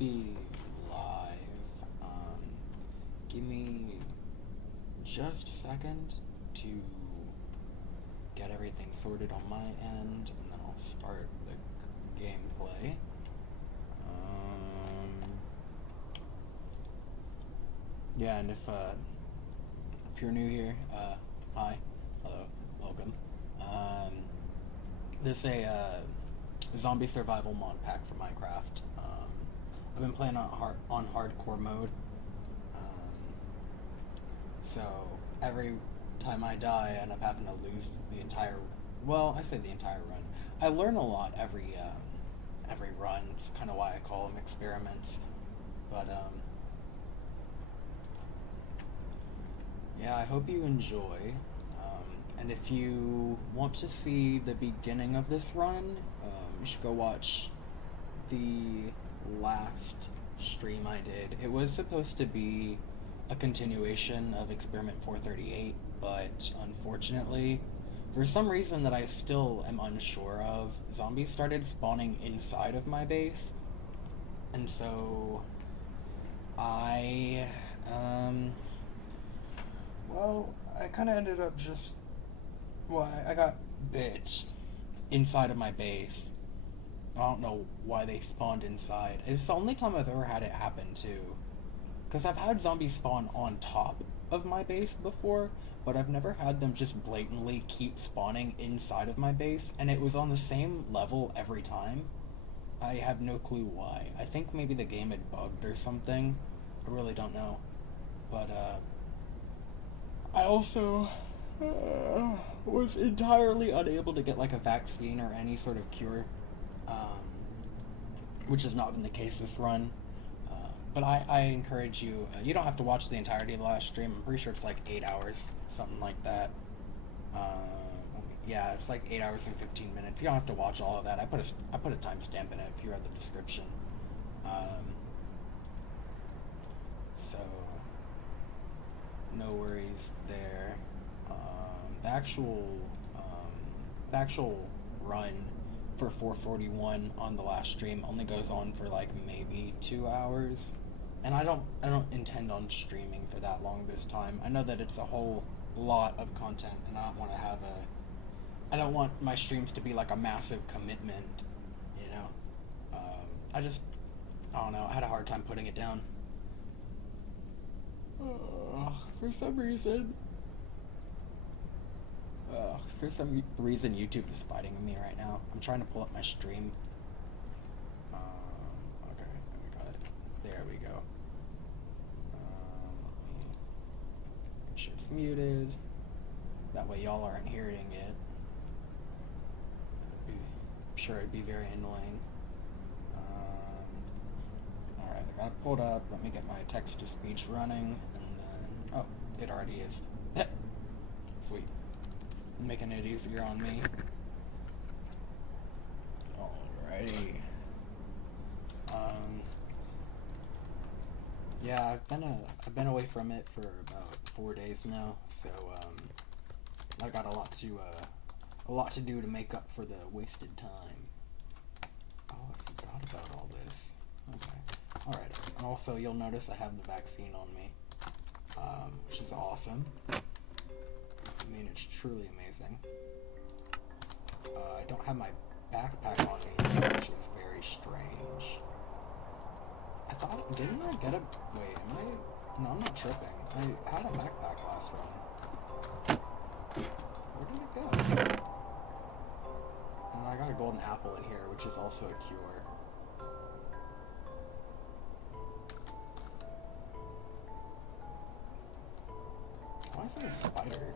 be live. Give me just a second to get everything sorted on my end, and then I'll start the gameplay. Yeah, and if you're new here, hi, hello, welcome. This is a zombie survival mod pack for Minecraft. I've been playing on hardcore mode, so every time I die, I end up having to lose the entire. Well, I say the entire run. I learn a lot every run. It's kind of why I call them experiments. But yeah, I hope you enjoy. And if you want to see the beginning of this run, you should go watch the last stream I did. It was supposed to be a continuation of Experiment 438, but unfortunately, for some reason that I still am unsure of, zombies started spawning inside of my base, and so I kind of ended up just, I got bit inside of my base. I don't know why they spawned inside. It's the only time I've ever had it happen, too. Because I've had zombies spawn on top of my base before, but I've never had them just blatantly keep spawning inside of my base, and it was on the same level every time. I have no clue why. I think maybe the game had bugged or something. I really don't know. But, I also was entirely unable to get like a vaccine or any sort of cure, which has not been the case this run. But I encourage you, you don't have to watch the entirety of the last stream. I'm pretty sure it's like 8 hours, something like that. Yeah, it's like 8 hours and 15 minutes. You don't have to watch all of that. I put a timestamp in it if you read the description. So no worries there. The actual run for 441 on the last stream only goes on for like maybe 2 hours, and I don't intend on streaming for that long this time. I know that it's a whole lot of content, and I don't want my streams to be like a massive commitment, you know. I don't know. I had a hard time putting it down. For some reason, YouTube is fighting with me right now. I'm trying to pull up my stream. Okay, we got it. There we go. Let me make sure it's muted. That way y'all aren't hearing it. I'm sure it'd be very annoying. Alright, I got it pulled up. Let me get my text-to-speech running, and then... Oh, it already is. Sweet. Making it easier on me. Alrighty. Yeah, I've been away from it for about 4 days now, so I got a lot to do to make up for the wasted time. Oh, I forgot about all this. Okay. Alright. And also, you'll notice I have the vaccine on me, which is awesome. I mean, it's truly amazing. I don't have my backpack on me, which is very strange. Didn't I get a... Wait, am I... No, I'm not tripping. I had a backpack last run. Where did it go? And I got a golden apple in here, which is also a cure. Why is there a spider?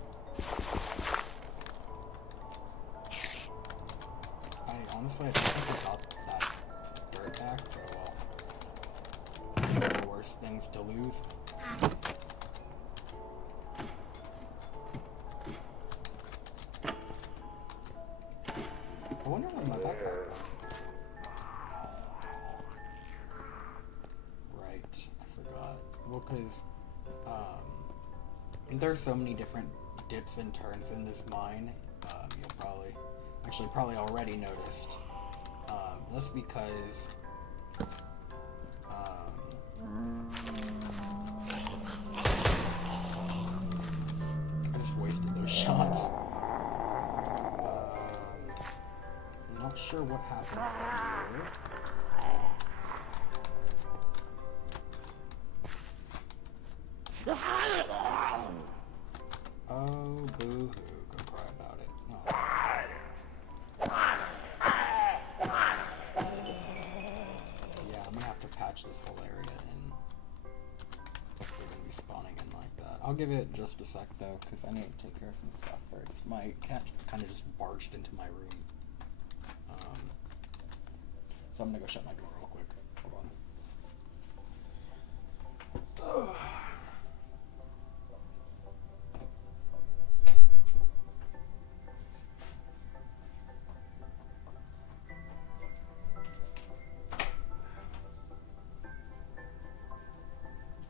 Honestly, I don't think I got that dirt back, but well, the worst things to lose. I wonder where my backpack went. Right, I forgot. Well, because, there are so many different dips and turns in this mine, you'll probably already noticed. That's because, not sure what happened here. Oh, boo-hoo. Go cry about it. No. Yeah, I'm gonna have to patch this whole area in if they're gonna be spawning in like that. I'll give it just a sec though, because I need to take care of some stuff first. My cat kind of just barged into my room. So I'm gonna go shut my door real quick. Hold on. Ugh.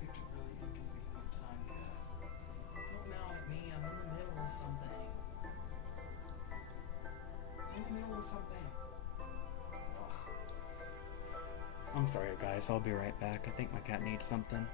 It's a really inconvenient time, cat. Don't meow at me. I'm in the middle of something. Ugh. I'm sorry, guys. I'll be right back. I think my cat needs something.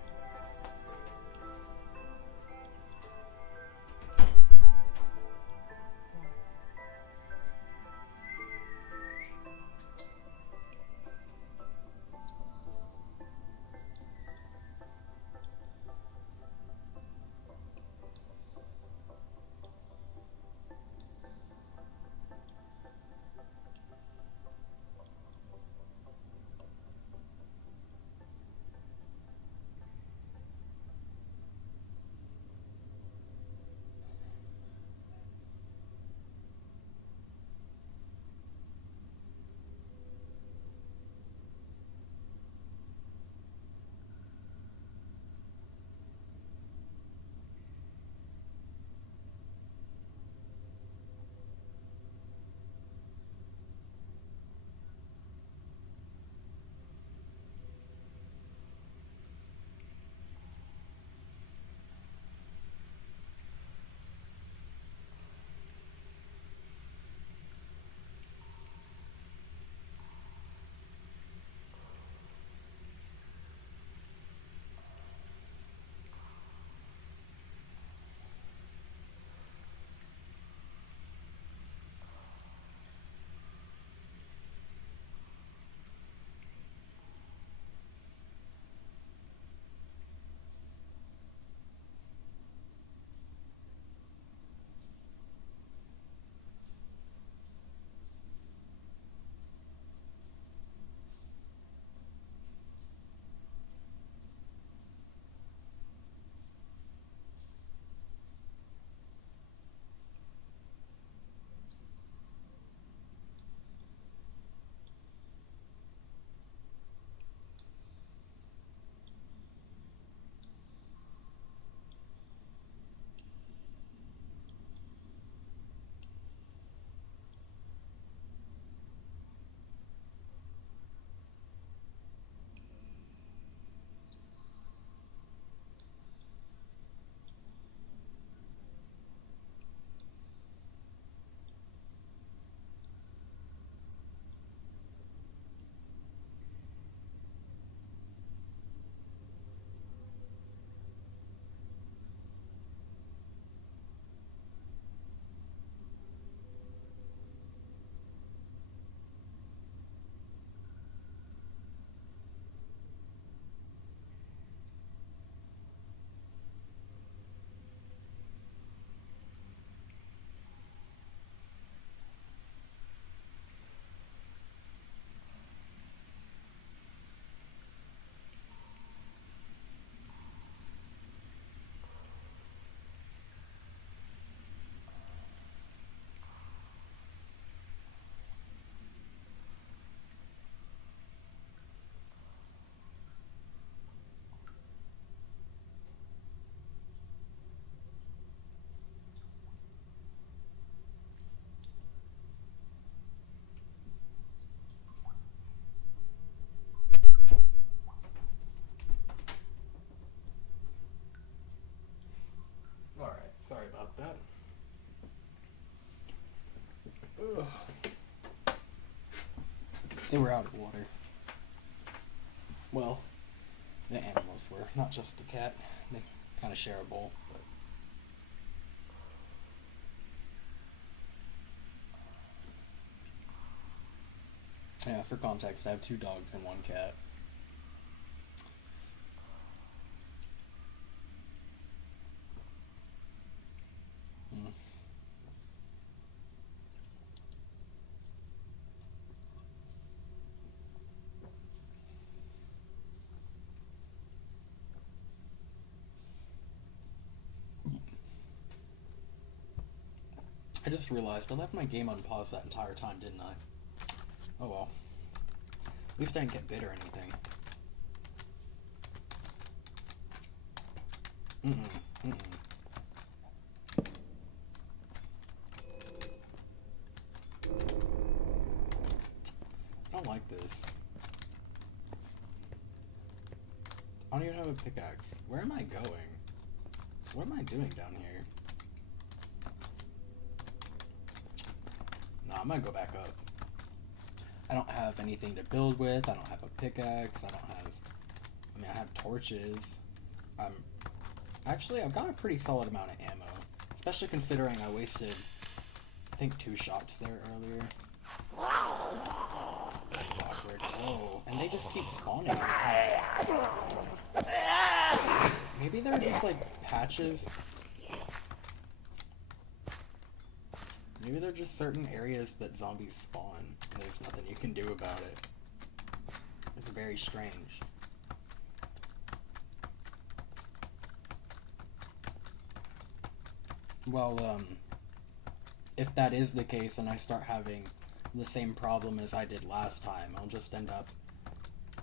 Sorry about that. Ugh. They were out of water. Well, the animals were, not just the cat. They kind of share a bowl, but Yeah, for context, I have 2 dogs and 1 cat. Hmm. I just realized I left my game on pause that entire time, didn't I? Oh well. At least I didn't get bit or anything. Mm-mm. I don't like this. I don't even have a pickaxe. Where am I going? What am I doing down here? No, I'm gonna go back up. I don't have anything to build with. I don't have a pickaxe. I have torches. Actually, I've got a pretty solid amount of ammo. Especially considering I wasted, I think, 2 shots there earlier. Awkward. Oh, and they just keep spawning. Maybe they're just like patches. Maybe they're just certain areas that zombies spawn, and there's nothing you can do about it. It's very strange. Well, if that is the case and I start having the same problem as I did last time, I'll just end up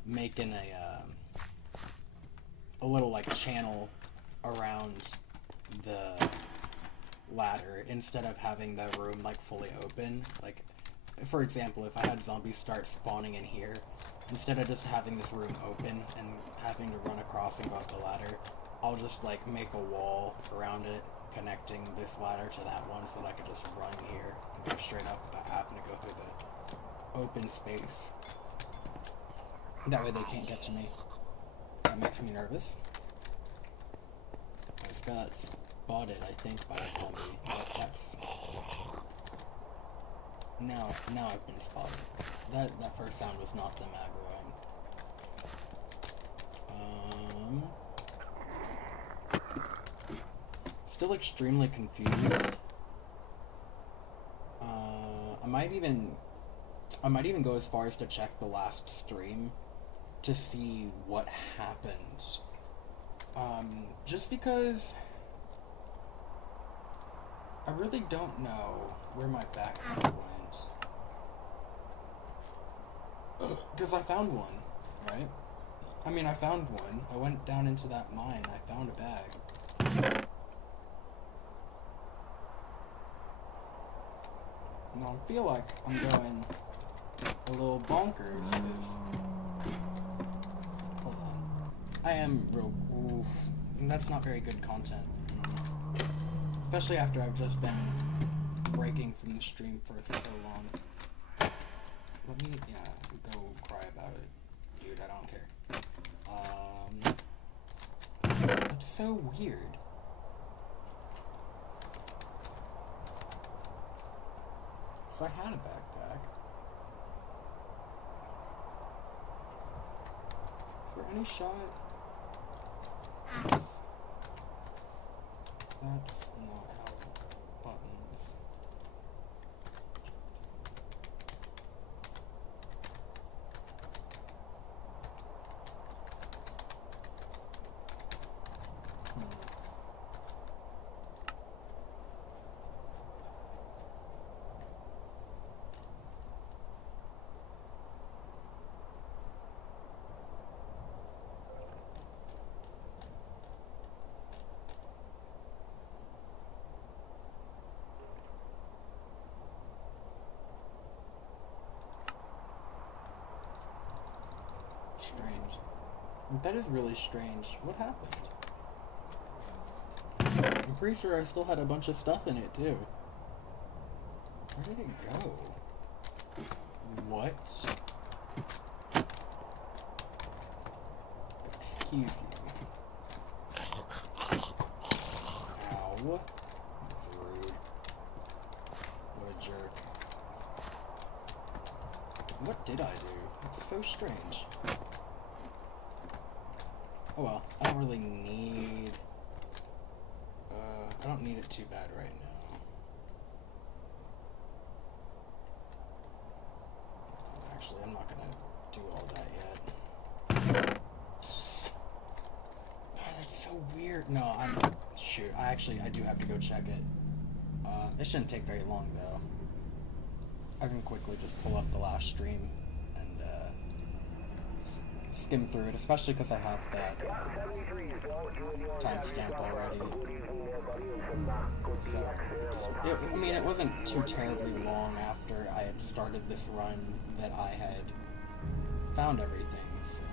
making a little, like, channel around the ladder instead of having the room, like, fully open. Like, for example, if I had zombies start spawning in here, instead of just having this room open and having to run across and go up the ladder, I'll just, like, make a wall around it, connecting this ladder to that one so that I could just run here and go straight up without having to go through the open space. That way they can't get to me. That makes me nervous. I just got spotted, I think, by a zombie. That's... Now I've been spotted. That first sound was not them aggroing. Still extremely confused. I might even go as far as to check the last stream to see what happened. Just because I really don't know where my backpack went. Because I found one, right? I mean, I found one. I went down into that mine. I found a bag. Now I feel like I'm going a little bonkers, because... Hold on. I am real... Oof. That's not very good content. Especially after I've just been breaking from the stream for so long. Let me, go cry about it. Dude, I don't care. That's so weird. So I had a backpack. Is there any shot? That's not how buttons. Strange. That is really strange. What happened? I'm pretty sure I still had a bunch of stuff in it, too. Where did it go? What? Excuse you. Ow. That's rude. What a jerk. What did I do? It's so strange. Oh well, I don't really need... I don't need it too bad right now. Actually, I'm not gonna do all that yet. Oh, that's so weird. No, shoot, I do have to go check it. It shouldn't take very long, though. I can quickly just pull up the last stream and, skim through it, especially because I have that timestamp already. So, I mean, it wasn't too terribly long after I had started this run that I had found everything, so.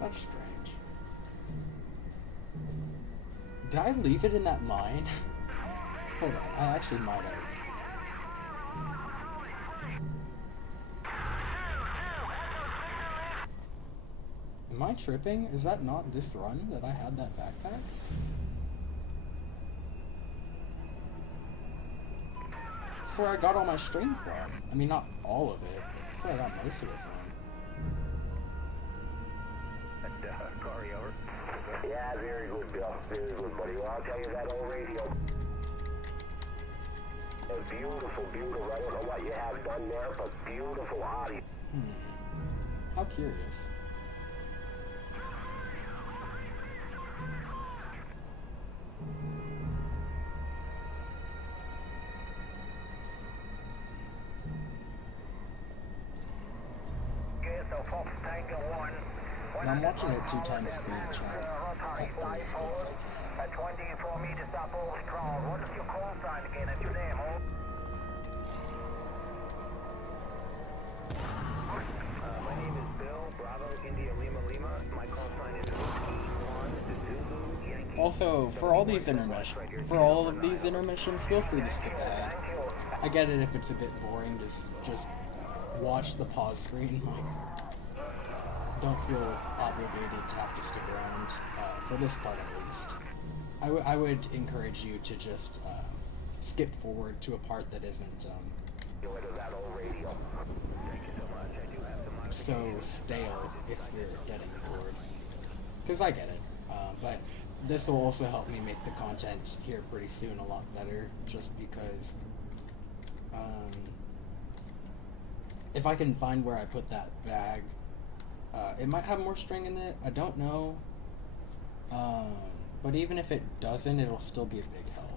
That's strange. Did I leave it in that mine? Hold on, I actually might have. Am I tripping? Is that not this run that I had that backpack? That's where I got all my string from. I mean, not all of it, but that's where I got most of it from. Yeah, very good, Bill. Very good, buddy. Well, I'll tell you that old radio. Beautiful, beautiful. I don't know what you have done there, but beautiful audio. How curious. And I'm watching it 2 times speed, trying to cut through as fast as I can. At 24 meters up over the crowd. What is your call sign again and your name, oh? My name is Bill, Bravo, India, Lima, Lima. My call sign is Whiskey 1, Zulu, Yankee. Also, for all of these intermissions, feel free to skip ahead. I get it if it's a bit boring to just watch the pause screen. Like, don't feel obligated to have to stick around for this part at least. I would encourage you to just skip forward to a part that isn't so stale if you're getting bored. Because I get it, but this will also help me make the content here pretty soon a lot better, just because if I can find where I put that bag, it might have more string in it, I don't know, but even if it doesn't, it'll still be a big help.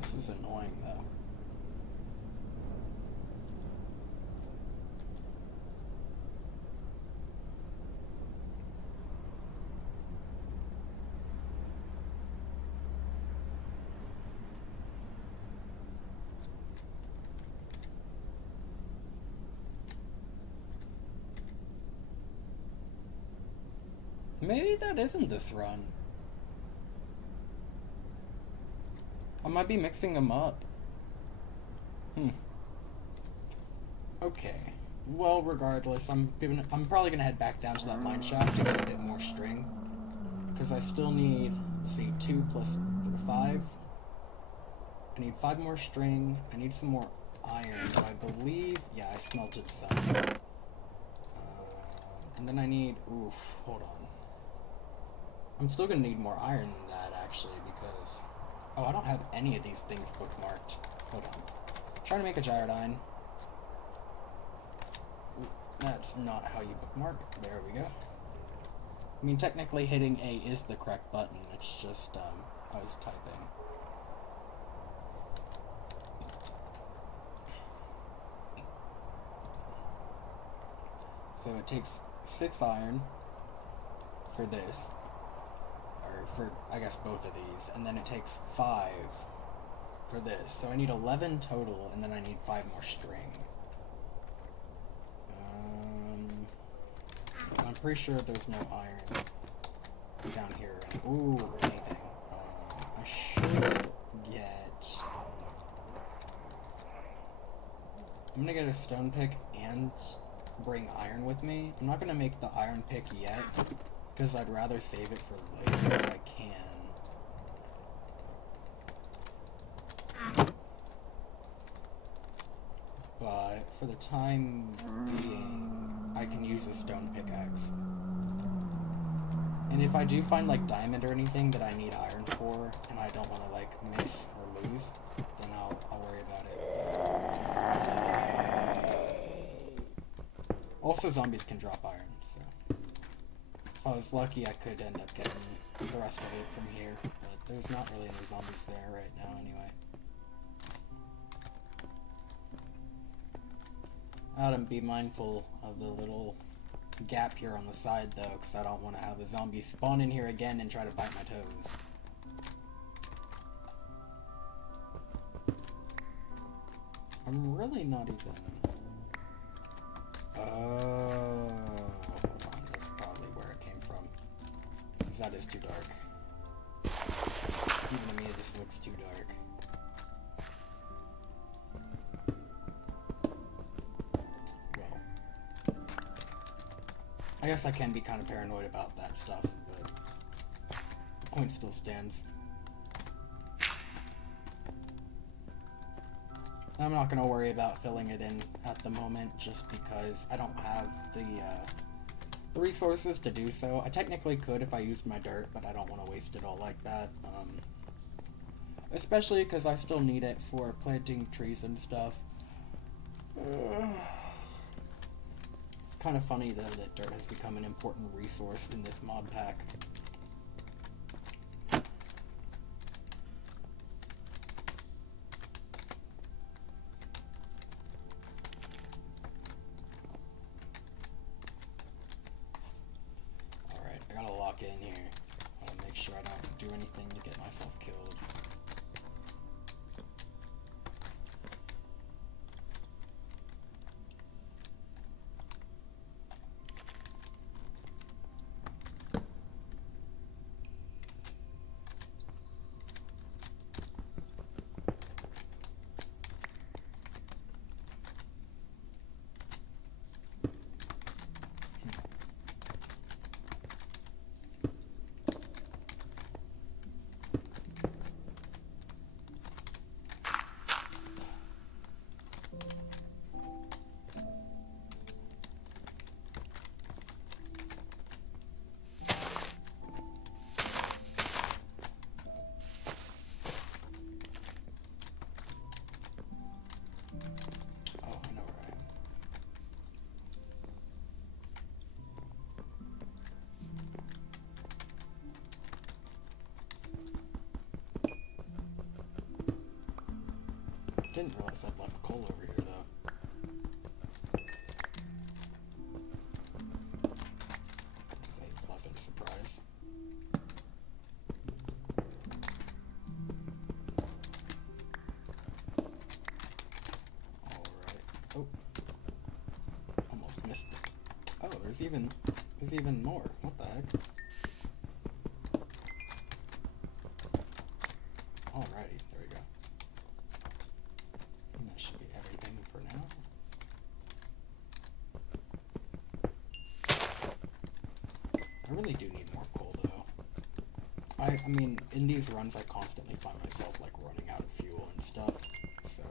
This is annoying though. Maybe that isn't this run. I might be mixing them up. Okay. Well, regardless, I'm probably gonna head back down to that mine shaft to get a bit more string, because I still need, let's see, 2 plus 5. I need 5 more string. I need some more iron. But I believe, yeah, I smelted some. And then I need, hold on. I'm still gonna need more iron than that, actually, because... Oh, I don't have any of these things bookmarked. Hold on. I'm trying to make a gyrodyne. That's not how you bookmark. There we go. I mean, technically hitting A is the correct button. It's just, I was typing. So it takes 6 iron for this, or for, I guess, both of these, and then it takes 5 for this. So I need 11 total, and then I need 5 more string. I'm pretty sure there's no iron down here. Ooh, anything. I should get... I'm gonna get a stone pick and bring iron with me. I'm not gonna make the iron pick yet, because I'd rather save it for later if I can. But for the time being, I can use a stone pickaxe. And if I do find like diamond or anything that I need iron for, and I don't want to like miss or lose, then I'll worry about it. Also, zombies can drop iron, so if I was lucky, I could end up getting the rest of it from here. But there's not really any zombies there right now, anyway. I'd be mindful of the little gap here on the side, though, because I don't want to have a zombie spawn in here again and try to bite my toes. I'm really not even... Oh, hold on, that's probably where it came from. Because that is too dark. Even to me, this looks too dark. I guess I can be kind of paranoid about that stuff, but the point still stands. I'm not going to worry about filling it in at the moment, just because I don't have the resources to do so. I technically could if I used my dirt, but I don't want to waste it all like that. Especially because I still need it for planting trees and stuff. It's kind of funny, though, that dirt has become an important resource in this mod pack. Alright, I gotta lock in here. I wanna make sure I don't do anything to get myself killed. Oh, I know where I am. Didn't realize I'd left coal over here, though. Which is a pleasant surprise. Alright. Oh. Almost missed it. Oh, there's even more. What the heck? Alrighty, there we go. And that should be everything for now. I really do need more coal, though. I mean, in these runs, I constantly find myself, like, running out of fuel and stuff, so...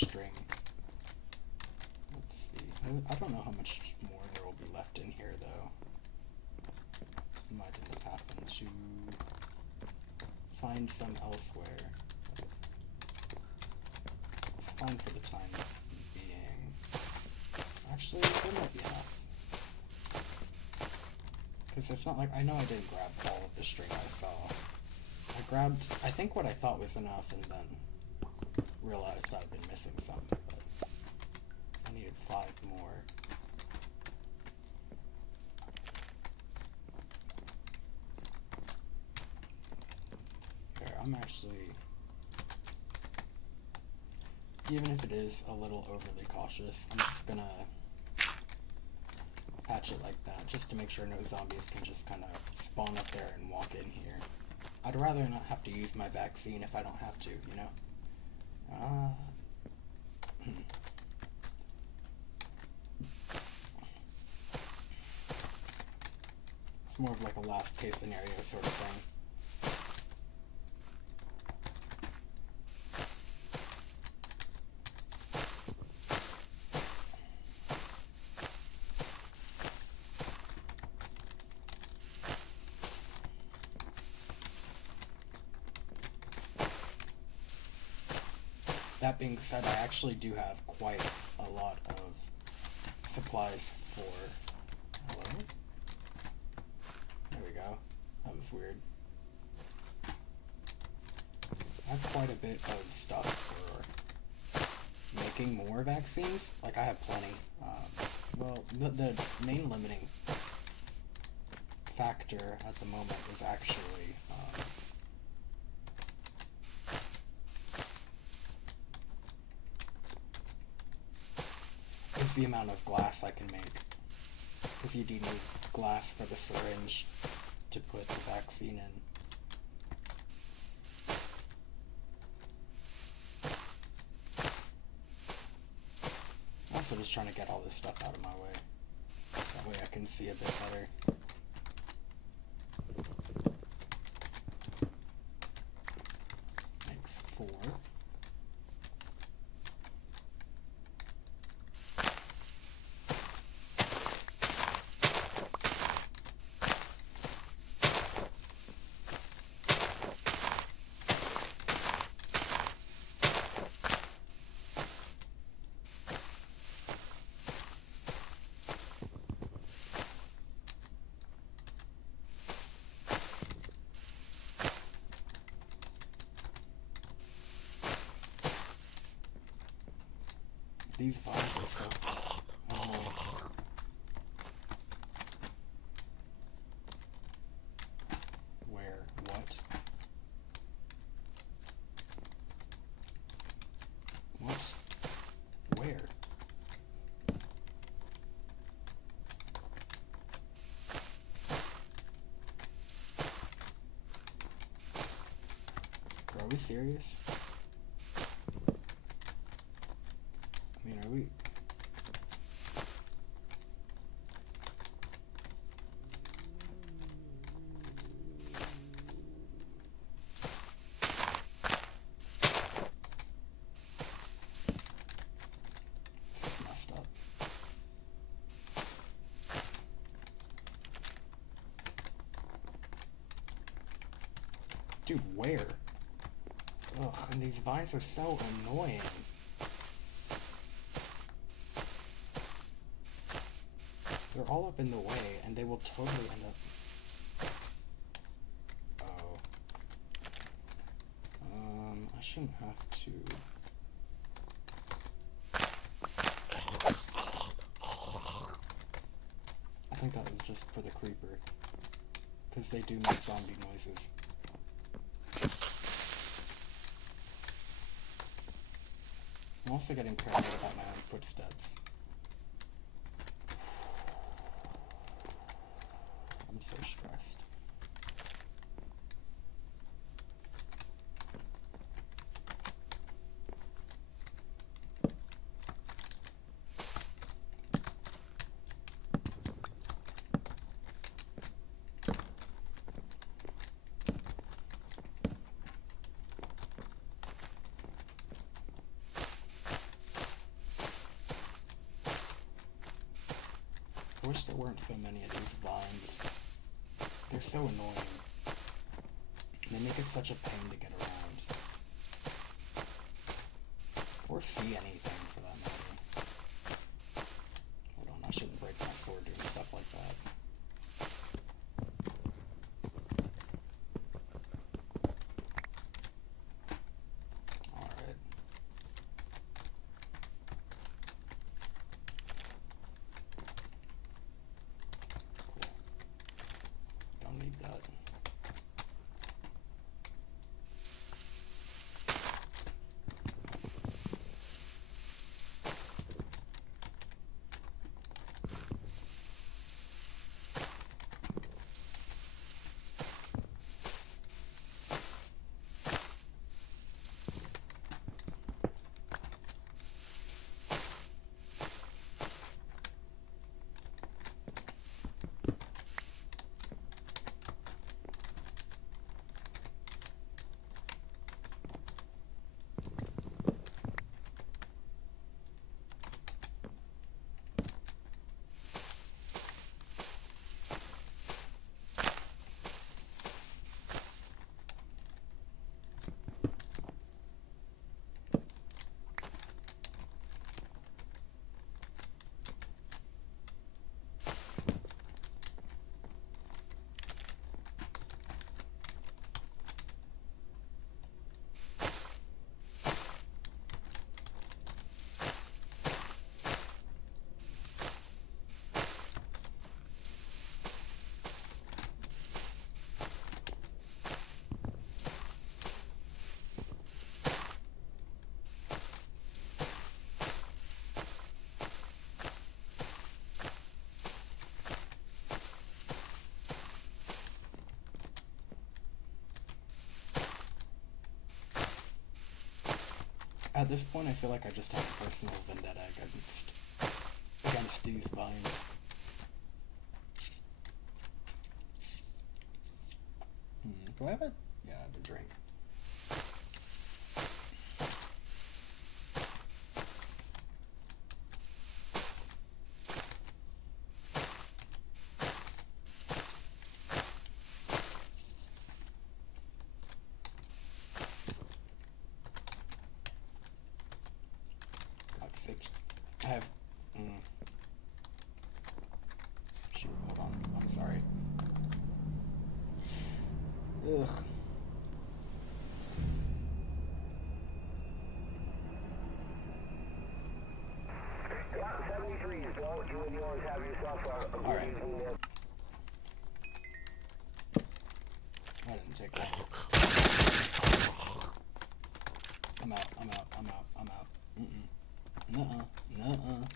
string. Let's see. I don't know how much more there will be left in here, though. Might end up having to find some elsewhere. It's fine for the time being. Actually, there might be enough. Because it's not like, I know I didn't grab all of the string I saw. I grabbed, I think what I thought was enough, and then realized I'd been missing some, but I needed 5 more. Here, I'm actually, even if it is a little overly cautious, I'm just gonna patch it like that, just to make sure no zombies can just kind of spawn up there and walk in here. I'd rather not have to use my vaccine if I don't have to, you know? It's more of like a last case scenario sort of thing. That being said, I actually do have quite a lot of supplies for... Hello? There we go. That was weird. I have quite a bit of stuff for making more vaccines. Like, I have plenty. Well, the main limiting factor at the moment is actually... is the amount of glass I can make. Because you do need glass for the syringe to put the vaccine in. I'm also just trying to get all this stuff out of my way. That way I can see a bit better. Makes 4. These vines are so... Oh. Where? What? What? Where? Are we serious? I mean, are we... This is messed up. Dude, where? Ugh, and these vines are so annoying. They're all up in the way, and they will totally end up... Oh. I shouldn't have to... I think that was just for the creeper. Because they do make zombie noises. I'm also getting paranoid about my own footsteps. I'm so stressed. I wish there weren't so many of these vines. They're so annoying. They make it such a pain to get around. Or see anything, for that matter. Hold on, I shouldn't break my sword doing stuff like that. Alright. Cool. Don't need that. At this point, I feel like I just have a personal vendetta against these vines. Do I have a... Yeah, I have a drink. I have... Shoot, hold on. I'm sorry. Ugh. Yeah, 73, Bill. You and yours have yourself a good Alright. evening there. That didn't take long. I'm out. Nuh-uh.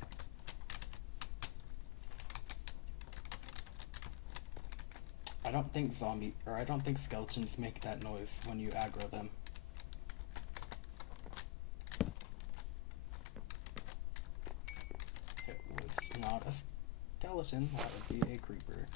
I don't think skeletons make that noise when you aggro them. It was not a skeleton, that would be a creeper.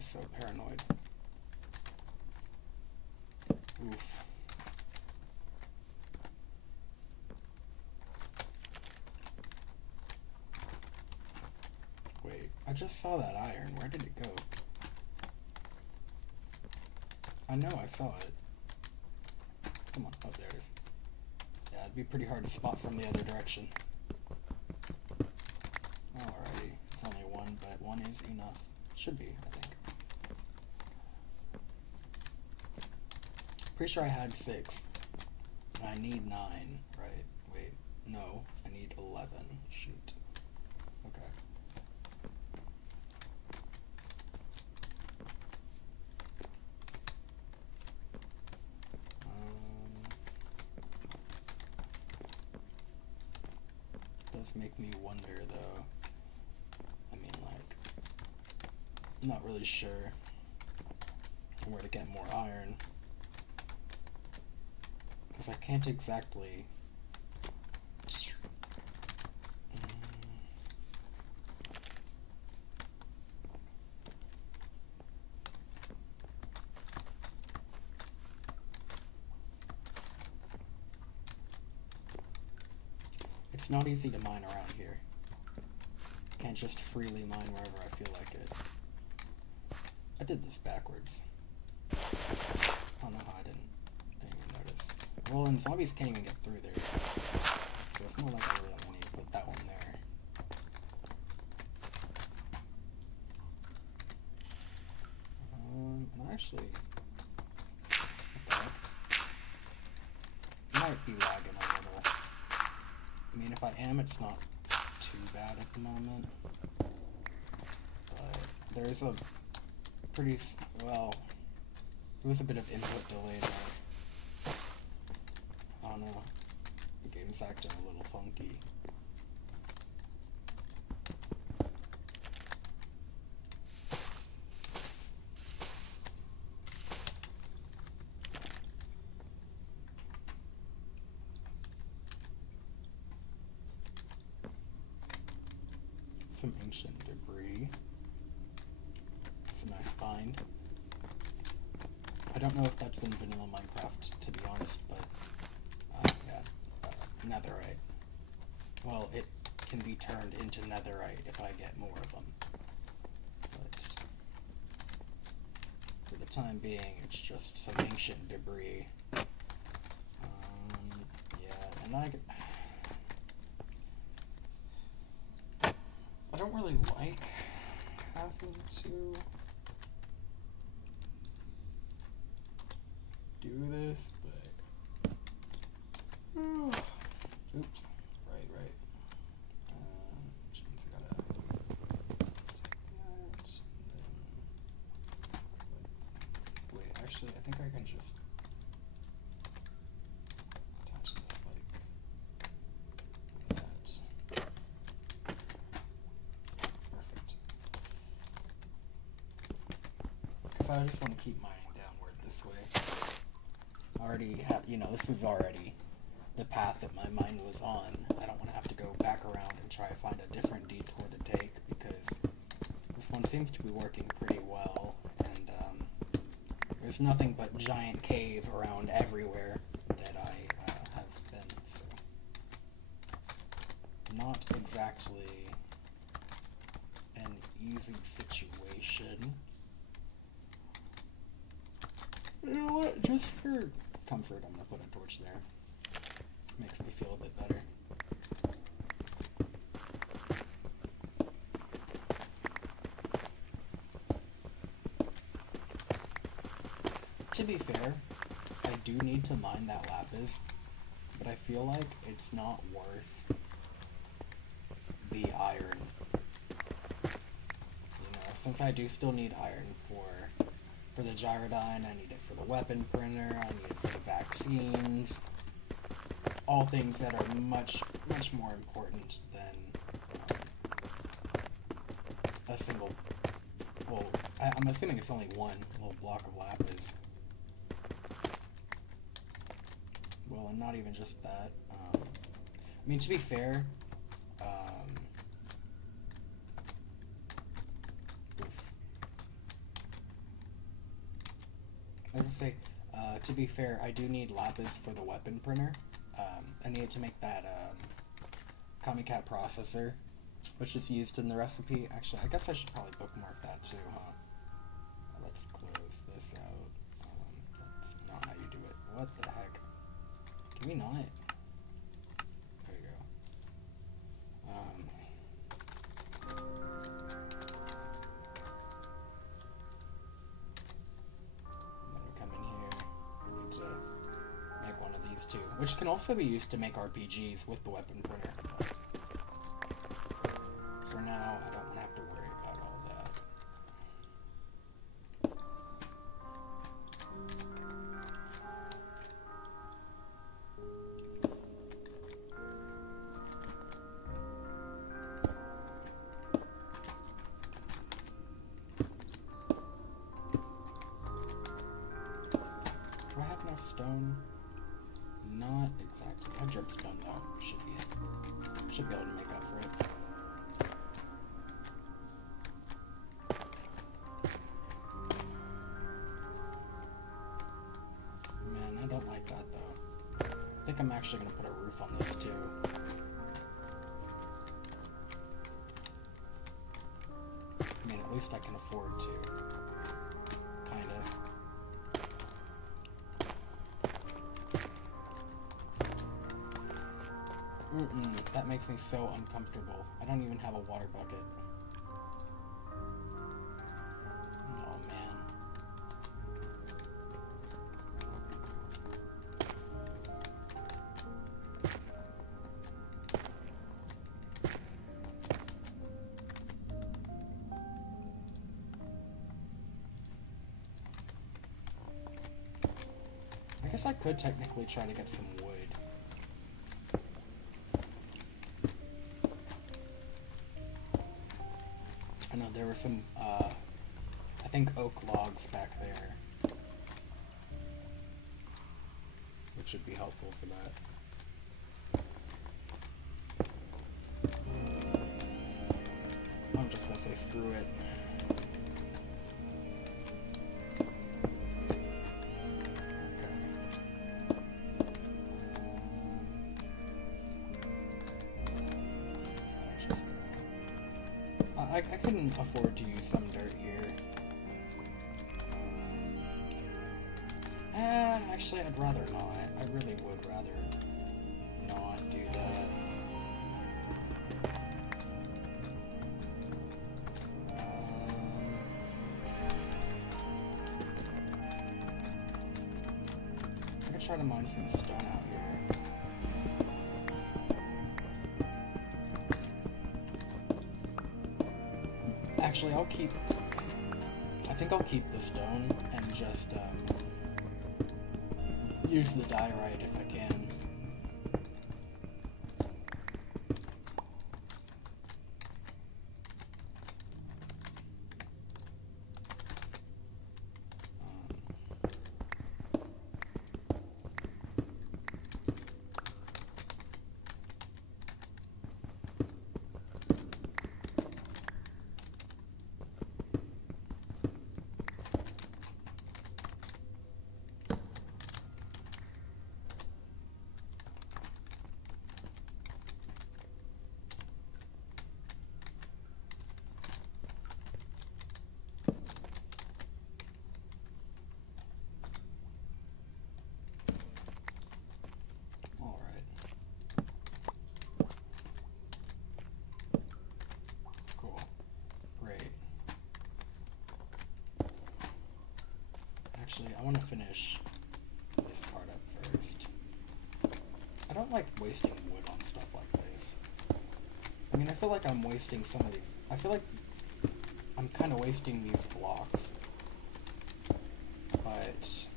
So paranoid. Oof. Wait, I just saw that iron. Where did it go? I know I saw it. Come on. Oh, there it is. Yeah, it'd be pretty hard to spot from the other direction. Alrighty. It's only one, but one is enough. Should be, I think. Pretty sure I had 6. And I need 9, right? Wait, no. I need 11. Shoot. Okay. Does make me wonder, though. I mean, like, I'm not really sure where to get more iron. Because I can't exactly It's not easy to mine around here. Can't just freely mine wherever I feel like it. I did this backwards. I don't know how I didn't even notice. Well, and zombies can't even get through there. So it's not like I really need to put that one there. And actually... might be lagging a little. I mean, if I am, it's not too bad at the moment. But there's a pretty, well, there was a bit of input delay there. I don't know. The game's acting a little funky. Some ancient debris. It's a nice find. I don't know if that's in vanilla Minecraft, to be honest, but yeah, netherite. Well, it can be turned into netherite if I get more of them. But for the time being, it's just some ancient debris. Yeah, and I don't really like having to do this, but oops, right. Which means I gotta take that, and then wait, actually, I think I can just attach this like that. Because I just want to keep mining downward this way. I already have, this is already the path that my mine was on. I don't want to have to go back around and try to find a different detour to take, because this one seems to be working pretty well, and there's nothing but giant cave around everywhere that I have been, so not exactly an easy situation. You know what? Just for comfort, I'm gonna put a torch there. Makes me feel a bit better. To be fair, I do need to mine that lapis, but I feel like it's not worth the iron. Since I do still need iron for the gyrodyne, I need it for the weapon printer, I need it for the vaccines, all things that are much more important than a single, well, I'm assuming it's only one little block of lapis. Well, and not even just that. I mean, to be fair, as I say, to be fair, I do need lapis for the weapon printer. I need it to make that Kamikat processor, which is used in the recipe. Actually, I guess I should probably bookmark that too, huh? Let's close this out. That's not how you do it. What the heck? Can we not? There you go. Too, which can also be used to make RPGs with the weapon printer. But for now, I don't want to have to worry about all that. Do I have enough stone? Not exactly. My dripstone though should be it. Should be able to make up for it. Man, I don't like that though. I think I'm actually gonna put a roof on this too. I mean, at least I can afford to. Kind of. That makes me so uncomfortable. I don't even have a water bucket. Oh, man. I guess I could technically try to get some wood. I know there were some, I think oak logs back there. Which would be helpful for that. I'm just gonna say screw it. I couldn't afford to use some dirt here. Actually, I'd rather not. I really would rather not do that. I could try to mine some stone out here. Actually, I think I'll keep the stone and just, use the diorite if I can. Actually, I want to finish this part up first. I don't like wasting wood on stuff like this. I mean, I feel like I'm wasting some of these. I feel like I'm kind of wasting these blocks. But,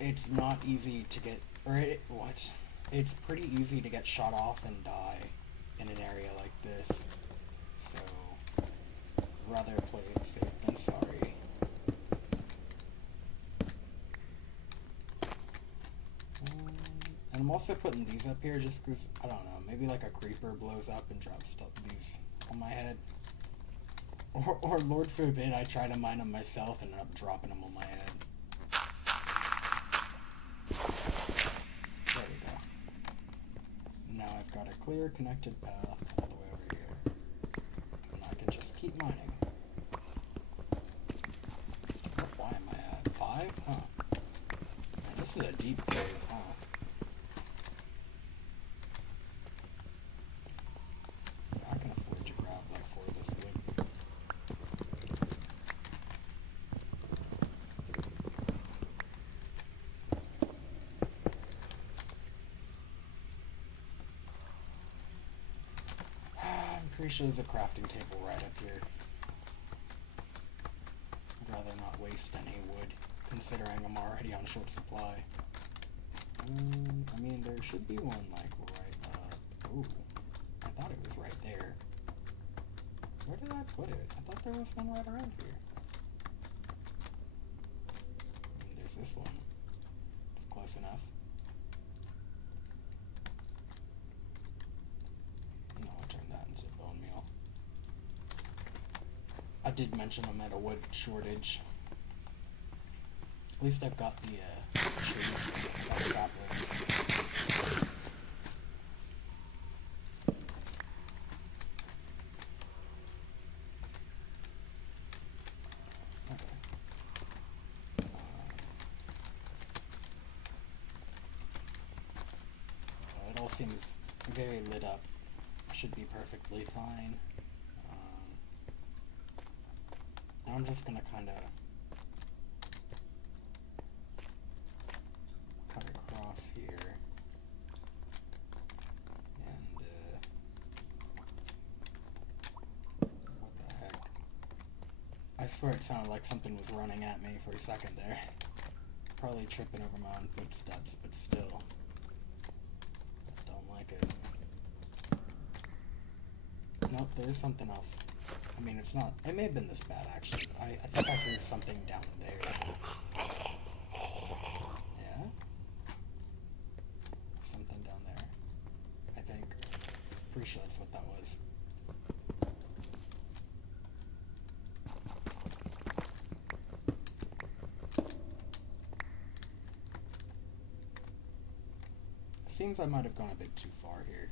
it's not easy to get, it's pretty easy to get shot off and die in an area like this. So, rather play it safe than sorry. And I'm also putting these up here just because, I don't know, maybe like a creeper blows up and drops these on my head. Or Lord forbid, I try to mine them myself and end up dropping them on my head. There we go. Now I've got a clear connected path all the way over here. And I can just keep mining. Why am I at 5? Huh. Man, this is a deep cave, huh? I can afford to grab like 4 of this wood. I'm pretty sure there's a crafting table right up here. I'd rather not waste any wood, considering I'm already on short supply. I mean, there should be one, like, right, ooh, I thought it was right there. Where did I put it? I thought there was one right around here. There's this one. It's close enough. No, I'll turn that into bone meal. I did mention I'm at a wood shortage. At least I've got the, trees, got saplings. seems very lit up. Should be perfectly fine. Now I'm just gonna kind of cut across here, and what the heck? I swear it sounded like something was running at me for a second there. Probably tripping over my own footsteps, but still. Don't like it. Nope, there is something else. I mean, it's not. It may have been this bad, actually. I think I heard something down there. Yeah? Something down there. I think. Pretty sure that's what that was. Seems I might have gone a bit too far here.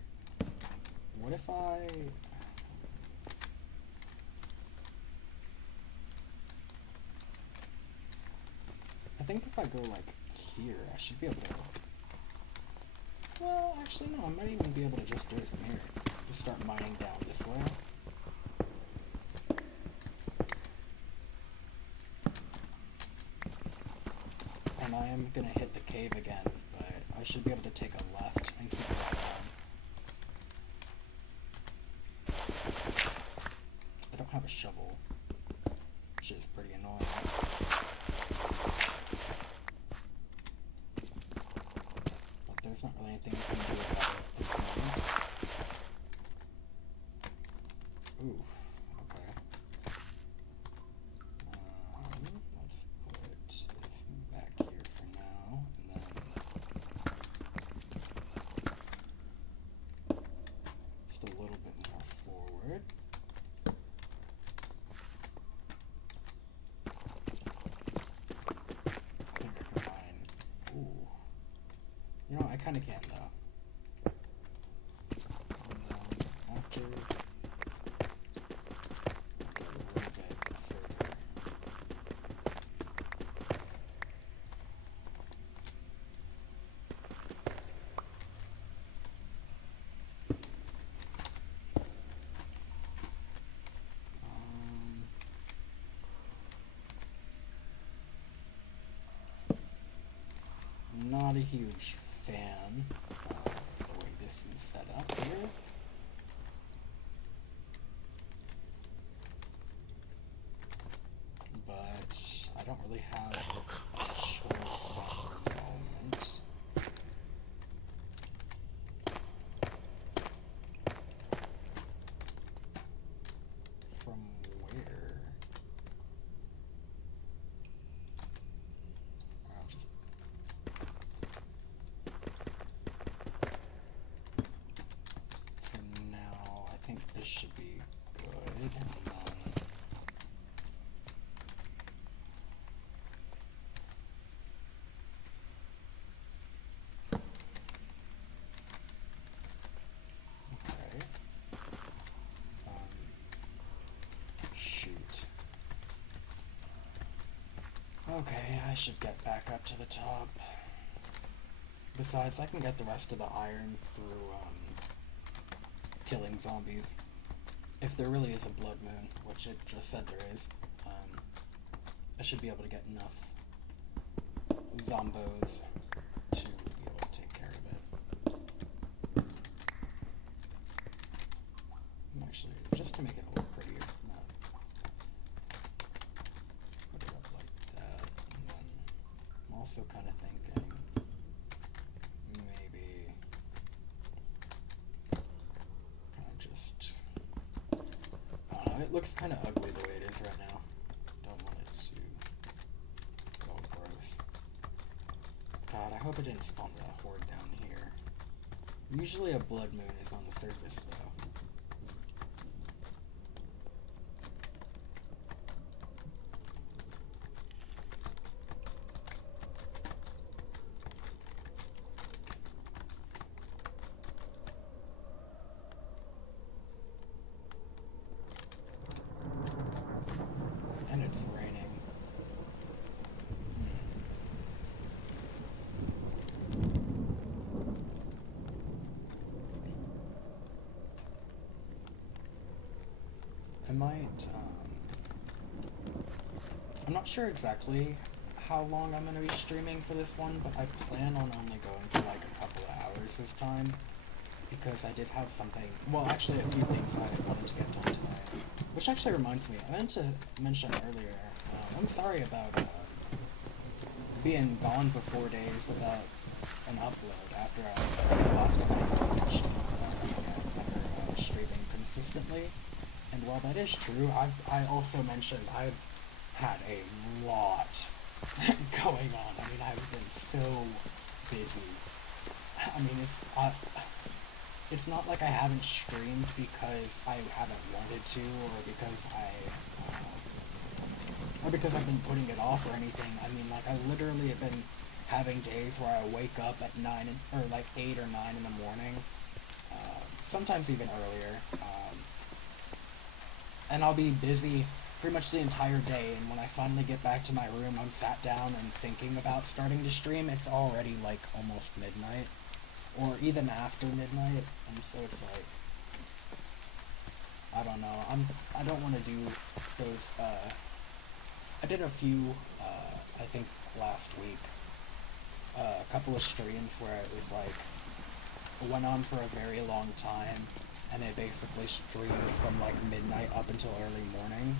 What if I think if I go like here, I should be able to. Well, actually no, I might even be able to just do it from here. Just start mining down this way. And I am gonna hit the cave again, but I should be able to take a left and keep going down. I don't have a shovel, which is pretty annoying. But there's not really anything we can do about it at this moment. Oof, okay. Let's put this back here for now, and then just a little bit more forward. I think I can mine. Ooh. You know, I kind of can, though. And then after, go a little bit further. Not a huge fan of the way this is set up here. But I don't really have a choice at the moment. From where? I'll just for now, I think this should be good, and then okay. Shoot. Okay, I should get back up to the top. Besides, I can get the rest of the iron through killing zombies. If there really is a blood moon, which it just said there is, I should be able to get enough zombos to be able to take care of it. And actually, just to make it a little prettier, put it up like that, and then I'm also kind of thinking maybe kind of just it looks kind of ugly the way it is right now. Don't want it to go gross. God, I hope it didn't spawn the horde down here. Usually a blood moon is on the surface though. And it's raining. midnight. I'm not sure exactly how long I'm going to be streaming for this one, but I plan on only going for like a couple of hours this time, because I did have something, well, actually a few things I wanted to get done tonight. Which actually reminds me, I meant to mention earlier, I'm sorry about being gone for 4 days without an upload after I lost my mentioned streaming consistently. And while that is true, I also mentioned I've had a lot going on. I mean, I've been so busy. I mean, it's not like I haven't streamed because I haven't wanted to, or because I've been putting it off or anything. I mean, like, I literally have been having days where I wake up at 8 or 9 in the morning, sometimes even earlier, and I'll be busy pretty much the entire day, and when I finally get back to my room, I'm sat down and thinking about starting to stream, it's already, like, almost midnight, or even after midnight, and so it's like, I don't know, I don't want to do those, I did a few, I think last week, a couple of streams where it was like, it went on for a very long time, and it basically streamed from like midnight up until early morning.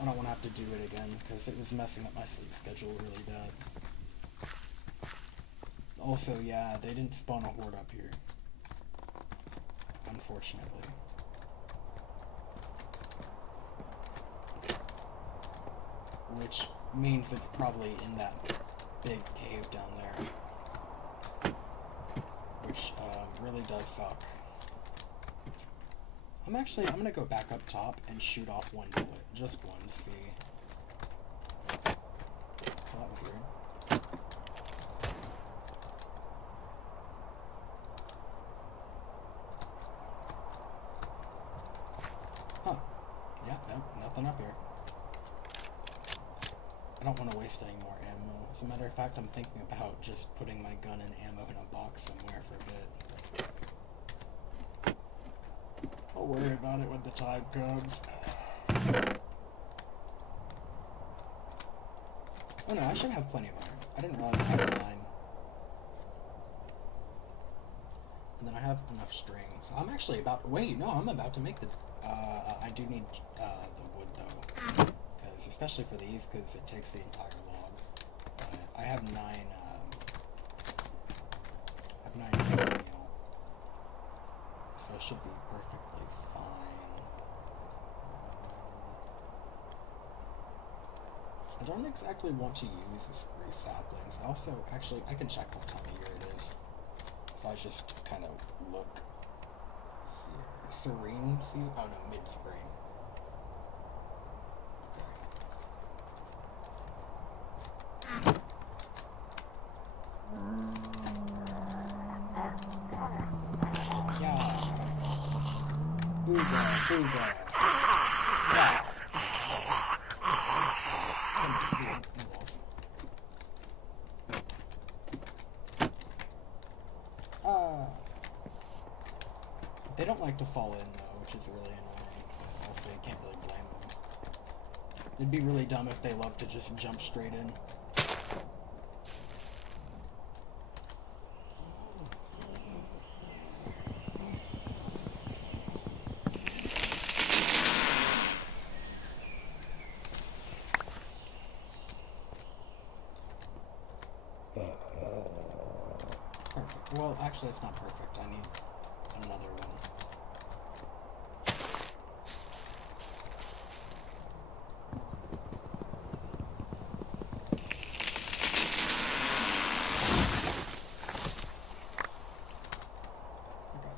I don't want to have to do it again, because it was messing up my sleep schedule really bad. Also, yeah, they didn't spawn a horde up here, unfortunately. Which means it's probably in that big cave down there. Which, really does suck. I'm gonna go back up top and shoot off one bullet. Just one to see. Oh, that was weird. Huh. Yeah, no, nothing up here. I don't want to waste any more ammo. As a matter of fact, I'm thinking about just putting my gun and ammo in a box somewhere for a bit. I'll worry about it when the time comes. Oh no, I should have plenty of iron. I didn't realize I had 9. And then I have enough strings. I'm actually about... Wait, no, I'm about to make the... I do need the wood, though. Because, especially for these, because it takes the entire log. But I have 9, meal. So I should be perfectly fine. I don't exactly want to use the spruce saplings. Also, actually, I can check what time of year it is. If I just kind of look here. Serene season? Oh no, mid-spring. Okay. Yeah. Booga, booga. Yeah. They don't like to fall in, though, which is really annoying. Also, you can't really blame them. It'd be really dumb if they love to just jump straight in. Perfect. Well, actually, it's not perfect. I need another one. Okay.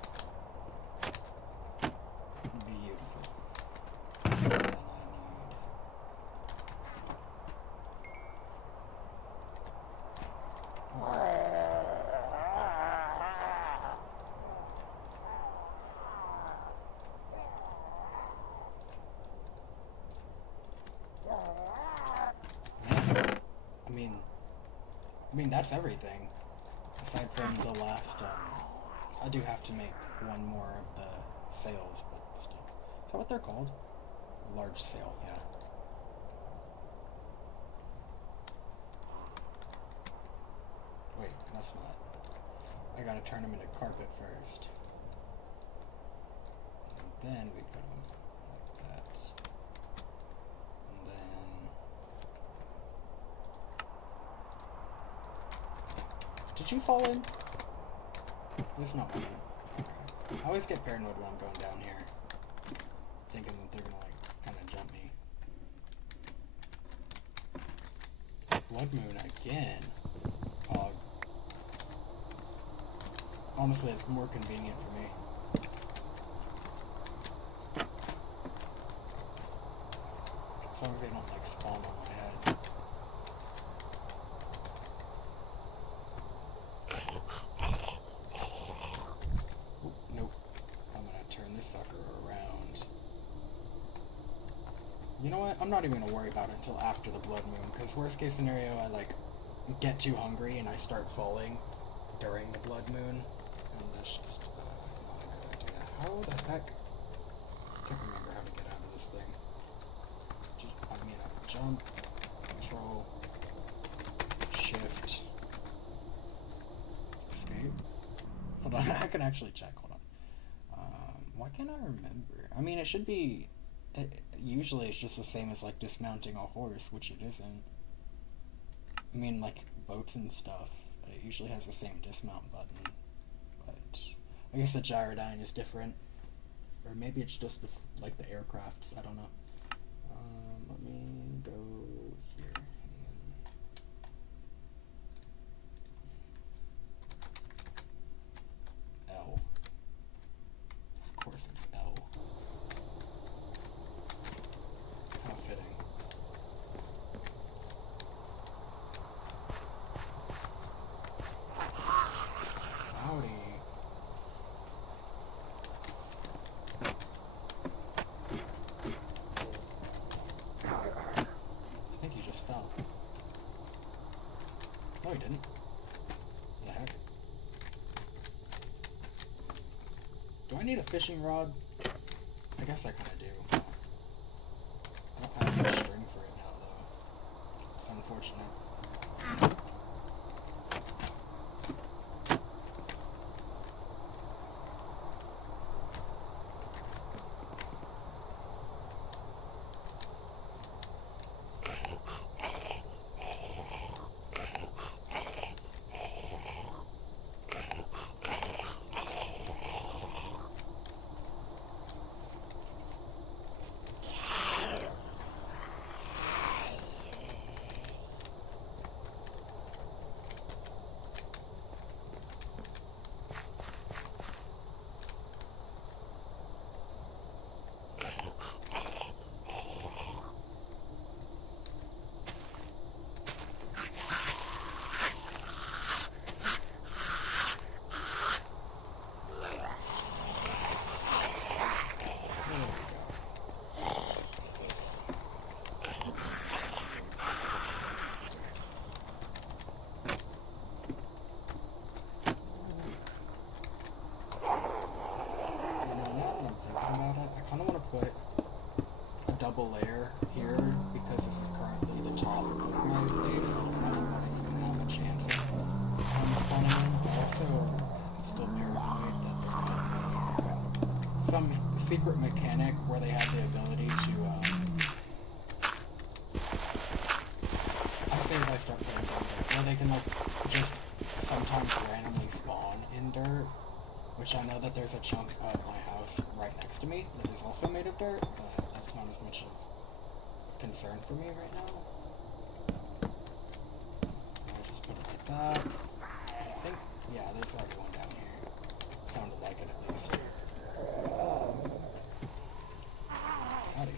Beautiful. And then I need... I mean, that's everything. Aside from the last, I do have to make one more of the sails, but still. that what they're called? Large sail, yeah. Wait, that's not. I gotta turn them into carpet first. And then we put them like that. And then... Did you fall in? There's not one. Okay. I always get paranoid when I'm going down here. Thinking that they're gonna, like, kind of jump me. Blood moon again. Honestly, it's more convenient for me. As long as they don't, like, spawn on my head. Oop, nope. I'm gonna turn this sucker around. You know what? I'm not even gonna worry about it until after the blood moon, because worst case scenario, I, like, get too hungry and I start falling during the blood moon. And that's just not a good idea. How the heck? I can't remember how to get out of this thing. I mean, jump, control, shift, escape. Hold on, I can actually check. Hold on. Why can't I remember? I mean, it should be. Usually, it's just the same as like dismounting a horse, which it isn't. I mean, like boats and stuff. It usually has the same dismount button. I guess the gyrodyne is different, or maybe it's just like the aircrafts. I don't know. Let me go here. And then L. Of course, it's L. How fitting. Howdy. I think he just fell. No, he didn't. The heck? Do I need a fishing rod? I guess I kinda do. I don't have a string for it now, though. It's unfortunate. Double layer here because this is currently the top of my base and I don't want to even have a chance of spawning in. Also, I'm still paranoid that there's going to be some secret mechanic where they have the ability to I say as I start playing dirt, where they can like just sometimes randomly spawn in dirt, which I know that there's a chunk of my house right next to me that is also made of dirt, but that's not as much of a concern for me right now. I'll just put it like that. I think, yeah, there's already one down here. Sounded like it at least. Howdy.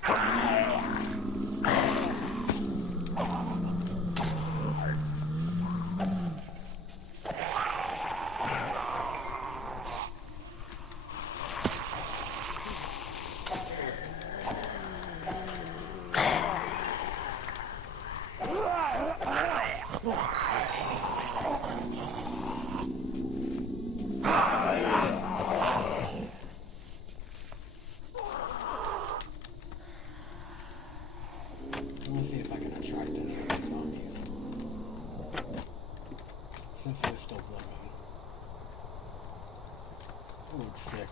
Since it is still Blood Moon. It looks sick.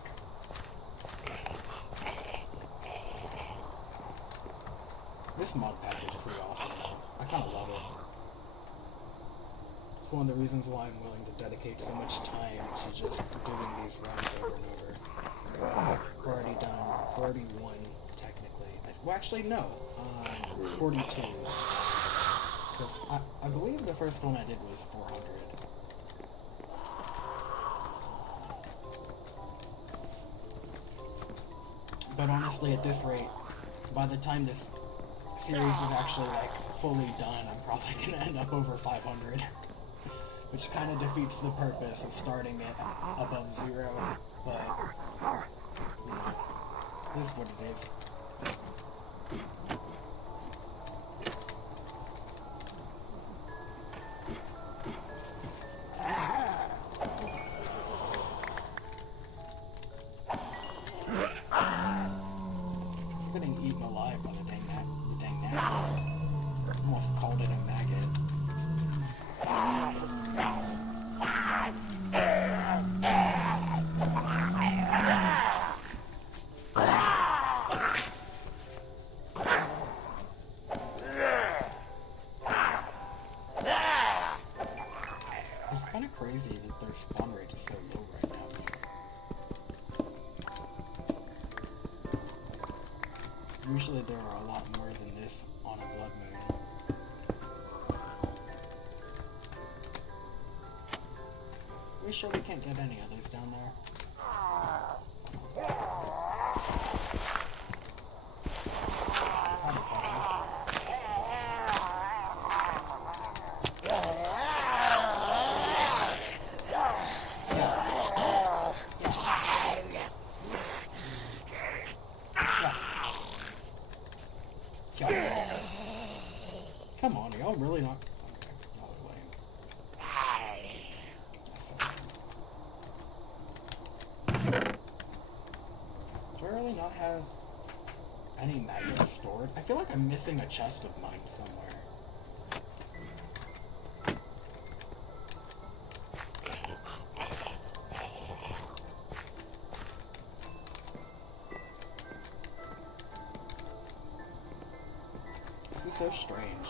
This mod pack is pretty awesome. I kind of love it. It's one of the reasons why I'm willing to dedicate so much time to just doing these runs over and over. I've already done 41, technically. Well, actually, no. 42. Because I believe the first one I did was 400. But honestly, at this rate, by the time this series is actually, like, fully done, I'm probably going to end up over 500. Which kind of defeats the purpose of starting it above 0. But, you know, it is what it is. Getting eaten alive by the dang maggot. Almost called it a maggot. It's kind of crazy that their spawn rate is so low right now. Usually there are a lot more than this on a Blood Moon. Are we sure we can't get any others down there? Come on, are y'all really not? Okay, y'all are lame. Do I really not have any magnets stored? I feel like I'm missing a chest of mine somewhere. This is so strange.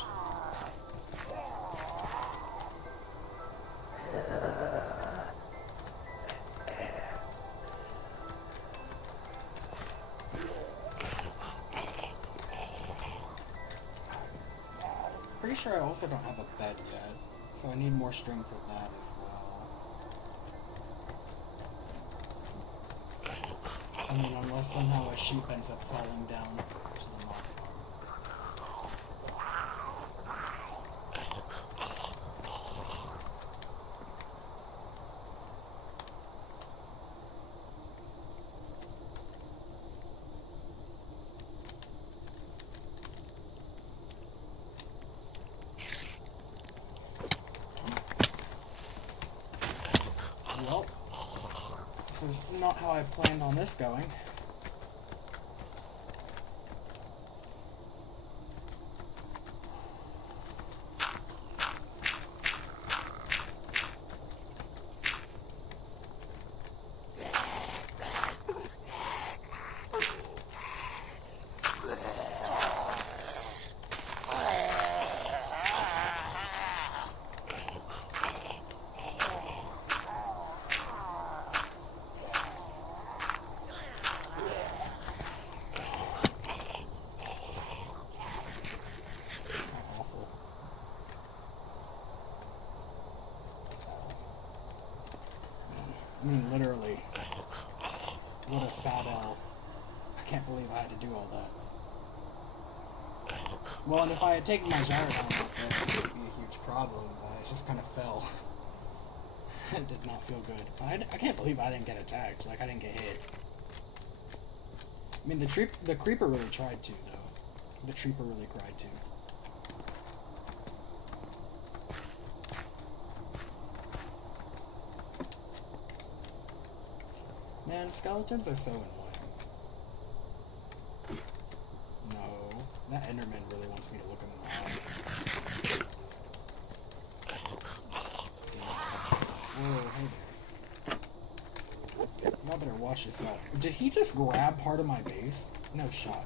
Pretty sure I also don't have a bed yet, so I need more string for that as well. I mean, unless somehow a sheep ends up falling down to the mob farm. Well, this is not how I planned on this going. I mean, literally. What a fat L. I can't believe I had to do all that. Well, and if I had taken my gyro down like that, it would be a huge problem, but it just kind of fell. It did not feel good. I can't believe I didn't get attacked. Like, I didn't get hit. I mean, the creeper really tried to, though. The creeper really cried to. Man, skeletons are so annoying. No, that Enderman really wants me to look him in the eye. watch yourself. Did he just grab part of my base? No shot.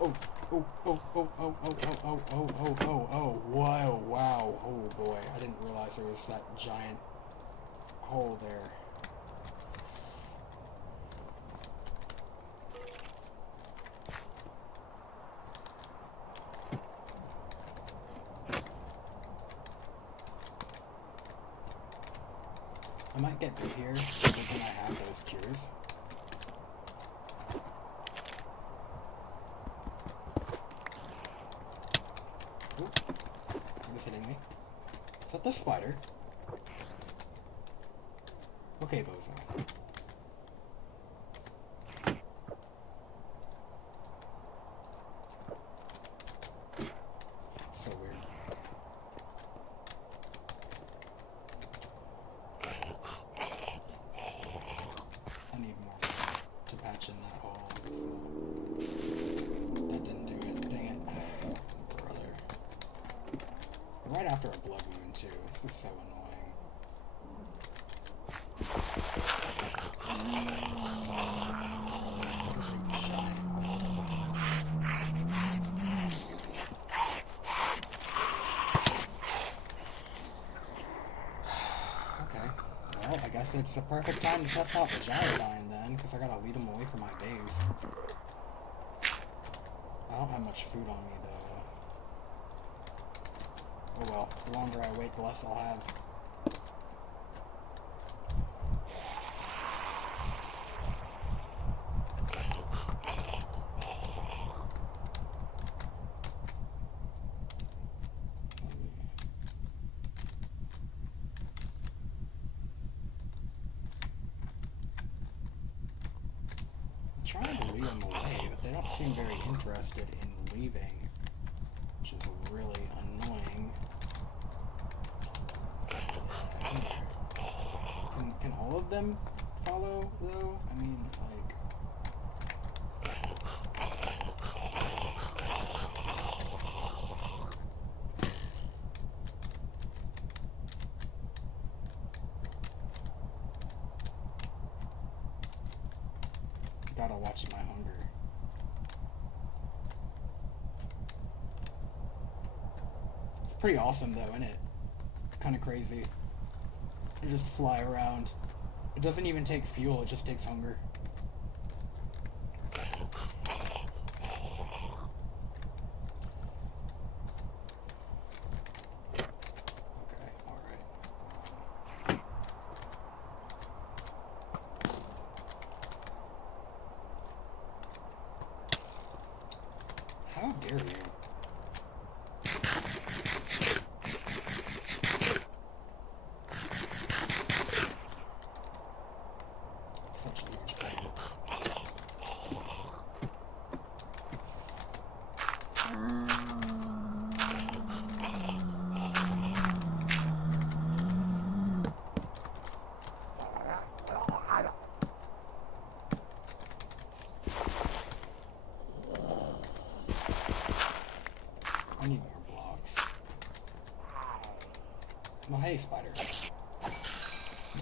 Oh, oh, oh, oh, oh, oh, oh, oh, oh, oh, oh, oh, whoa, wow, oh boy, I didn't realize there was that giant hole there. I might get bit here, but then I have those cures. Oop. What is hitting me? Is that the spider? Okay, Bozo. So weird. I need more to patch in that hole. So that didn't do it. Dang it. Brother. Right after a blood moon, too. This is so annoying. This is a giant hole. Okay. Well, I guess it's the perfect time to test out the Gyrodyne then, because I gotta lead him away from my base. I don't have much food on me, though. Oh well, the longer I wait, the less I'll have. I'm trying to lead them away, but they don't seem very interested in leaving, which is really annoying. Can all of them follow, though? I mean, like... Gotta watch my hunger. It's pretty awesome, though, isn't it? Kind of crazy. You just fly around. It doesn't even take fuel, it just takes hunger. Okay, alright. How dare you? Such a huge pain. I need more blocks. Well, hey, spider.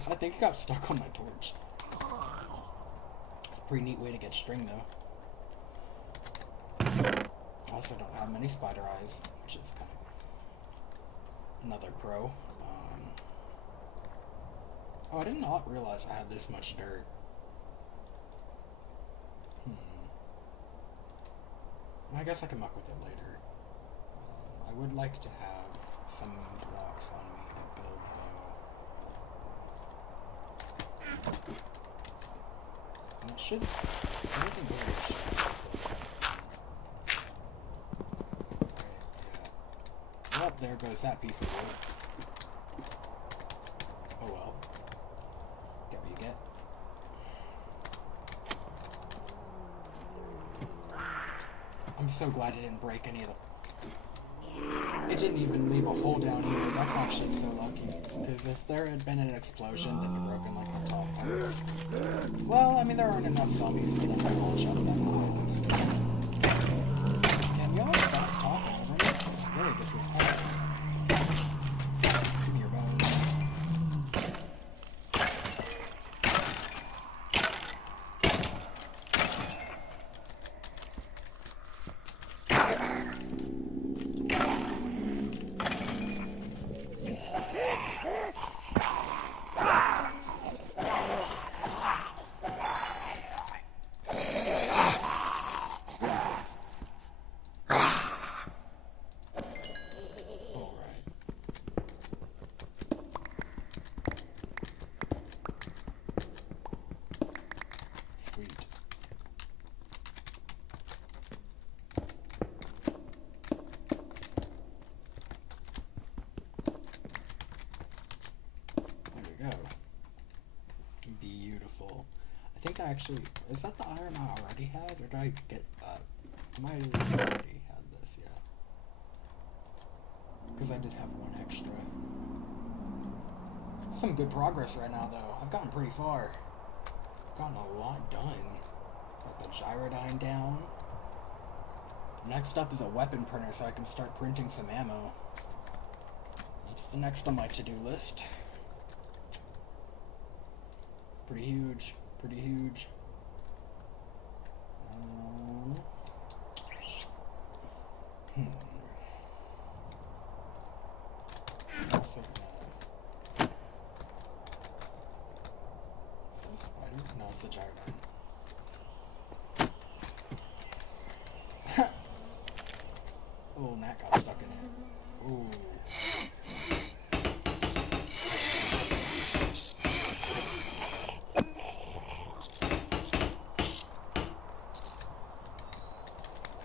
I think it got stuck on my torch. It's a pretty neat way to get string, though. I also don't have many spider eyes, which is kind of another pro. Oh, I did not realize I had this much dirt. I guess I can muck with it later. I would like to have some blocks on me to build, though. And it should... everything here should be filled. Yeah. Well, there goes that piece of wood. Oh well. Get what you get. I'm so glad it didn't break any of the... It didn't even leave a hole down here. That's actually so lucky. Because if there had been an explosion that had broken like the top parts... Well, I mean, there aren't enough zombies for them to launch up that high. Can y'all stop talking over me? It's very disrespectful. Give me your bones. we go. Beautiful. I think I actually... Is that the iron I already had? Or did I get that? I might have already had this, yeah. Because I did have one extra. Some good progress right now, though. I've gotten pretty far. Gotten a lot done. Got the gyrodyne down. Next up is a weapon printer so I can start printing some ammo. That's the next on my to-do list. Pretty huge. Pretty huge. Also gonna... Is that a spider? No, it's a gyrodyne. Oh, Nat got stuck in it. Ooh.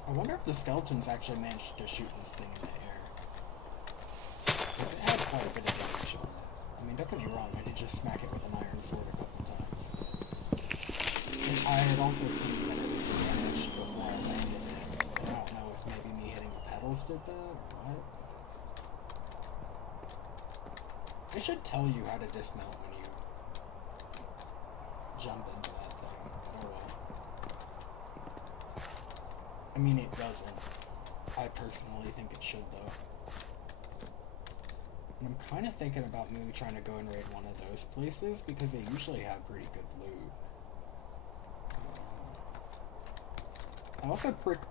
I wonder if the skeletons actually managed to shoot this thing in the air. Because it had quite a bit of damage on it. I mean, don't get me wrong, I did just smack it with an iron sword a couple times. And I had also seen that it was damaged before I landed it. I don't know if maybe me hitting the pedals did that, or what? It should tell you how to dismount when you jump into that thing. Oh well. I mean, it doesn't. I personally think it should, though. And I'm kind of thinking about maybe trying to go and raid one of those places, because they usually have pretty good loot. I also pricked?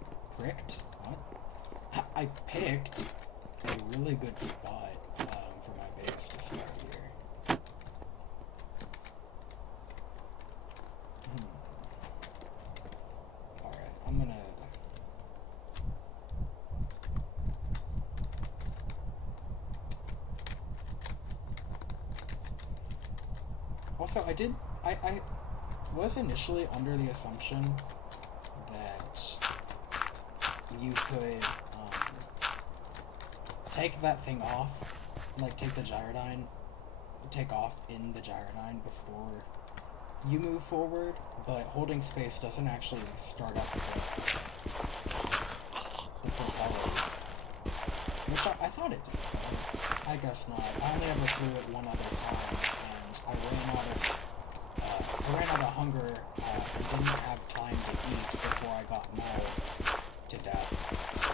What? I picked a really good spot for my base to start here. Alright, I'm gonna... Also, I was initially under the assumption that you could take that thing off, like take the gyrodyne, take off in the gyrodyne before you move forward, but holding space doesn't actually start up the propellers, which I thought it did, but I guess not. I only ever flew it one other time, and I ran out of hunger and didn't have time to eat before I got mauled to death. So,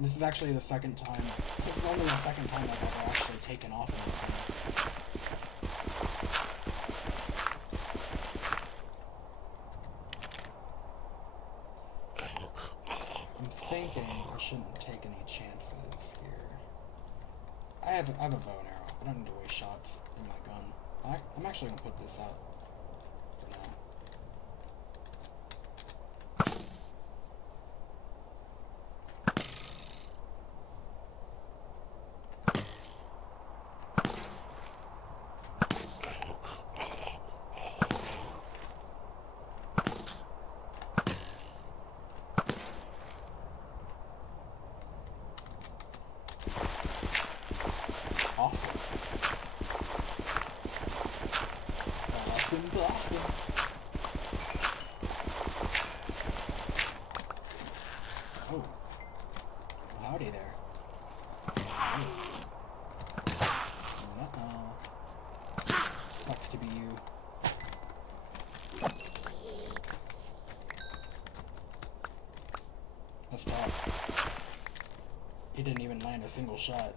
this is actually the second time. It's only the second time I've ever actually taken off anything. I'm thinking I shouldn't take any chances here. I have a bow and arrow. I don't need to waste shots in my gun. I'm actually gonna put this out for now. Awesome. Awesome. Oh. Well, howdy there. Uh-oh. Sucks to be you. That's tough. He didn't even land a single shot.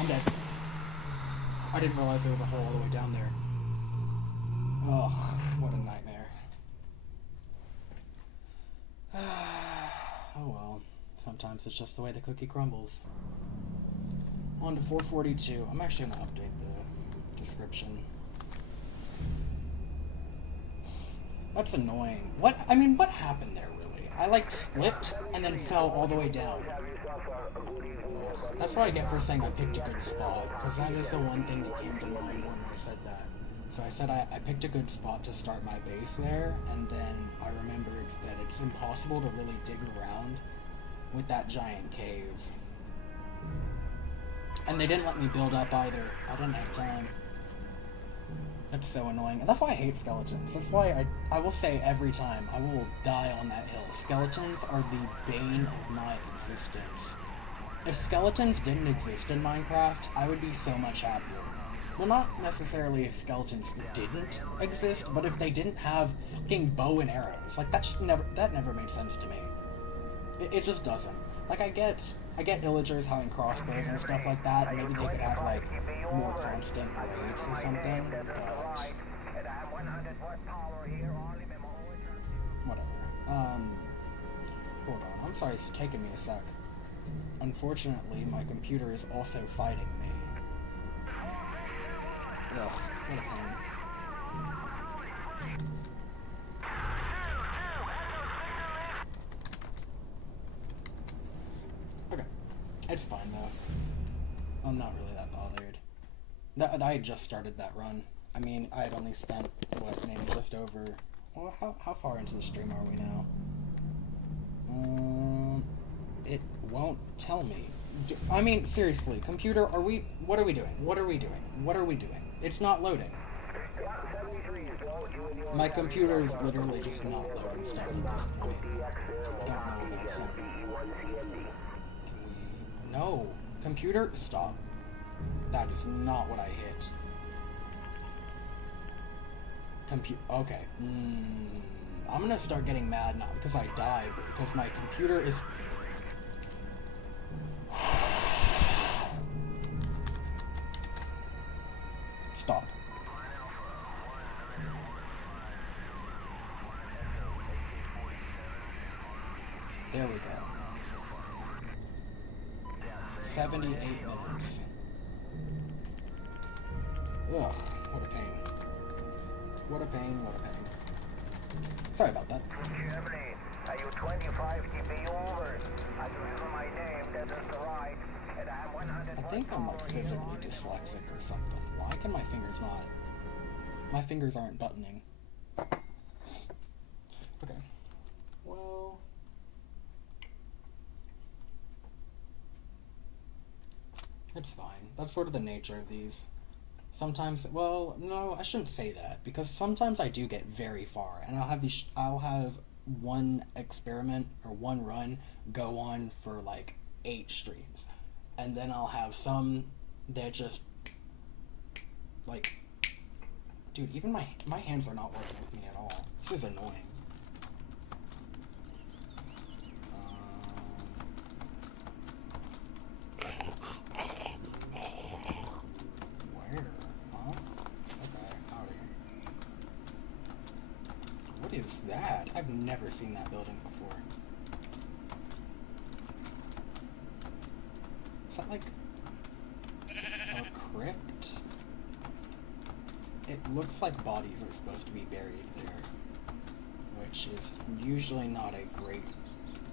I'm dead. I didn't realize there was a hole all the way down there. Oh, what a nightmare. Oh well. Sometimes it's just the way the cookie crumbles. On to 442. I'm actually going to update the description. That's annoying. What happened there, really? I, like, slipped and then fell all the way down. That's what I get for saying I picked a good spot, because that is the one thing that came to mind when I said that. So I said I picked a good spot to start my base there, and then I remembered that it's impossible to really dig around with that giant cave. And they didn't let me build up either. I didn't have time. That's so annoying. And that's why I hate skeletons. That's why I will say every time, I will die on that hill. Skeletons are the bane of my existence. If skeletons didn't exist in Minecraft, I would be so much happier. Well, not necessarily if skeletons didn't exist, but if they didn't have fucking bow and arrows. Like, that never made sense to me. It just doesn't. Like, I get villagers having crossbows and stuff like that, and maybe they could have, like, more constant raids or something, but... whatever. Hold on. I'm sorry it's taking me a sec. Unfortunately, my computer is also fighting me. Ugh, what a pain. Okay. It's fine, though. I'm not really that bothered. I had just started that run. I mean, I had only spent, maybe just over... Well, how far into the stream are we now? It won't tell me. I mean, seriously, computer, what are we doing? What are we doing? What are we doing? It's not loading. My computer is literally just not loading stuff at this point. I don't know about something. No. Computer, stop. That is not what I hit. Okay. I'm gonna start getting mad not because I died, but because my computer is... Stop. There we go. 78 minutes. Ugh, what a pain. What a pain, what a pain. Sorry about that. Germany, are you 25 TP over? I remember my name, that is the right, and I'm 100. I think I'm like physically dyslexic or something. Why can my fingers not? My fingers aren't buttoning. Okay. Well... It's fine. That's sort of the nature of these. Sometimes, well, no, I shouldn't say that, because sometimes I do get very far, and I'll have one experiment, or one run, go on for, like, 8 streams. And then I'll have some that just, like, dude, even my hands are not working with me at all. This is annoying. Where? Huh? Okay, howdy. What is that? I've never seen that building before. Is that like a crypt? It looks like bodies are supposed to be buried there, which is usually not a great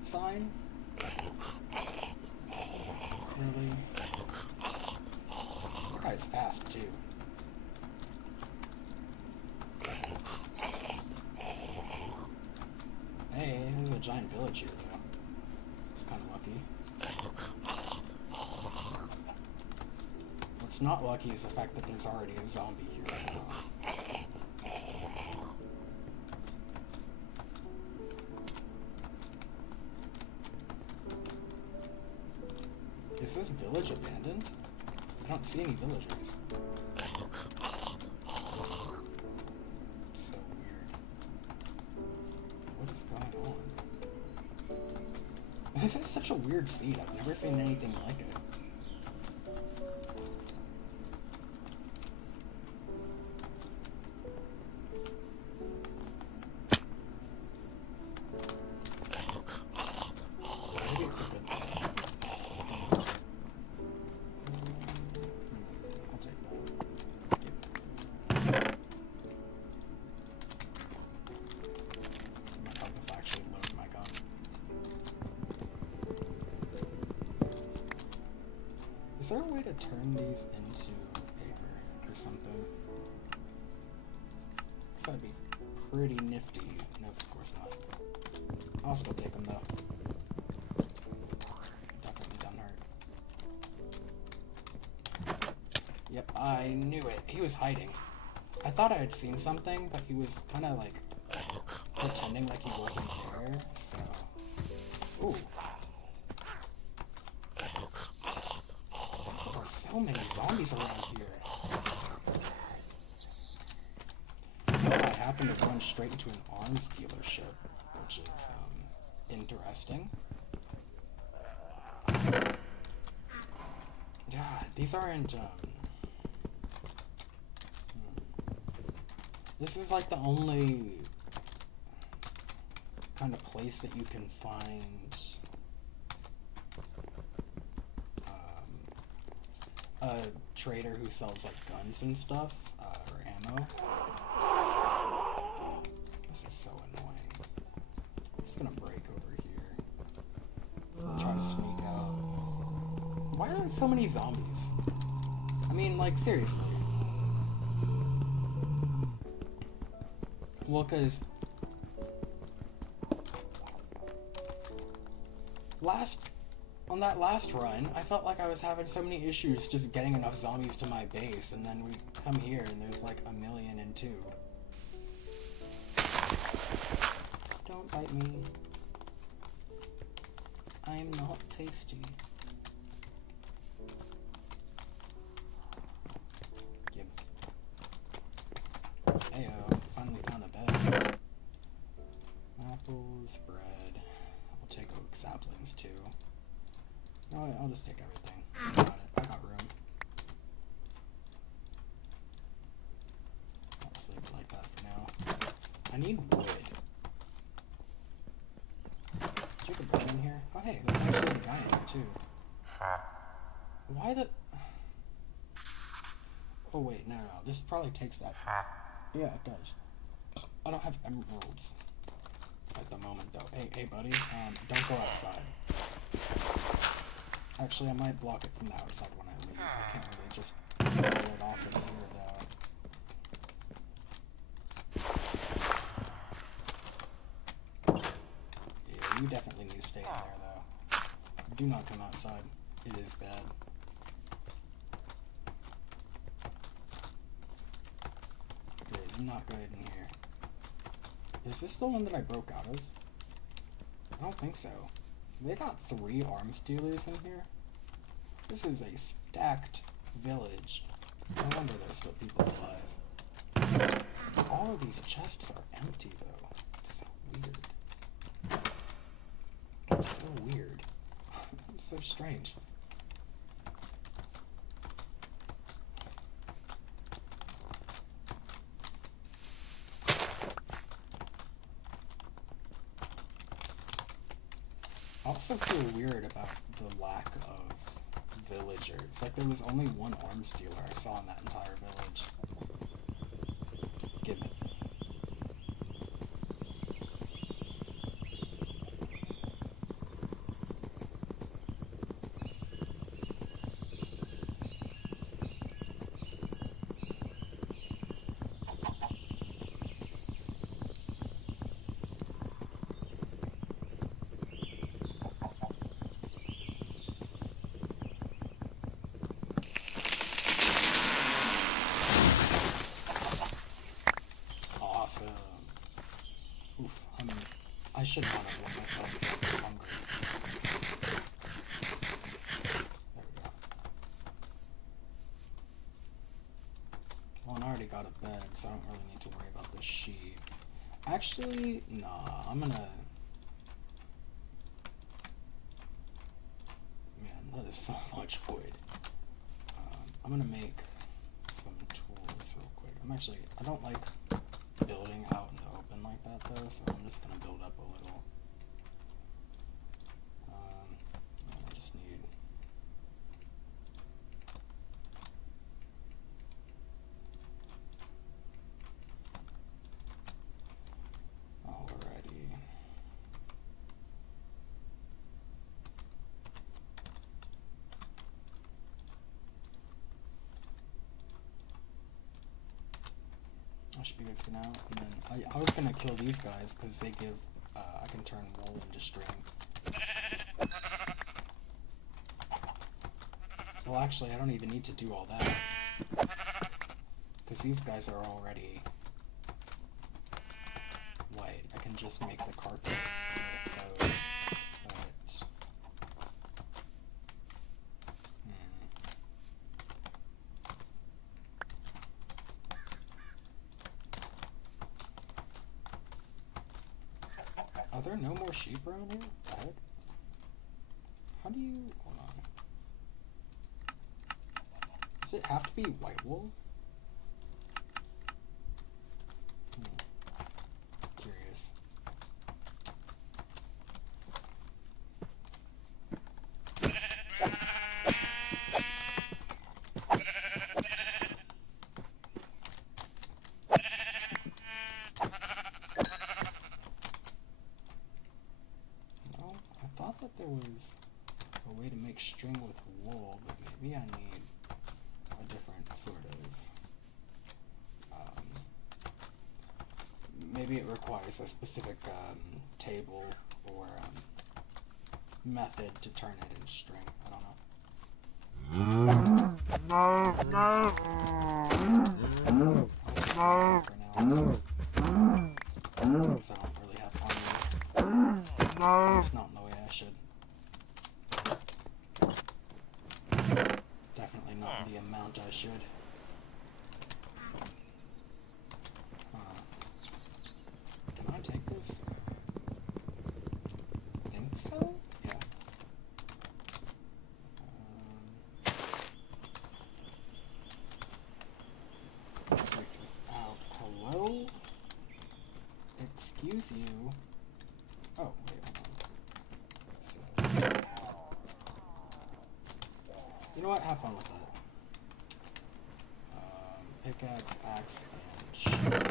sign. Really? That guy's fast, too. Hey, there's a giant village here, though. It's kind of lucky. What's not lucky is the fact that there's already a zombie here right now. Is this village abandoned? I don't see any villagers. It's so weird. What is going on? This is such a weird scene. I've never seen anything like it. Maybe it's a good thing. I'll take that. Might help if I actually load my gun. Is there a way to turn these into paper or something? That'd be pretty nifty. No, of course not. I'll still take them though. Definitely done hurt. Yep, I knew it. He was hiding. I thought I had seen something, but he was kind of like pretending like he wasn't there, so... Ooh. There are so many zombies around here. I happened to run straight into an arms dealership, which is, interesting. God, these aren't, This is like the only kind of place that you can find a trader who sells like guns and stuff, or ammo. This is so annoying. I'm just gonna break over here. I'll try to sneak out. Why are there so many zombies? I mean, like, seriously. Well, cause on that last run, I felt like I was having so many issues just getting enough zombies to my base, and then we come here and there's like 1,000,002. Don't bite me. I'm not tasty. Gib. Heyo, finally found a bed. Apples, bread. I'll take oak saplings too. No, I'll just take everything. I got it. I got room. I'll just leave it like that for now. I need wood. Did you have a guy in here? Oh hey, there's actually a guy in here too. Why the... Oh wait, no. This probably takes that. Yeah, it does. I don't have emeralds at the moment though. Hey buddy, don't go outside. Actually, I might block it from the outside when I leave. I can't really just throw it off in here, though. Yeah, you definitely need to stay in there, though. Do not come outside. It is bad. It is not good in here. Is this the one that I broke out of? I don't think so. They got 3 arms dealers in here. This is a stacked village. No wonder there's still people alive. All of these chests are empty, though. It's so weird. It's so weird. It's so strange. I also feel weird about the lack of villagers. Like, there was only one arms dealer I saw in that entire village. Give it. I should not have let myself get this hungry. There we go. Well, and I already got a bed, so I don't really need to worry about this sheep. Actually, nah, I'm gonna... Man, that is so much wood. I'm gonna make some tools real quick. I don't like building out in the open like that though, so I'm just gonna build up a little. I just need... Alrighty. That should be good for now. And then I was gonna kill these guys because they give I can turn wool into string. Well, actually, I don't even need to do all that. Because these guys are already white. I can just make the carpet with those. But, Are there no more sheep around here? What the heck? How do you... Hold on. Does it have to be white wool? Curious. Well, I thought that there was a way to make string with wool, but maybe I need a different sort of... maybe it requires a specific table or method to turn it into string. I don't know. For now. Because I don't really have armor. It's not in the way I should. Definitely not the amount I should. Can I take this? I think so? Yeah. It's like, hello? Excuse you. Oh, wait, hold on. So, you know what? Have fun with that. Pickaxe, axe, and shovel.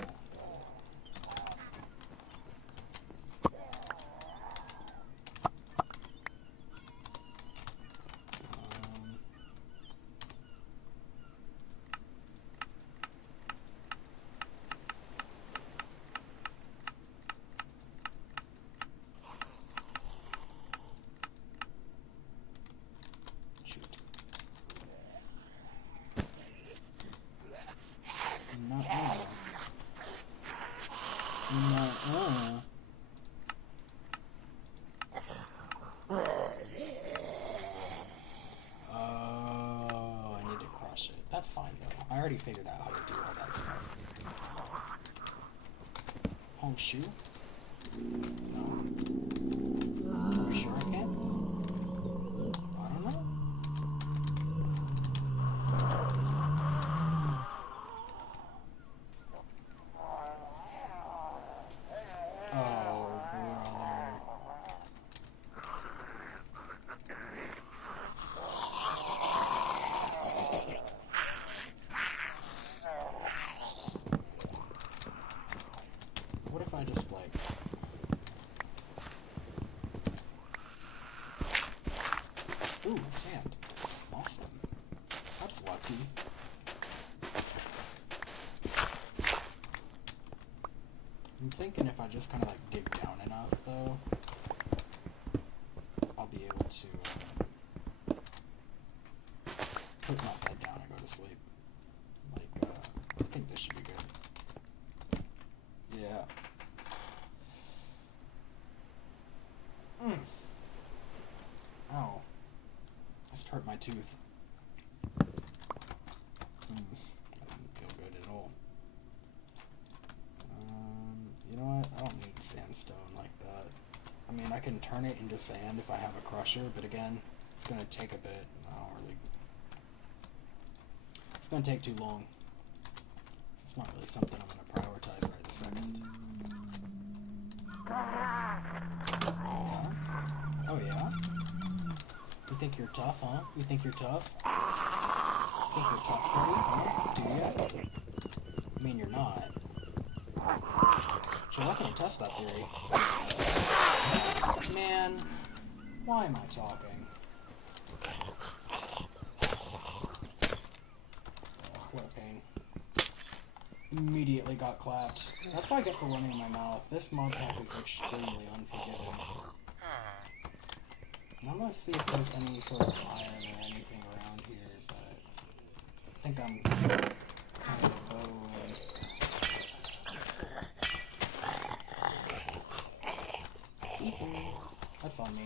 Oh, I need to crush it. That's fine though. I already figured out how to do all that stuff. Hongshu? No. Are we sure I can? I don't know. Oh, brother. What if I just, like... Ooh, sand. Awesome. That's lucky. I'm thinking if I just kind of, like, dig down enough, though, I'll be able to, put my head down and go to sleep. Like, I think this should be good. Yeah. Ow. Just hurt my tooth. That didn't feel good at all. You know what? I don't need sandstone like that. I mean, I can turn it into sand if I have a crusher, but again, it's gonna take a bit. I don't really... It's gonna take too long. It's not really something I'm gonna prioritize right this second. Yeah? Oh yeah? You think you're tough, huh? You think you're tough? You think you're tough, buddy? Huh? Do ya? I mean, you're not. Sure, I can test that theory. Man, why am I talking? Ugh, what a pain. Immediately got clapped. That's what I get for running my mouth. This mod pack is extremely unforgiving. And I'm gonna see if there's any sort of iron or anything around here, but think I'm kind of bone. That's on me.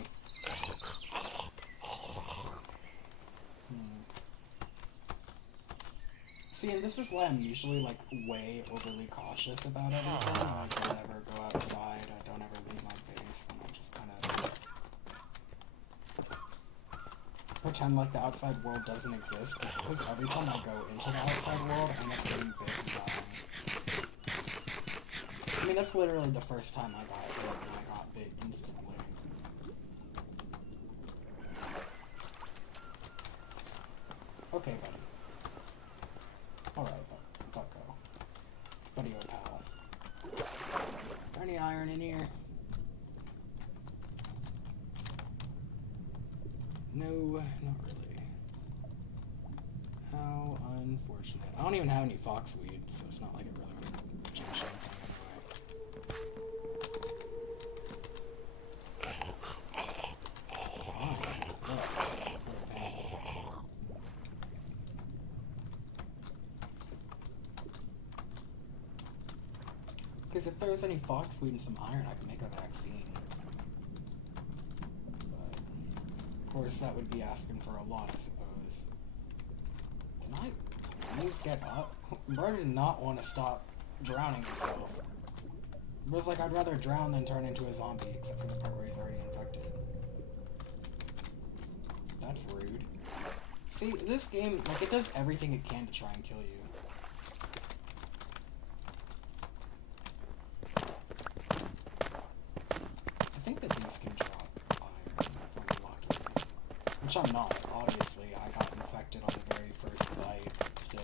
See, and this is why I'm usually, like, way overly cautious about everything. I don't ever go outside, I don't ever leave my base, and I just kind of pretend like the outside world doesn't exist, because every time I go into the outside world, I end up getting bit and dying. I mean, that's literally the first time I got hit, and I got bit instantly. Okay, buddy. Alright, bucko. Buddy old pal. Is there any iron in here? No, not really. How unfortunate. I don't even have any foxweed, so it's not like it really would change anything anyway. Fine. Look. Because if there was any foxweed and some iron, I could make a vaccine. But, of course, that would be asking for a lot, I suppose. Can I please get up? Bro did not want to stop drowning himself. Bro's like, I'd rather drown than turn into a zombie, except for the part where he's already infected. That's rude. See, this game, like, it does everything it can to try and kill you. I think that these can drop iron if I'm lucky. Which I'm not, obviously. I got infected on the very first bite, but still.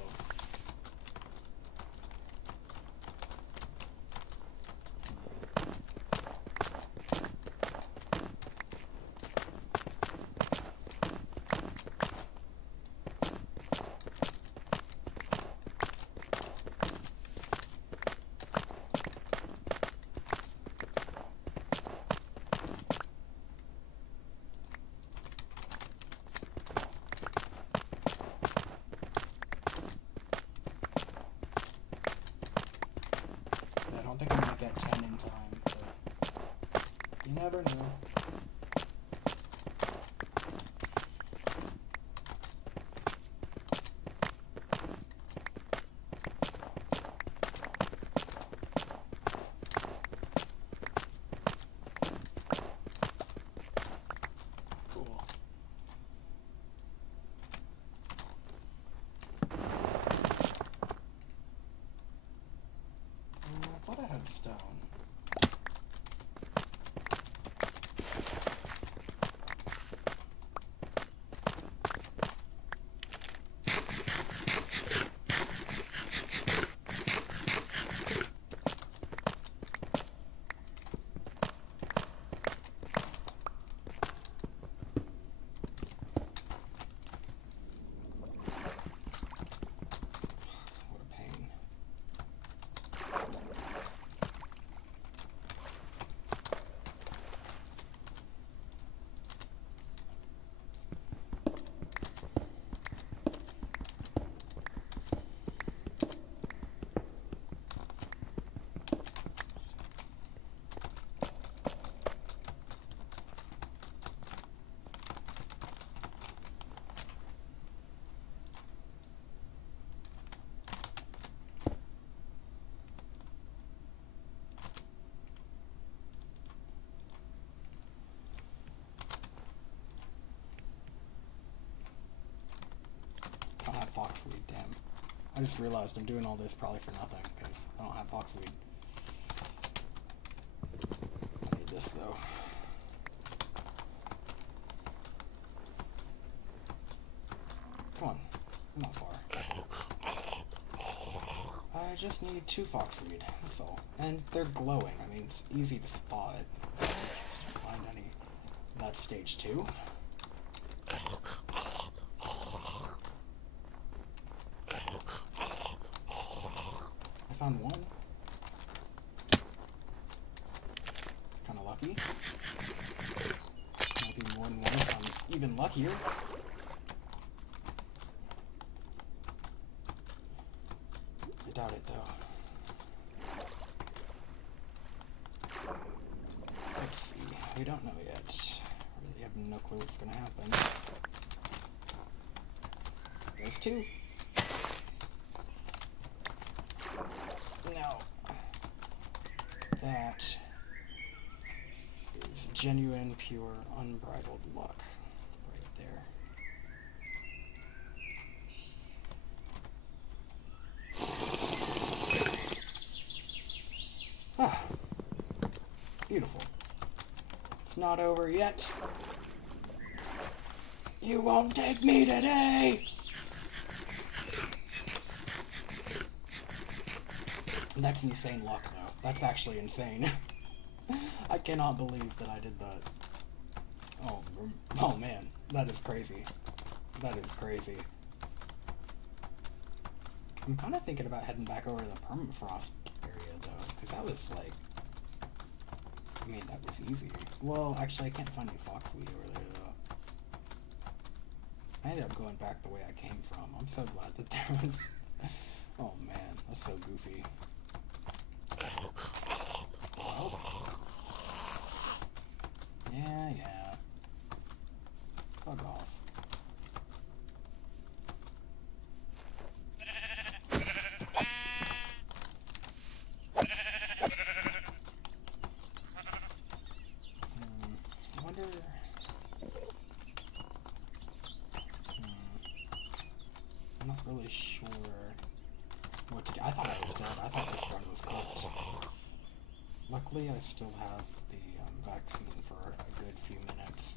I don't think I'm gonna get 10 in time, but you never know. Cool. I thought I had stone. What a pain. I don't have foxweed, damn. I just realized I'm doing all this probably for nothing, because I don't have foxweed. I need this, though. Come on. I'm not far. I just need 2 foxweed, that's all. And they're glowing. I mean, it's easy to spot. Just find any. That's stage 2. I found 1. Kinda lucky. Maybe more than 1 if I'm even luckier. doubt it, though. Let's see. We don't know yet. Really have no clue what's gonna happen. There's two. Now, that is genuine, pure, unbridled luck right there. Ah, beautiful. It's not over yet. You won't take me today! That's insane luck, though. That's actually insane. I cannot believe that I did that. Oh man, that is crazy. That is crazy. I'm kind of thinking about heading back over to the permafrost area, though, because that was like... I mean, that was easy. Well, actually, I can't find any foxweed over there, though. I ended up going back the way I came from. I'm so glad that there was... Oh man, that's so goofy. Well, yeah. Bug off. I wonder... I'm not really sure what to do. I thought I was dead. I thought this run was cooked. Luckily, I still have the vaccine for a good few minutes.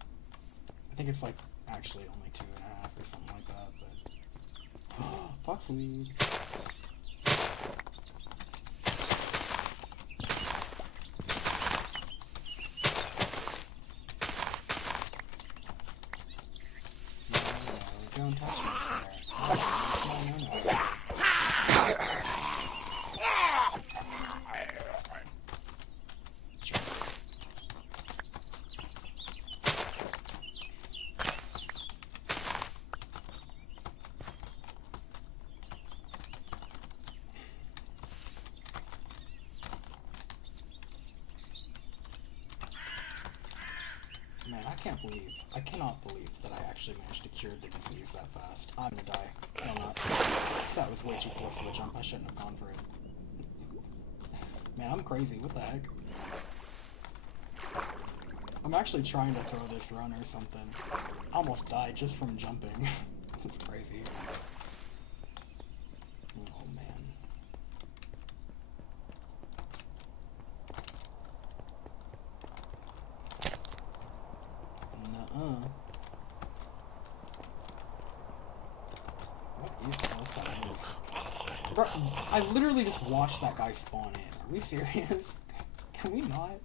I think it's like actually only 2.5 or something like that, but... Foxweed! No, don't touch me there. No. Man, I cannot believe that I actually managed to cure the disease that fast. I'm gonna die. I'm not. That was way too close to the jump. I shouldn't have gone for it. Man, I'm crazy. What the heck? I'm actually trying to throw this run or something. I almost died just from jumping. That's crazy. Oh, man. Nuh-uh. What is all that? Bro, I literally just watched that guy spawn in. Are we serious? Can we not?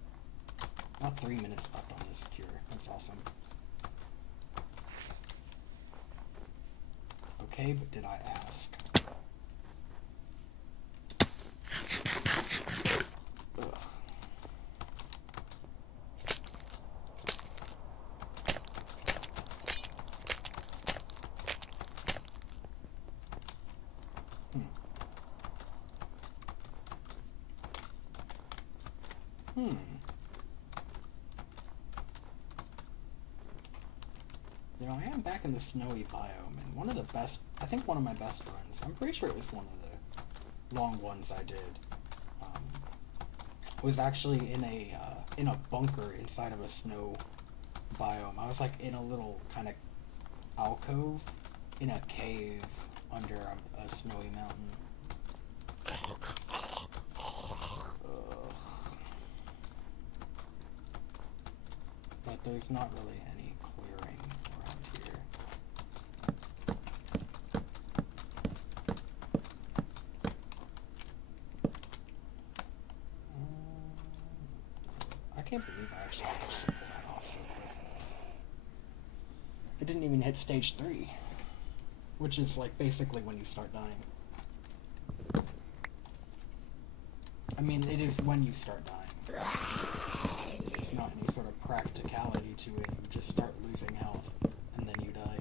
Not 3 minutes left on this cure. That's awesome. Okay, but did I ask? Ugh. You know, I am back in the snowy biome, and one of the best, I think one of my best runs, I'm pretty sure it was one of the long ones I did, was actually in a bunker inside of a snow biome. I was like in a little kind of alcove in a cave under a snowy mountain. Ugh. But there's not really any clearing around here. I can't believe I actually managed to pull that off so quick. It didn't even hit stage 3, which is like basically when you start dying. I mean, it is when you start dying. There's not any sort of practicality to it. You just start losing health, and then you die.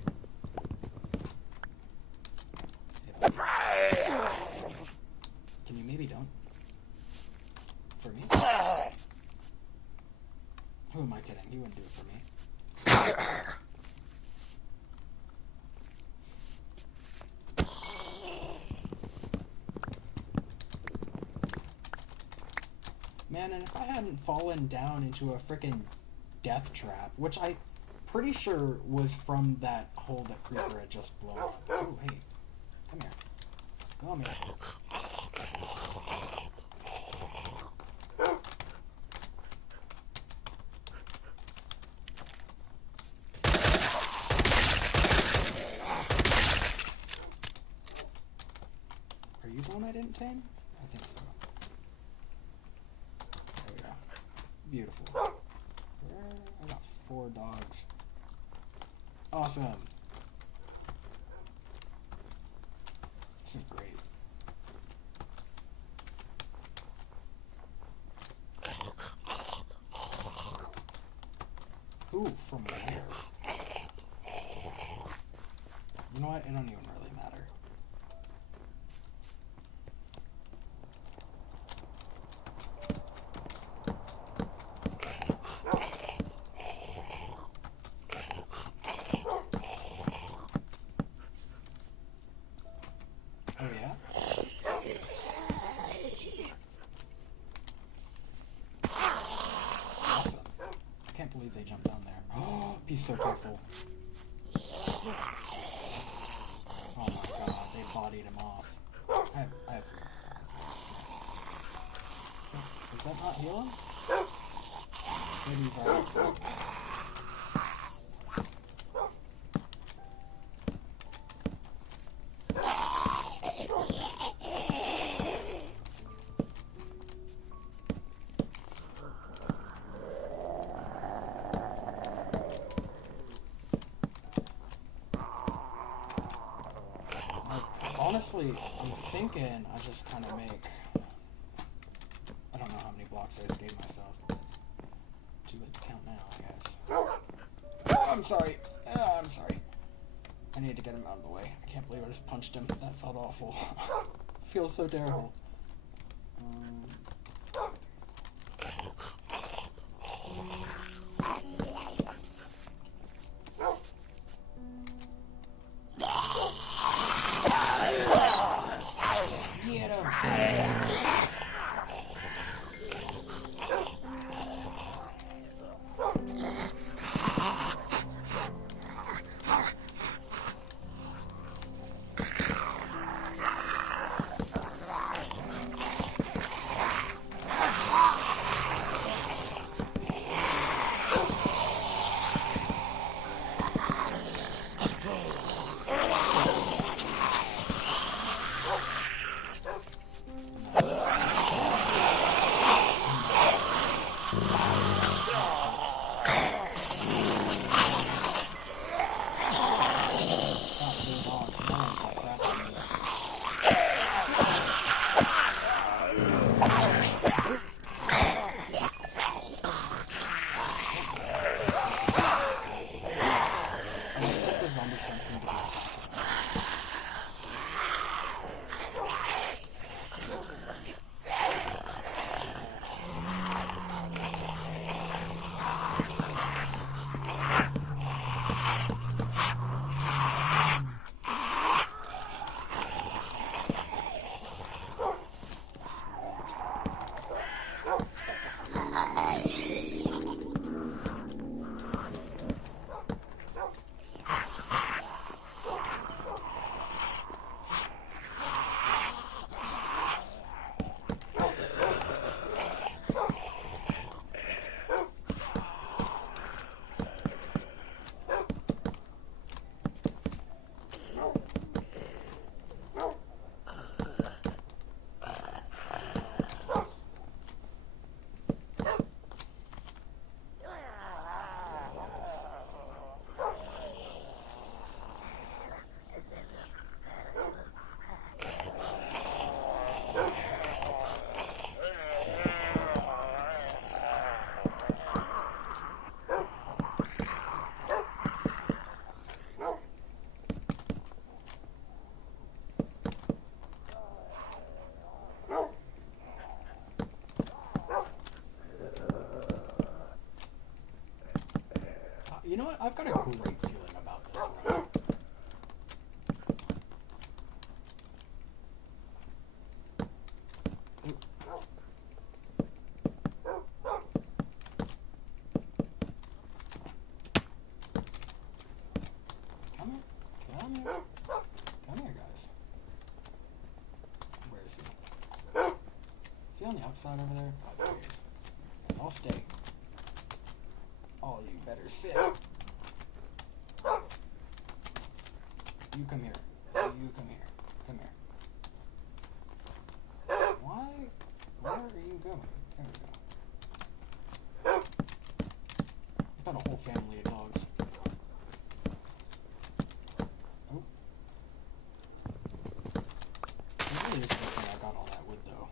man, and if I hadn't fallen down into a freaking death trap, which I pretty sure was from that hole that Creeper had just blown up. Oh, hey. Come here. Come here. Are you the one I didn't tame? I think so. There we go. Beautiful. I got 4 dogs. Awesome. This is great. Ooh, from where? You know what? It don't even really matter. Oh yeah? Awesome. I can't believe they jumped down there. Oh, be so careful. Oh my god, they bodied him off. I have does that not heal him? Maybe he's alright. Honestly, I'm thinking I just kind of make, I don't know how many blocks I just gave myself, but too late to count now, I guess. Oh, I'm sorry. Oh, I'm sorry. I need to get him out of the way. I can't believe I just punched him. That felt awful. Feels so terrible. Get him! You know what? I've got a great feeling about this run. outside over there? Oh, there he is. I'll stay. Oh, you better sit. You come here. You come here. Come here. Why? Where are you going? There we go. I've got a whole family of dogs. Oh. It really is a good thing I got all that wood, though.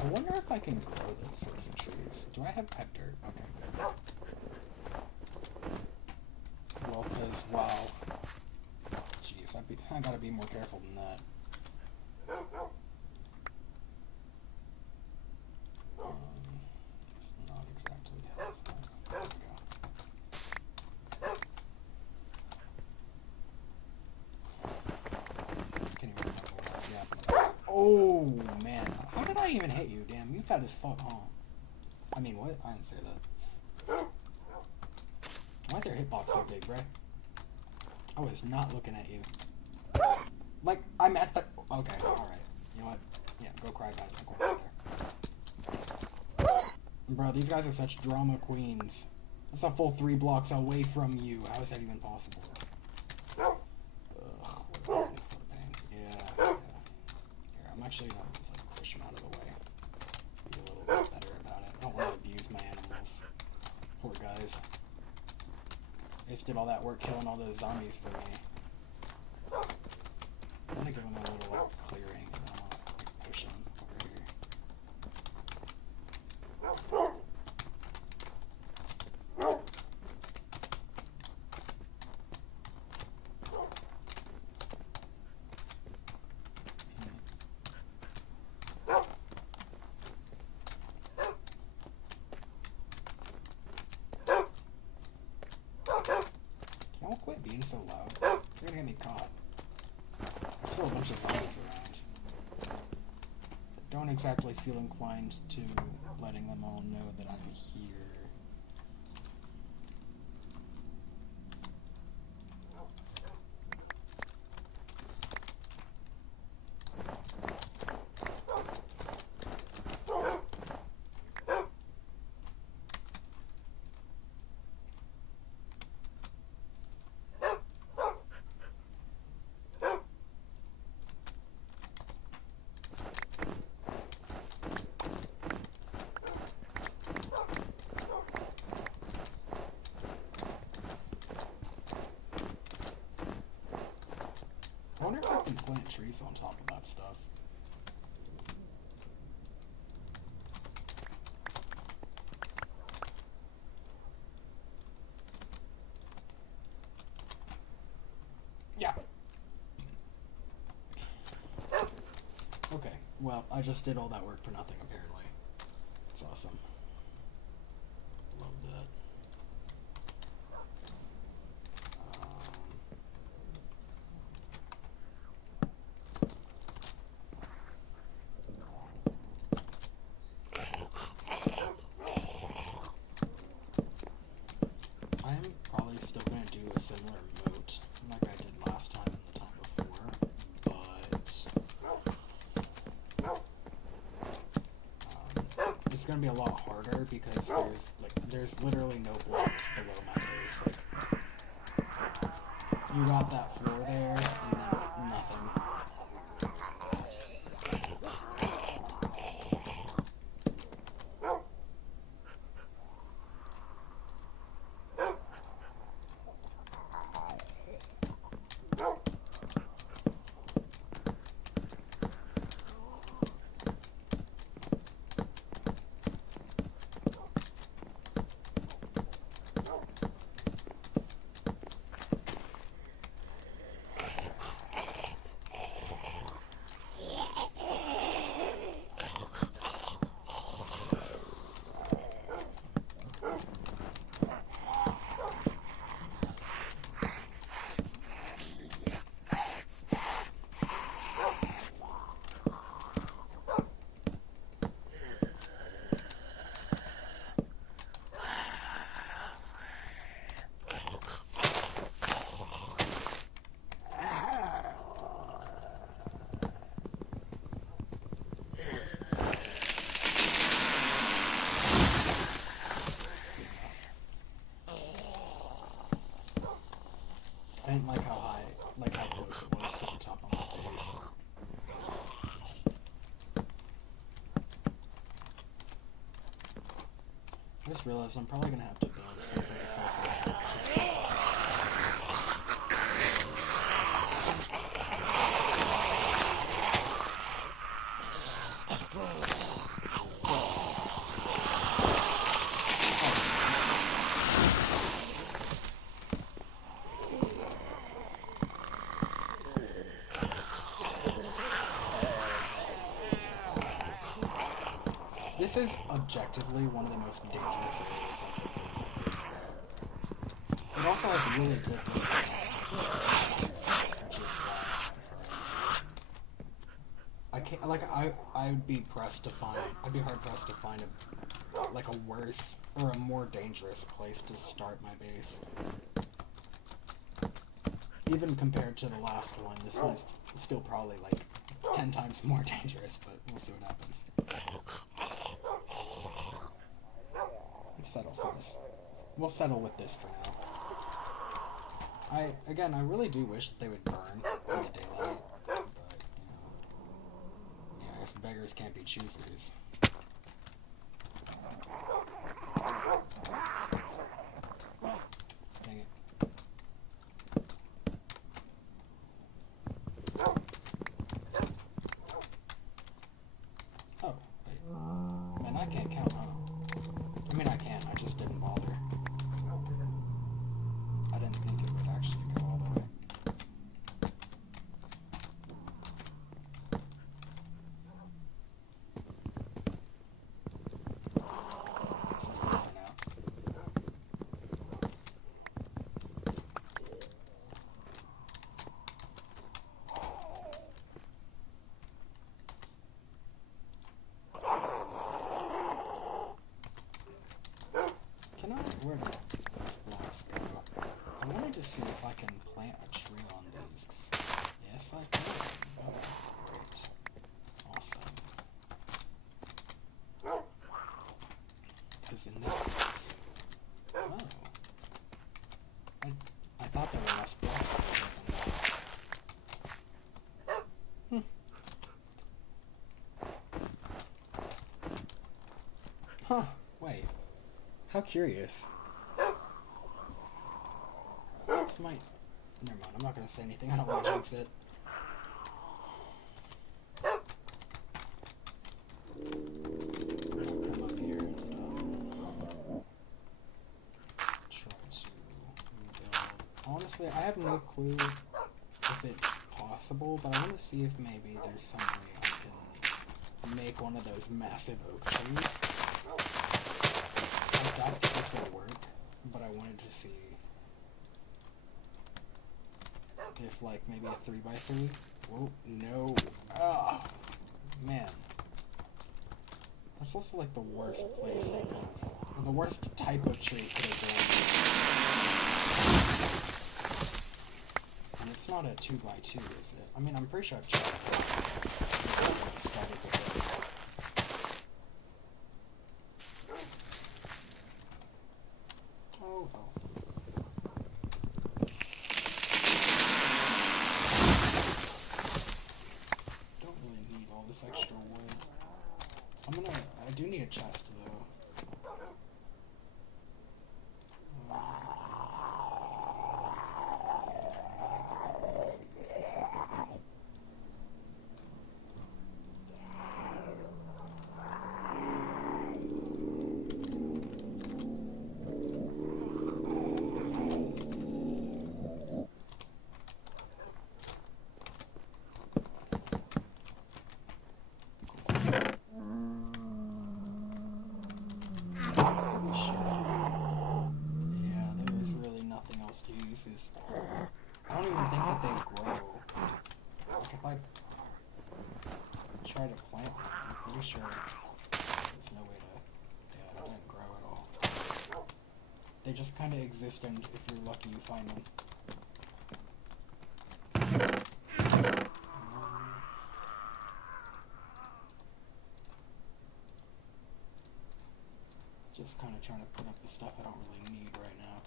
I wonder if I can grow those sorts of trees. Do I have dirt? Okay, good. Well, because, wow. Jeez, I gotta be more careful than that. It's not exactly helpful. There we go. Can't even remember what I was yapping about. Oh, man. How did I even hit you? Damn, you've had as fuck, huh? I mean, what? I didn't say that. Why is your hitbox so big, Bray? I was not looking at you. Like, I'm at the... Okay, alright. You know what? Yeah, go cry guys in the corner there. Bro, these guys are such drama queens. That's a full 3 blocks away from you. How is that even possible? Ugh, what a pain. Yeah. Here, I'm actually gonna like, push him out of the way. Be a little bit better about it. I don't want to abuse my animals. Poor guys. They just did all that work killing all those zombies for me. I'm gonna give them a little like, clearing and then I'll like, push them over here. Can y'all quit being so loud? You're gonna get me caught. There's still a bunch of zombies around. I don't exactly feel inclined to letting them all know that I'm here. I wonder if I can plant trees on top of that stuff. Yeah. Okay, well, I just did all that work for nothing, apparently. It's awesome. Love that. I'm probably still going to do a similar moat like I did last time and the time before, but it's going to be a lot harder because there's literally no blocks below my base. Like, you got that floor there and then nothing. just realized I'm probably gonna have to build some sort of surface to set up. This is objectively one of the most dangerous areas I could build this. It also has really good living costs, which is why I can't, like, I would be pressed to find, I'd be hard pressed to find a worse or a more dangerous place to start my base. Even compared to the last one, this one's still probably like 10 times more dangerous, but we'll see what happens. Let's settle for this. We'll settle with this for now. I really do wish that they would burn in the daylight, but, I guess beggars can't be choosers. Dang it. Oh, wait. Man, I can't count, huh? I mean, I can, I just didn't bother. I didn't think it would actually go all the way. This is good for now. Where did those blocks go? I wanted to see if I can plant a tree on these. Yes, I can. Oh, great. Awesome. Because in that case... Oh. I thought there were less blocks over here than that. Huh. Wait. How curious. This might... Never mind, I'm not going to say anything. I don't want to jinx it. I'll come up here and try to build... Honestly, I have no clue if it's possible, but I want to see if maybe there's some way I can make one of those massive oak trees. I doubt this will work, but I wanted to see if, like, maybe a 3x3. Whoa, no. Ah, man. That's also, like, the worst place they could have, or the worst type of tree could have been. And it's not a 2x2, is it? I mean, I'm pretty sure I've tried it. Started with it. Oh, oh. Don't really need all this extra wood. I do need a chest though. I don't even think that they grow. Like if I try to plant them, I'm pretty sure there's no way to... Yeah, it didn't grow at all. They just kind of exist, and if you're lucky you find them. Just kind of trying to put up the stuff I don't really need right now.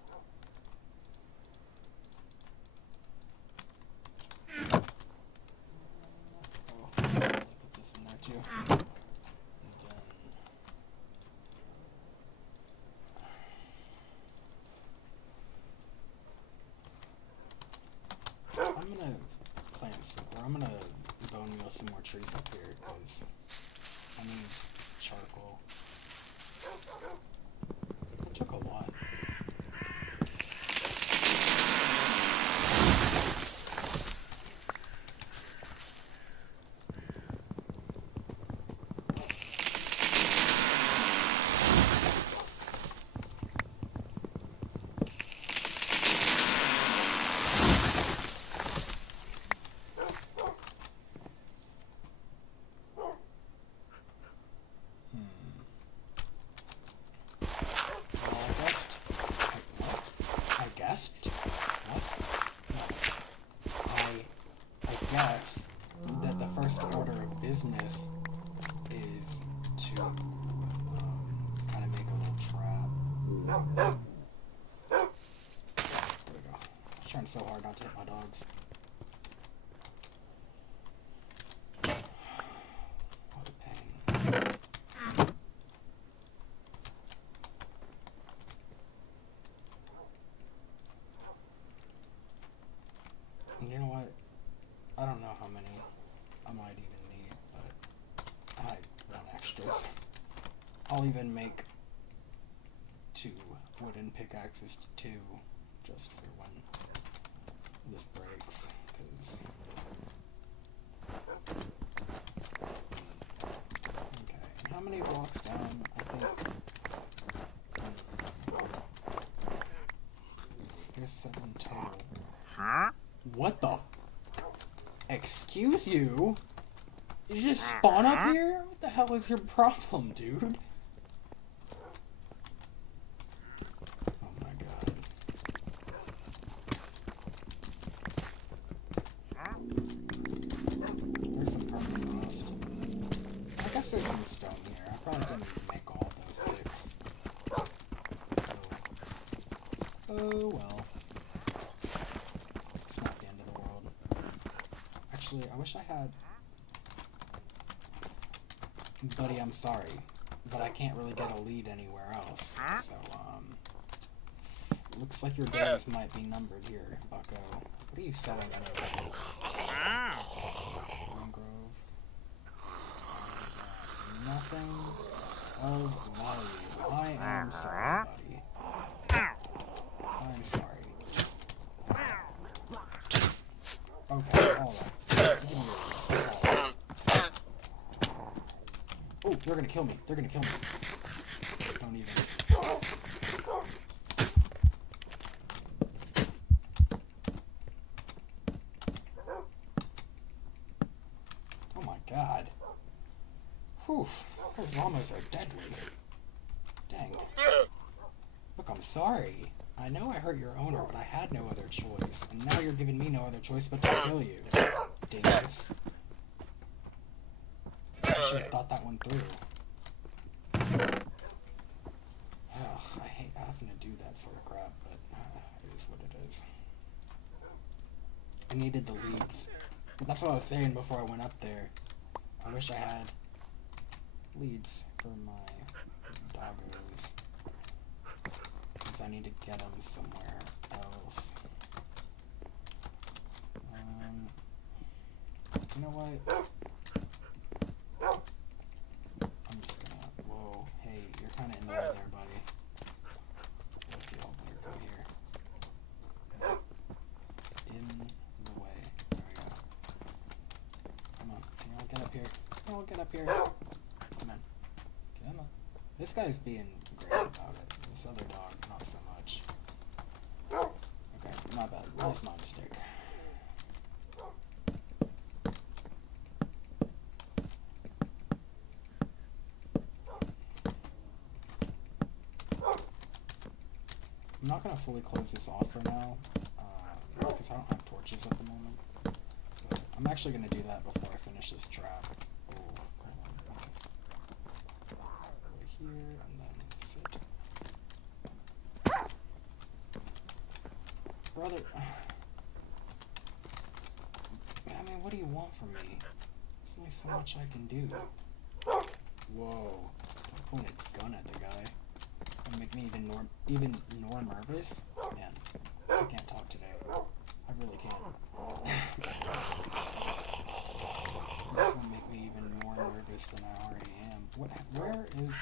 Put this in there too. And then we go. I'm trying so hard not to hit my dogs. What a pain. And you know what? I don't know how many I might even need, but I want extras. I'll even make 2 wooden pickaxes too, just for when this breaks, because... Okay, how many blocks down? I think... There's 7 total. Huh? What the... Excuse you? You just spawn up here? What the hell is your problem, dude? Oh my god. There's some permafrost. I guess there's some stone here. I probably didn't make all those picks. Oh well. It's not the end of the world. Actually, I wish I had... Buddy, I'm sorry, but I can't really get a lead anywhere else. So, looks like your days might be numbered here, bucko. What are you selling anyway? Mangrove. Nothing of value. I am sorry, buddy. I'm sorry. Okay, alright. Give me yours. That's all. Oh, they're gonna kill me. They're gonna kill me. Don't even. Oh my god. Whew. Those llamas are deadly. Dang. Look, I'm sorry. I know I hurt your owner, but I had no other choice. And now you're giving me no other choice but to kill you. Dingus. I should have thought that one through. Ugh, I hate having to do that sort of crap, but it is what it is. I needed the leads. That's what I was saying before I went up there. I wish I had leads for my doggos. Because I need to get them somewhere else. You know what? I'm just gonna... Whoa, hey, you're kind of in the way there, buddy. Look, y'all better come here. In the way. There we go. Come on, can y'all get up here? Oh, get up here. Come on. Come on. This guy's being great about it. This other dog, not so much. Okay, my bad. That's my mistake. I'm not going to fully close this off for now, because I don't have torches at the moment. But I'm actually going to do that before I finish this trap. Oh, hold on. Over here, and then sit. Brother. I mean, what do you want from me? There's only so much I can do. Whoa. Don't point a gun at the guy. It'll make me even more nervous. Man, I can't talk today. I really can't. This will make me even more nervous than I already am. Where is...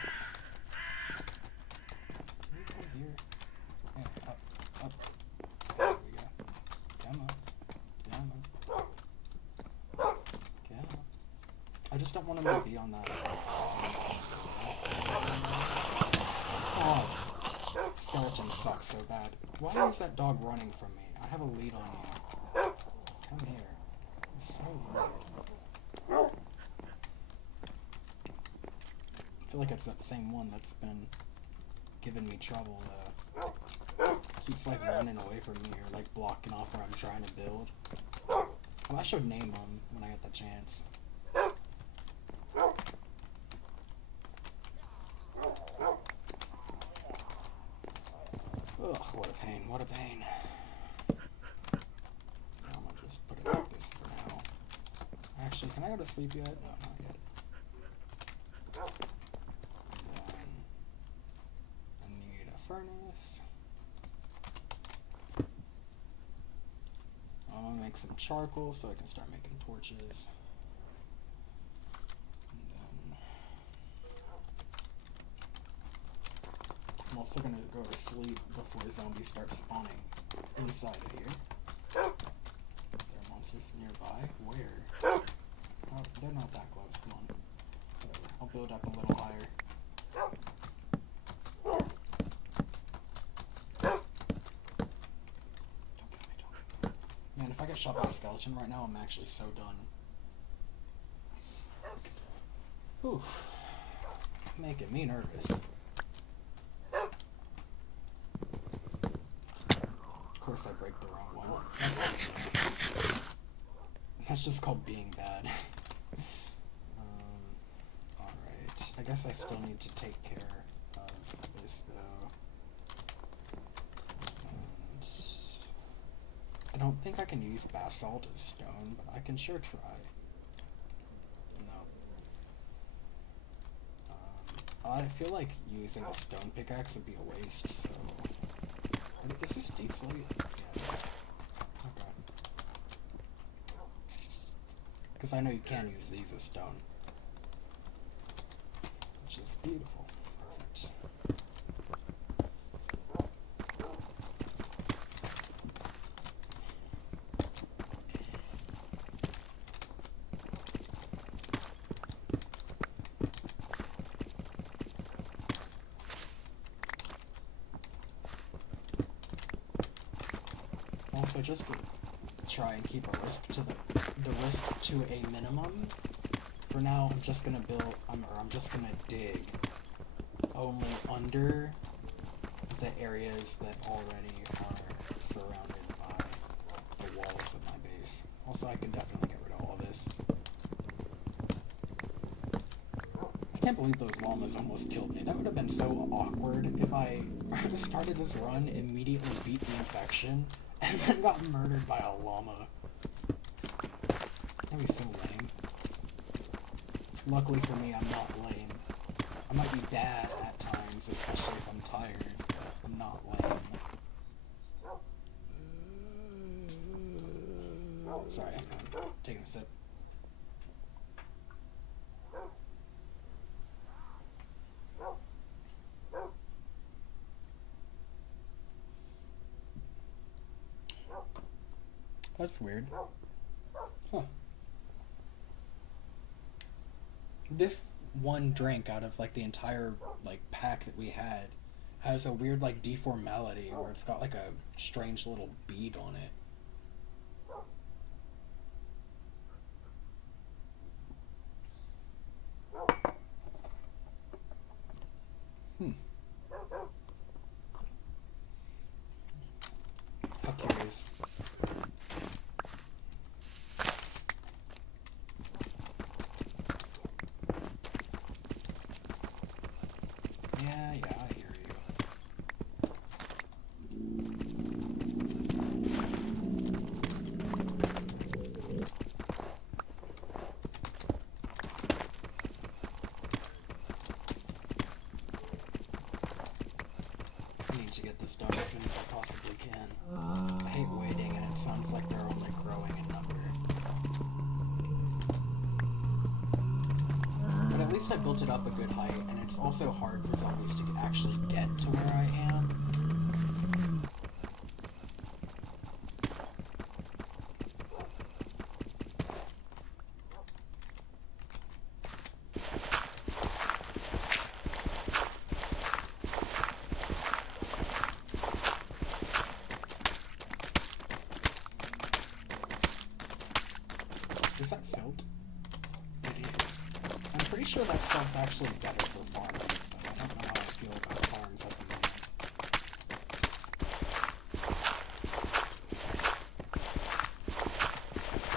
Can we come here? Yeah, up. There we go. Come on. Come on. I just don't want him to be on that. Oh, skeleton sucks so bad. Why is that dog running from me? I have a lead on you. Come here. You're so weird. I feel like it's that same one that's been giving me trouble. Keeps like running away from me or like blocking off where I'm trying to build. Well, I should name him when I get the chance. what a pain. I'm gonna just put it like this for now. Actually, can I go to sleep yet? No, not yet. And then I need a furnace. I'm gonna make some charcoal so I can start making torches. And then I'm also gonna go to sleep before zombies start spawning inside of here. There are monsters nearby. Where? Oh, they're not that close. Come on. Whatever. I'll build up a little higher. Don't kill me. Man, if I get shot by a skeleton right now, I'm actually so done. Whew. Making me nervous. Of course I break the wrong one. That's just called being bad. Alright. I guess I still need to take care of this, though. And I don't think I can use basalt as stone, but I can sure try. No. I feel like using a stone pickaxe would be a waste, so... Is this deep slate? Yeah, it is. Okay. Because I know you can use these as stone. Which is beautiful. Perfect. Also, just to try and keep a risk to the risk to a minimum. For now, I'm just gonna build, I'm just gonna dig only under the areas that already are surrounded by the walls of my base. Also, I can definitely get rid of all this. I can't believe those llamas almost killed me. That would have been so awkward if I started this run, immediately beat the infection, and then got murdered by a llama. That'd be so lame. Luckily for me, I'm not lame. I might be bad at times, especially if I'm tired, but I'm not lame. Sorry, I'm taking a sip. That's weird. Huh. This one drink out of like the entire like pack that we had has a weird like deformality where it's got like a strange little bead on it. How curious. Yeah, I hear you. I need to get this done as soon as I possibly can. I hate waiting, and it sounds like they're only growing in number. But at least I built it up a good height, and it's also hard for zombies to actually get to where I am. Is that silt? It is. I'm pretty sure that stuff's actually better for farming, but I don't know how I feel about farms at the moment.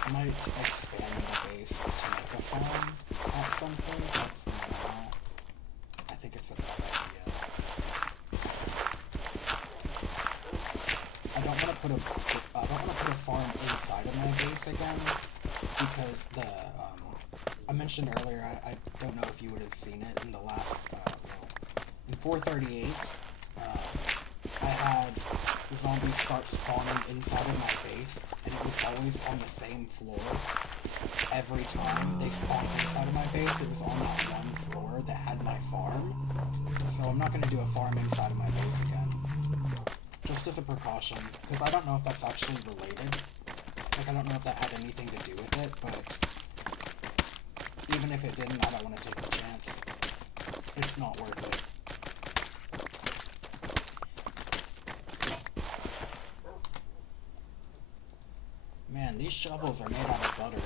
I might expand my base to make a farm at some point, but for now, I think it's a bad idea. put a farm inside of my base again because I mentioned earlier. I don't know if you would have seen it in the last in 438. I had zombies start spawning inside of my base, and it was always on the same floor. Every time they spawned inside of my base, it was on that one floor that had my farm. So I'm not going to do a farm inside of my base again. Just as a precaution, because I don't know if that's actually related. Like, I don't know if that had anything to do with it, but even if it didn't, I don't want to take the chance. It's not worth it. Man, these shovels are made out of butter.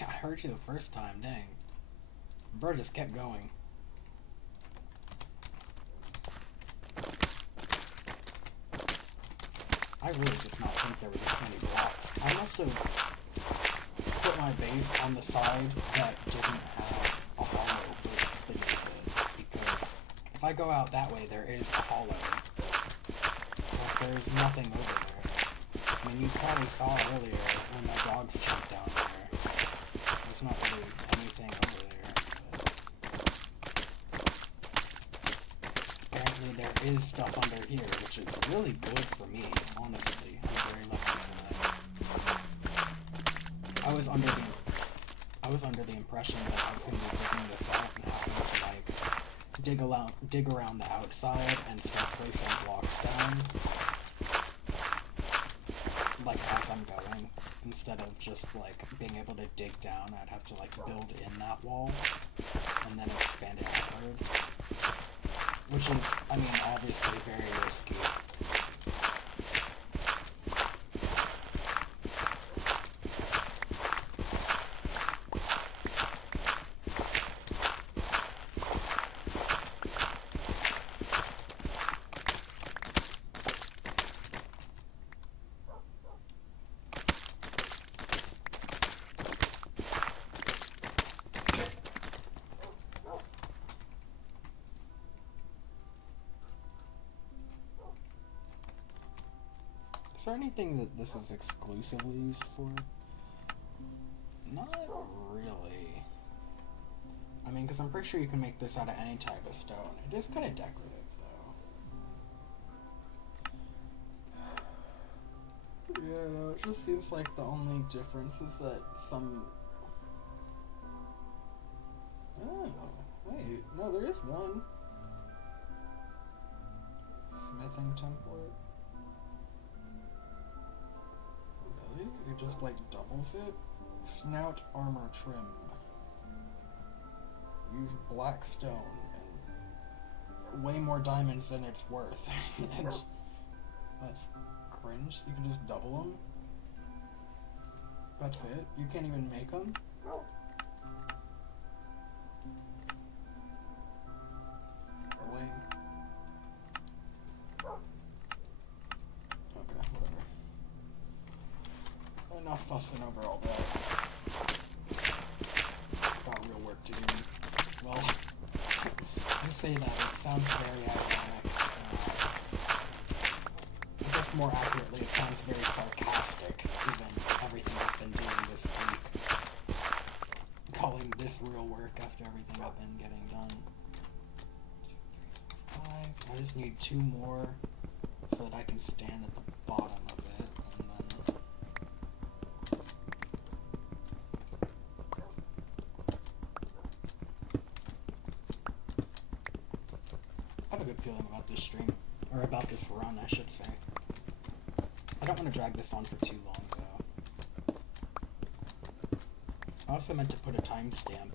I heard you the first time, dang. Bird just kept going. I really did not think there were this many blocks. I must have put my base on the side that didn't have a hollow beneath it, because if I go out that way, there is a hollow. But there's nothing over there. I mean, you probably saw earlier when my dogs jumped down there. There's not really anything over there. But apparently there is stuff under here, which is really good for me, honestly. I'm very lucky for that. I was under the impression that I was going to be digging this out and having to, like, dig around the outside and start placing blocks down, like, as I'm going. Instead of just, like, being able to dig down, I'd have to, like, build in that wall and then expand it outward. Which is, I mean, obviously very risky. Is there anything that this is exclusively used for? Not really. I mean, because I'm pretty sure you can make this out of any type of stone. It is kind of decorative, though. Yeah, no, it just seems like the only difference is that some... Oh, wait. No, there is one. Smithing template. Really? It just, like, doubles it? Snout armor trim. Use black stone and way more diamonds than it's worth. And that's cringe. You can just double them. That's it? You can't even make them? Lame. Okay, whatever. Enough fussing over all that. Got real work to do. Well, I say that, it sounds very ironic. I guess more accurately, it sounds very sarcastic, given everything I've been doing this week. Calling this real work after everything I've been getting done. 2, 3, 4, 5. I just need 2 more so that I can stand at the bottom of it, and then... I have a good feeling about this stream. Or about this run, I should say. I don't want to drag this on for too long, though. I also meant to put a timestamp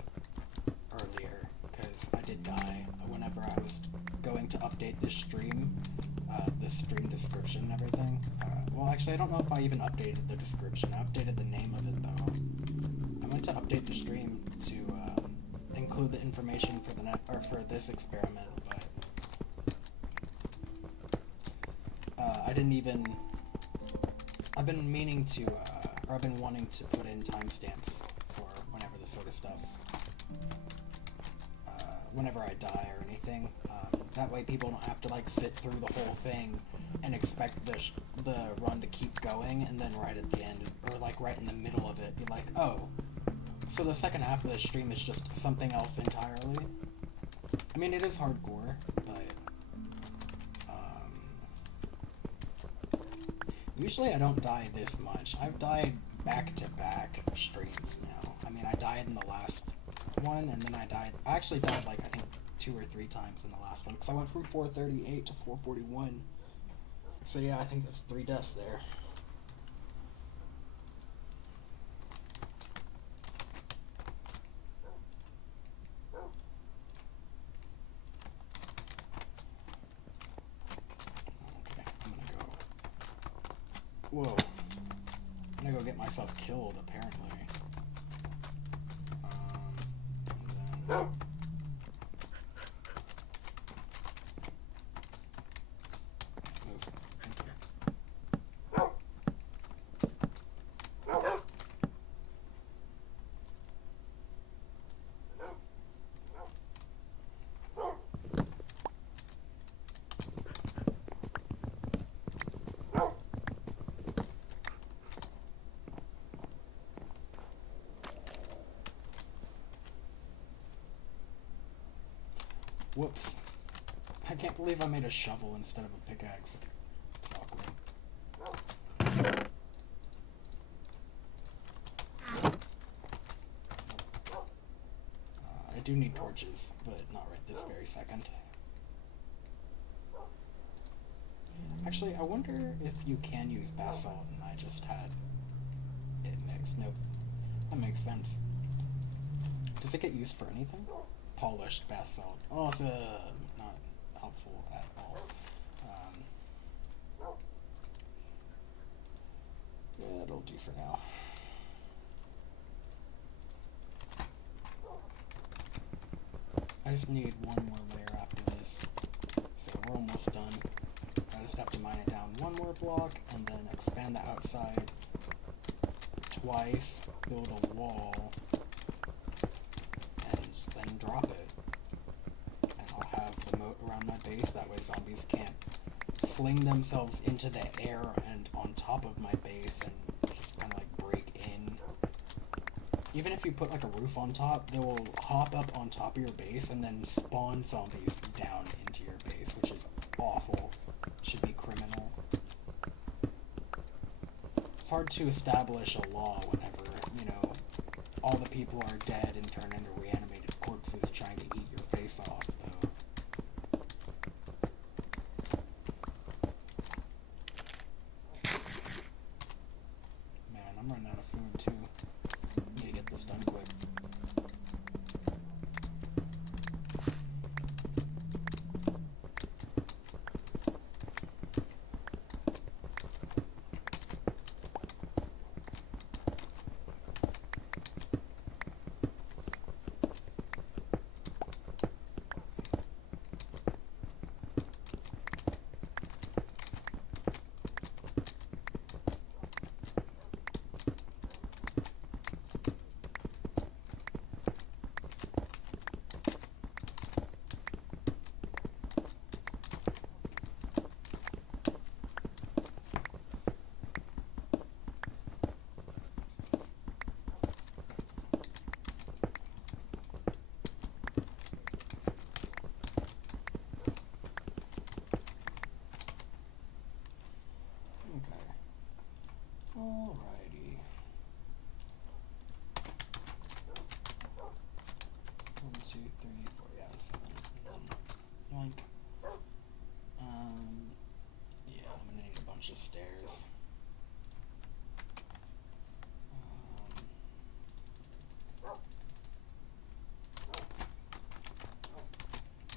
earlier, because I did die whenever I was going to update this stream description and everything. Well, actually, I don't know if I even updated the description. I updated the name of it, though. I meant to update the stream to include the information for the for this experiment, but I didn't even. I've been meaning to, or I've been wanting to put in timestamps for whenever this sort of stuff, whenever I die or anything. That way people don't have to, like, sit through the whole thing and expect the run to keep going, and then right at the end, or, like, right in the middle of it, be like, oh, so the second half of the stream is just something else entirely. I mean, it is hardcore, but, usually I don't die this much. I've died back-to-back streams now. I mean, I died in the last one, and then I actually died, like, I think 2 or 3 times in the last one, because I went from 438 to 441. So yeah, I think that's 3 deaths there. Okay, I'm gonna go. Whoa. I'm gonna go get myself killed, apparently. And then... Whoops. I can't believe I made a shovel instead of a pickaxe. It's awkward. I do need torches, but not right this very second. Actually, I wonder if you can use basalt, and I just had it mixed. Nope. That makes sense. Does it get used for anything? Polished basalt. Awesome. Not helpful at all. Yeah, it'll do for now. I just need one more layer after this. So we're almost done. I just have to mine it down one more block and then expand the outside twice, build a wall, and then drop it. And I'll have the moat around my base, that way zombies can't fling themselves into the air and on top of my base and just kind of like break in. Even if you put like a roof on top, they will hop up on top of your base and then spawn zombies down into your base, which is awful. Should be criminal. It's hard to establish a law whenever, you know, all the people are dead and turn into reanimated corpses trying to eat your face off, though. Man, I'm running out of food, too. Need to get this done quick. Alrighty. 1, 2, 3, 4, yeah, 7, and then yoink. bunch of stairs.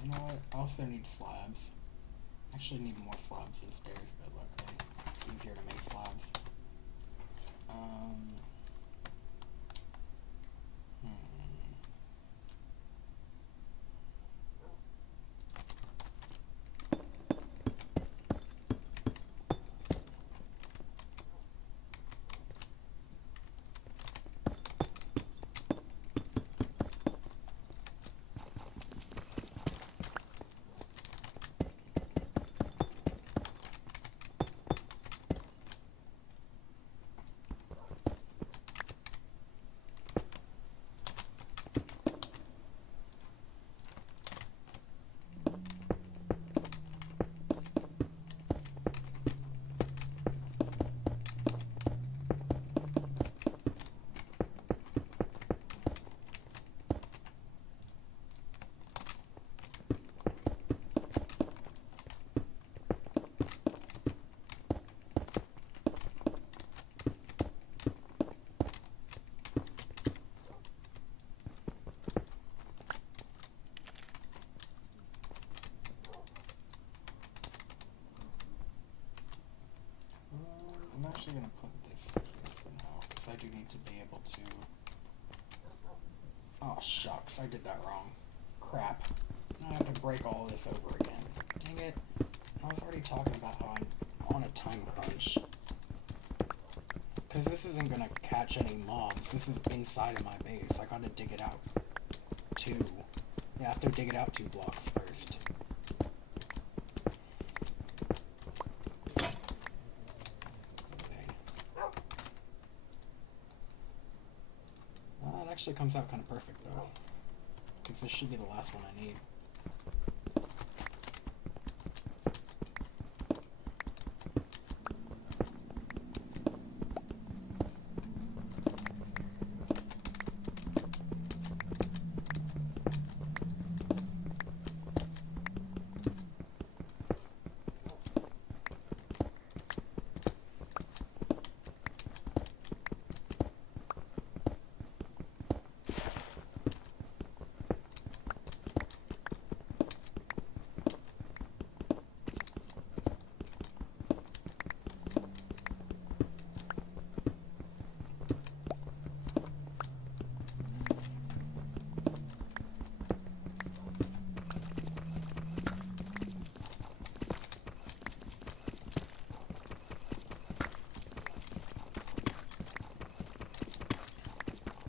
You know what? I also need slabs. Actually need more slabs than stairs, but luckily it's easier to make slabs. I'm actually going to put this here for now, because I do need to be able to... Oh, shucks, I did that wrong. Crap. Now I have to break all this over again. Dang it. I was already talking about how I'm on a time crunch. Because this isn't going to catch any mobs. This is inside of my base. I gotta dig it out. Yeah, I have to dig it out 2 blocks first. It actually comes out kind of perfect though, because this should be the last one I need.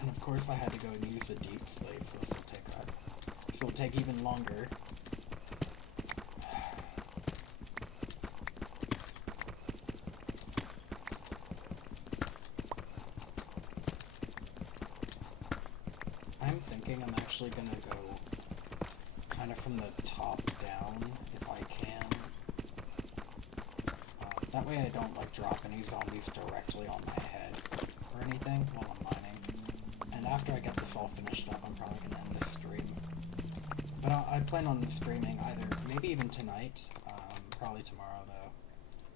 Of course I had to go and use a deep slate, so this will take even longer. I'm thinking I'm actually gonna go kind of from the top down, if I can. That way I don't like drop any zombies directly on my head or anything while I'm mining. And after I get this all finished up, I'm probably gonna end this stream. But I plan on streaming either, maybe even tonight, probably tomorrow though,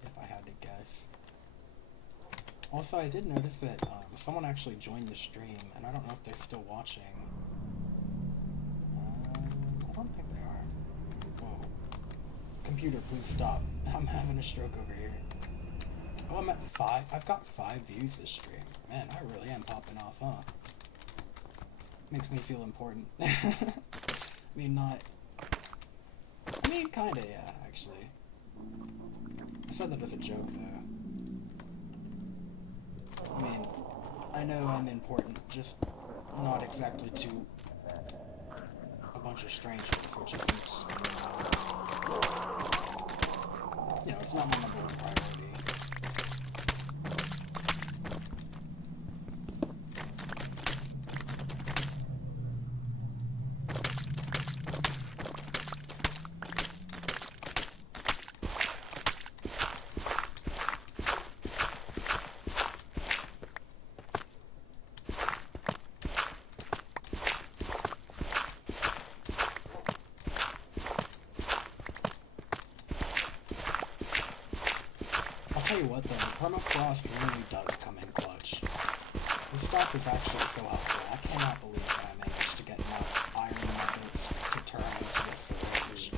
if I had to guess. Also, I did notice that someone actually joined the stream, and I don't know if they're still watching. I don't think they are. Whoa. Computer, please stop. I'm having a stroke over here. Oh, I'm at 5. I've got 5 views this stream. Man, I really am popping off, huh? Makes me feel important. I mean, kinda, yeah, actually. I said that as a joke, though. I mean, I know I'm important, just not exactly to a bunch of strangers, which isn't, you know, it's not my number 1 priority. you what though, permafrost really does come in clutch. This stuff is actually so helpful. I cannot believe that I managed to get enough iron nuggets to turn into this syringe.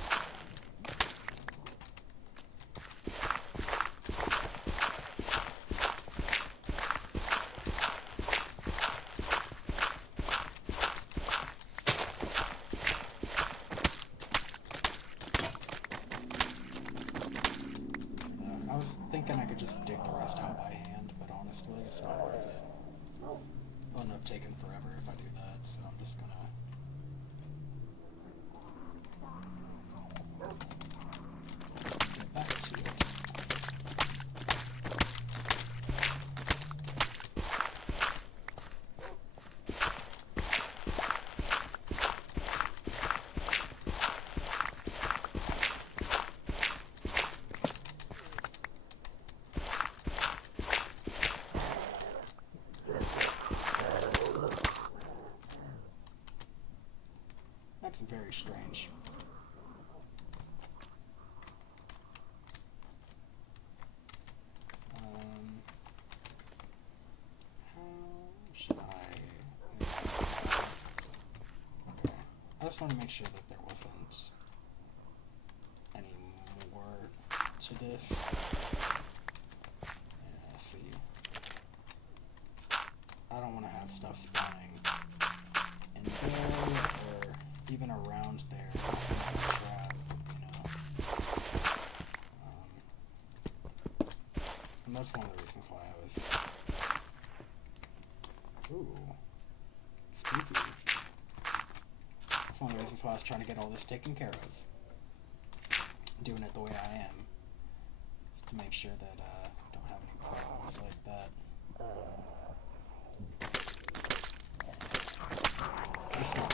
I was thinking I could just dig the rest out by hand, but honestly, it's not worth it. It'll end up taking forever if I do that, so I'm just gonna... get back to it. That's very strange. How should I... Okay. I just want to make sure that there wasn't any more to this. Yeah, let's see. I don't want to have stuff spawning in there or even around there. It's not a trap, you know. And that's one of the reasons why I was... Ooh. Spooky. That's one of the reasons why I was trying to get all this taken care of. Doing it the way I am. Just to make sure that I don't have any problems like that. It's not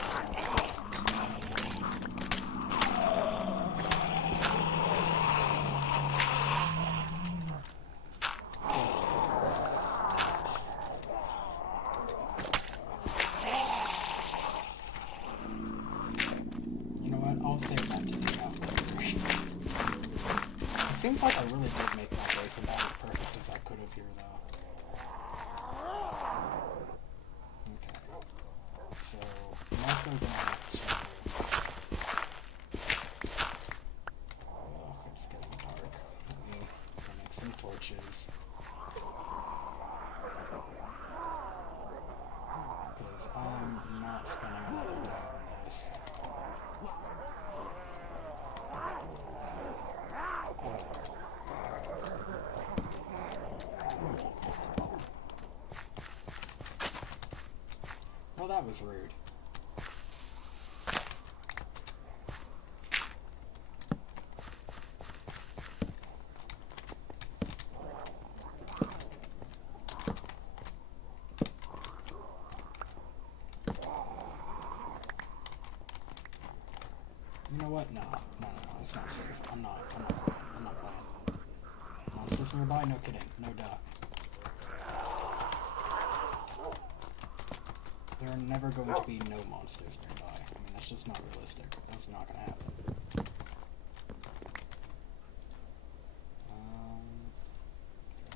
I'll save that to dig out later. It seems like I really did make my base about as perfect as I could have here, though. Okay. So, I'm also gonna have to... Oh, it's getting dark. Let me make some torches. Because I'm not spending another day on this. Well, that was rude. You know what? No, it's not safe. I'm not playing. Monsters nearby? No kidding. No duh. There are never going to be no monsters nearby. I mean, that's just not realistic. That's not gonna happen.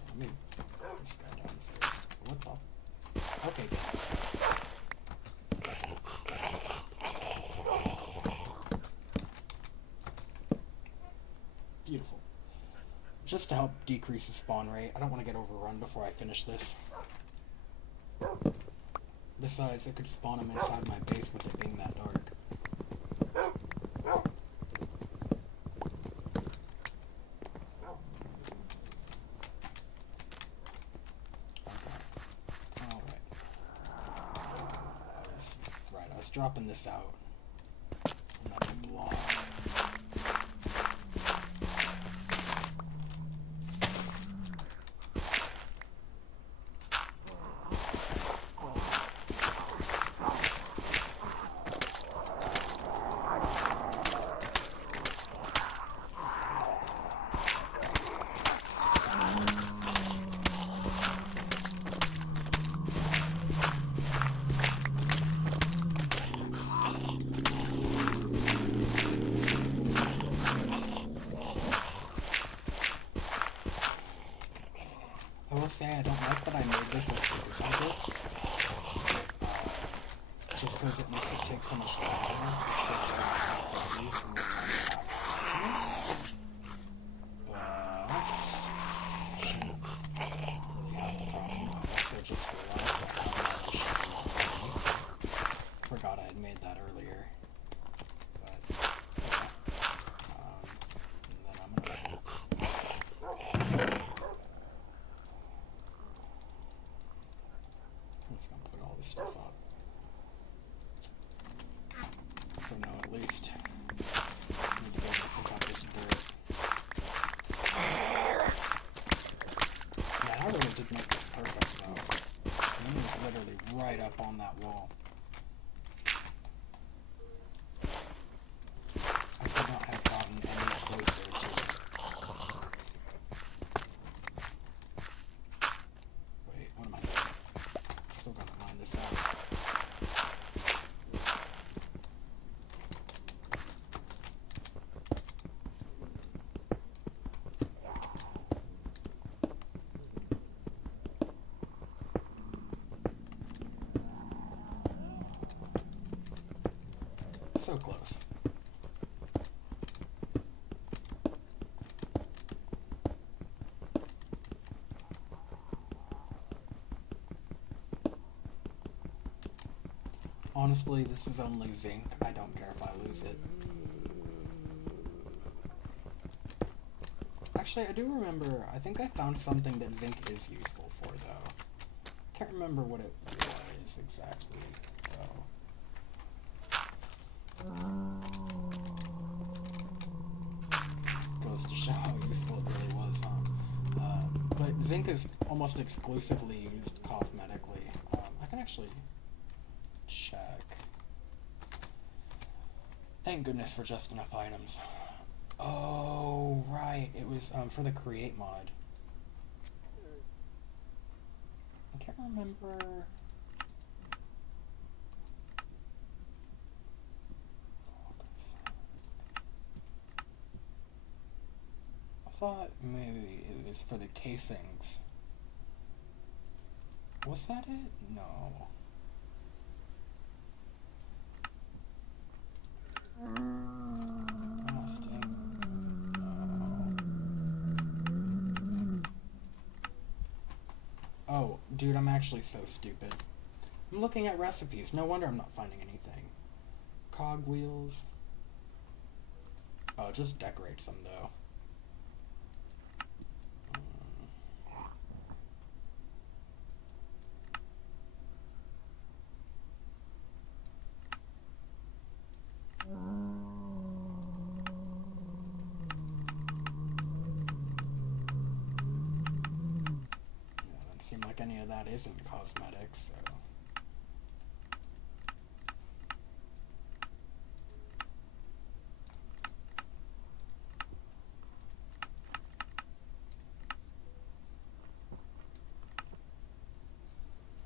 Let me put this guy down first. What the? Okay, good. Beautiful. Just to help decrease the spawn rate, I don't want to get overrun before I finish this. Besides, I could spawn them inside my base with it being that dark. Okay. Alright. I was dropping this out. Another block. say I don't like that I made this as big as I did. Just because it makes it take so much longer. It takes all my zombies and more time to happen to me. But shouldn't really have a problem. I also just realized that I have another forgot I had made that earlier. But okay. And then I'm just gonna put all this stuff up. For now, at least. I need to go pick up this dirt. Yeah, I really did make this perfect, though. And it was literally right up on that wall. I could not have gotten any closer to it. Wait, what am I doing? Still gonna mine this out. So close. Honestly, this is only zinc. I don't care if I lose it. Actually, I do remember, I think I found something that zinc is useful for, though. Can't remember what it was exactly, though. Goes to show how useful it really was, huh? But zinc is almost exclusively used cosmetically. I can actually check. Thank goodness for just enough items. Oh, right. It was for the create mod. I can't remember. I thought maybe it was for the casings. Was that it? No. Oh, dude, I'm actually so stupid. I'm looking at recipes. No wonder I'm not finding anything. Cog wheels. Oh, it just decorates them, though. Seem like any of that isn't cosmetics, so.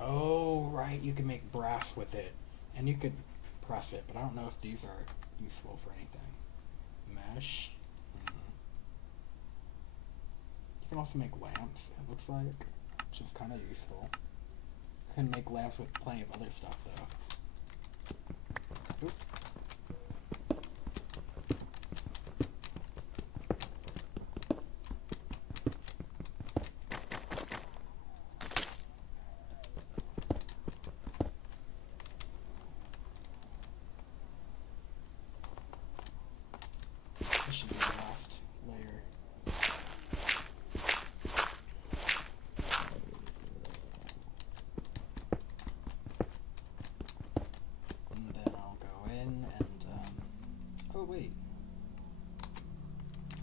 Oh, right, you can make brass with it. And you could press it, but I don't know if these are useful for anything. Mesh. You can also make lamps, it looks like. Which is kind of useful. Can make lamps with plenty of other stuff, though. Oop. This should be the last layer. Oh wait.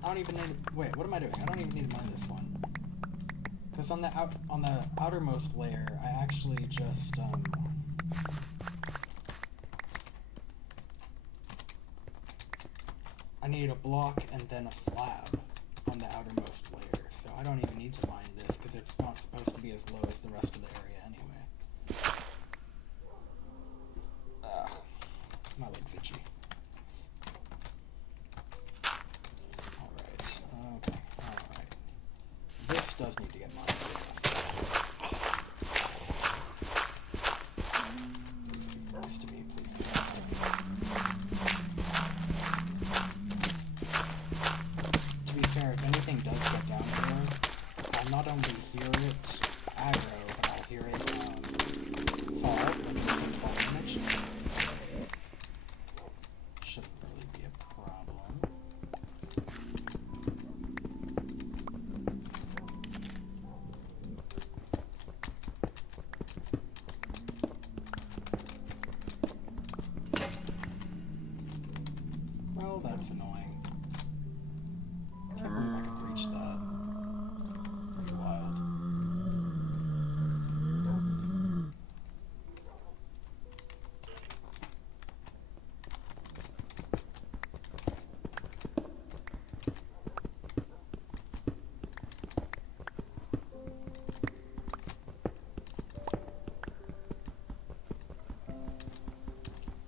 I don't even need. Wait, what am I doing? I don't even need to mine this one. Because on the outermost layer, I actually just I need a block and then a slab on the outermost layer, so I don't even need to mine this because it's not supposed to be as low as the rest of the area anyway. My leg's itchy. Alright. This does need to get mined. That's annoying. Can't believe I could reach that. Pretty wild.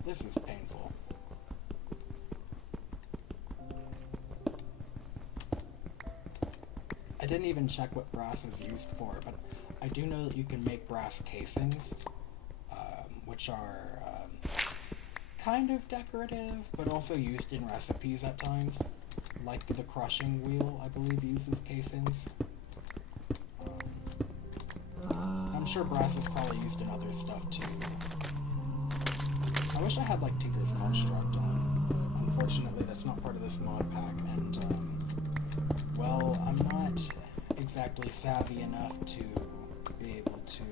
This is painful. I didn't even check what brass is used for, but I do know that you can make brass casings, which are kind of decorative, but also used in recipes at times. Like the crushing wheel, I believe, uses casings. I'm sure brass is probably used in other stuff too. I wish I had like Tinker's Construct on. Unfortunately, that's not part of this mod pack, and well, I'm not exactly savvy enough to be able to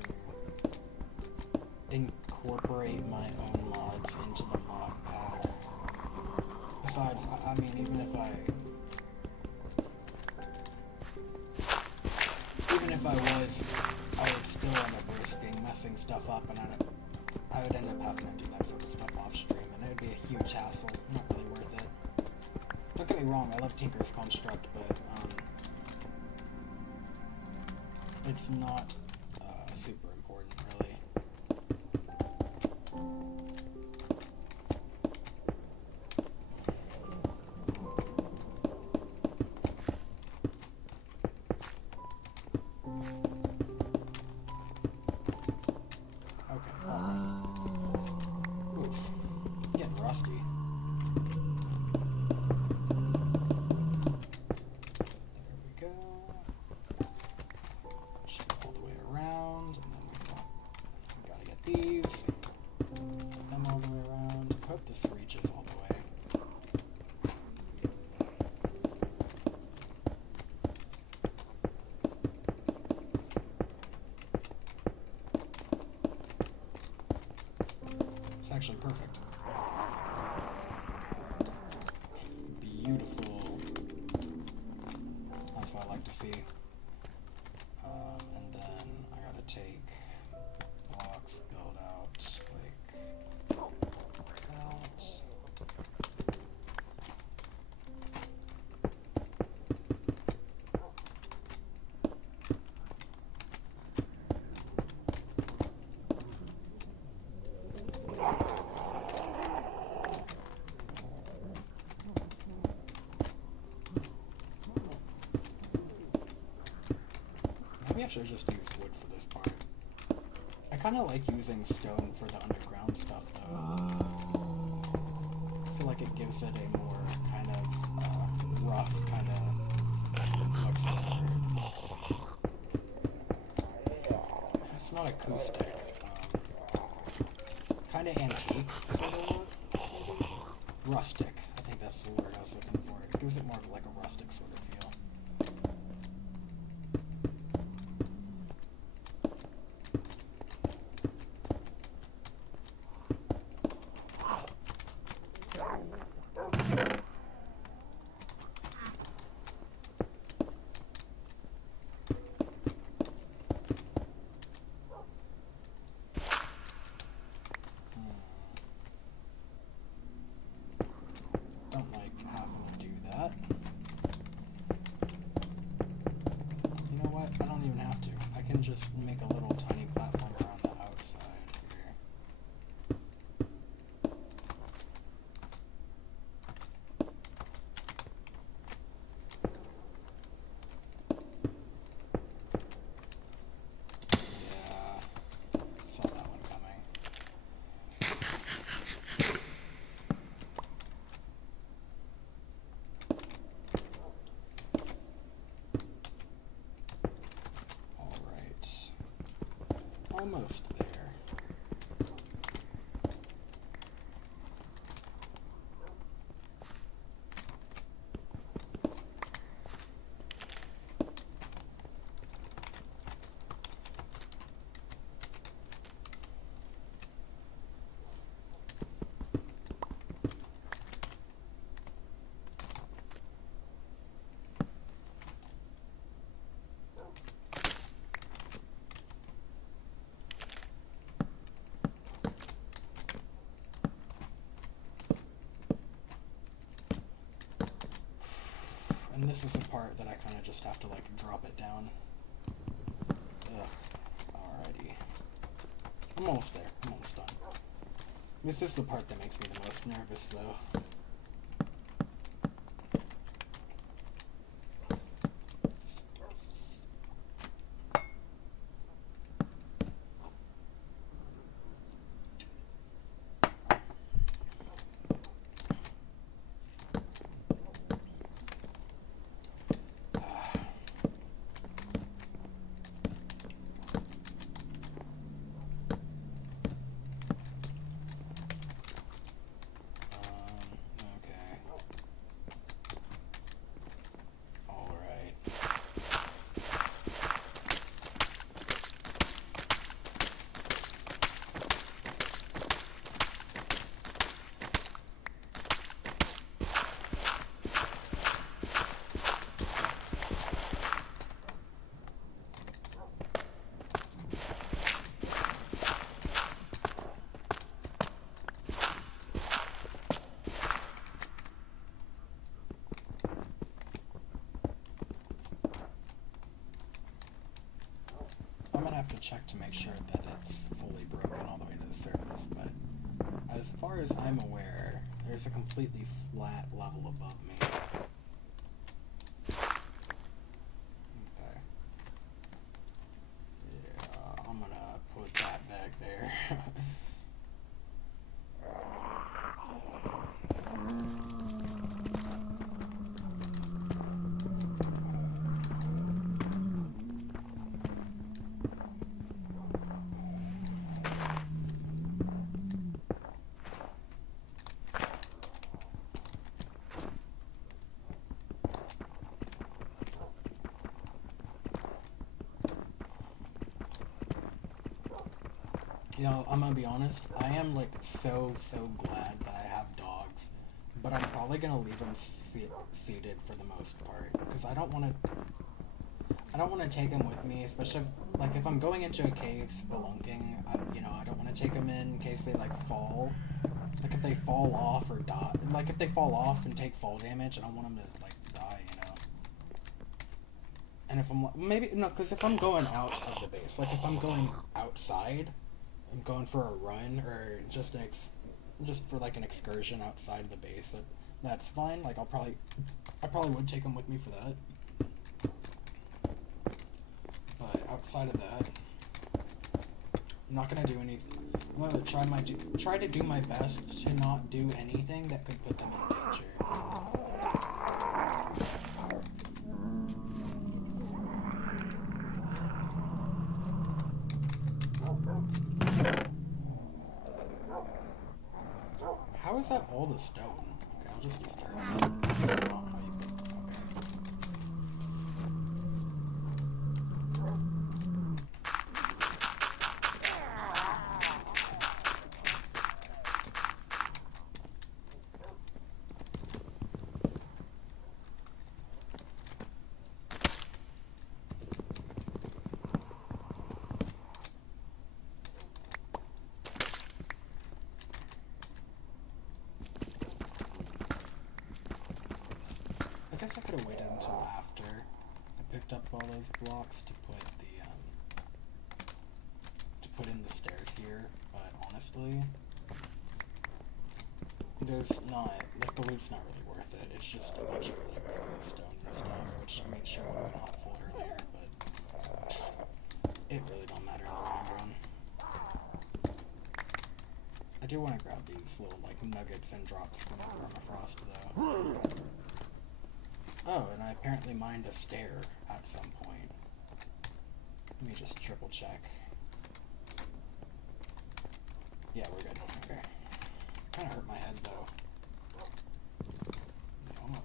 incorporate my own mods into the mod pack. Besides, I mean, even if I was, I would still end up risking messing stuff up, and I would end up having to do that sort of stuff off stream, and it would be a huge hassle. Not really worth it. Don't get me wrong, I love Tinker's Construct, but it's not super important, really. Okay, alright. Oof. Getting rusty. There we go. Should go all the way around, and then we gotta get these. Get them all the way around. I hope this reaches all the way. It's actually perfect. Beautiful. That's what I like to see. And then I gotta take blocks, build out like that. Maybe I should have just used wood for this part. I kind of like using stone for the underground stuff, though. I feel like it gives it a more kind of rough, kind of, what's the word? It's not acoustic. Kind of antique sort of look, maybe? Rustic. I think that's the word I was looking for. It gives it more of like a rustic sort of feel. Don't like having to do that. You know what? I don't even have to. I can just make a little tiny platform around the outside here. Yeah, saw that one coming. Alright. Almost there. And this is the part that I kind of just have to, like, drop it down. Ugh. Alrighty. I'm almost there. I'm almost done. This is the part that makes me the most nervous, though. Okay. Alright. I'm gonna have to check to make sure that it's fully broken all the way to the surface, but as far as I'm aware, there's a completely flat level above me. Okay. Yeah, I'm gonna put that back there. You know, I'm gonna be honest, I am, like, so glad that I have dogs, but I'm probably gonna leave them seated for the most part, because I don't want to take them with me, especially, like, if I'm going into a cave spelunking, I don't want to take them in case they, like, fall, like, if they fall off or die, like, if they fall off and take fall damage, I don't want them to, like, die, you know. And if I'm, maybe, no, because if I'm going out of the base, like, if I'm going outside, I'm going for a run or just for like an excursion outside of the base, that's fine. Like I probably would take them with me for that. But outside of that, I'm not gonna do anything. I'm gonna try to do my best to not do anything that could put them in danger. How is that all the stone? Okay, I'll just use dirt. That's not how you put it. I guess I could have waited until after I picked up all those blocks to put in the stairs here, but honestly, there's not, like, the loot's not really worth it. It's just a bunch of, like, stone and stuff, which I made sure would have been helpful earlier, but it really don't matter in the long run. I do want to grab these little, like, nuggets and drops from permafrost, though. Oh, and I apparently mined a stair at some point. Let me just triple check. Yeah, we're good. Okay. Kinda hurt my head, though. Come on.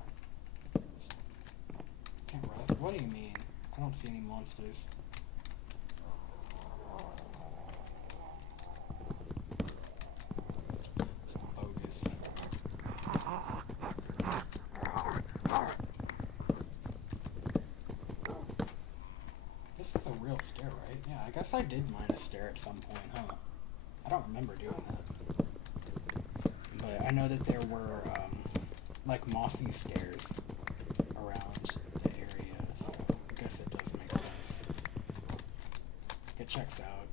Can't rest. What do you mean? I don't see any monsters. It's bogus. This is a real stair, right? Yeah, I guess I did mine a stair at some point, huh? I don't remember doing that. But I know that there were, like, mossy stairs around. it checks out.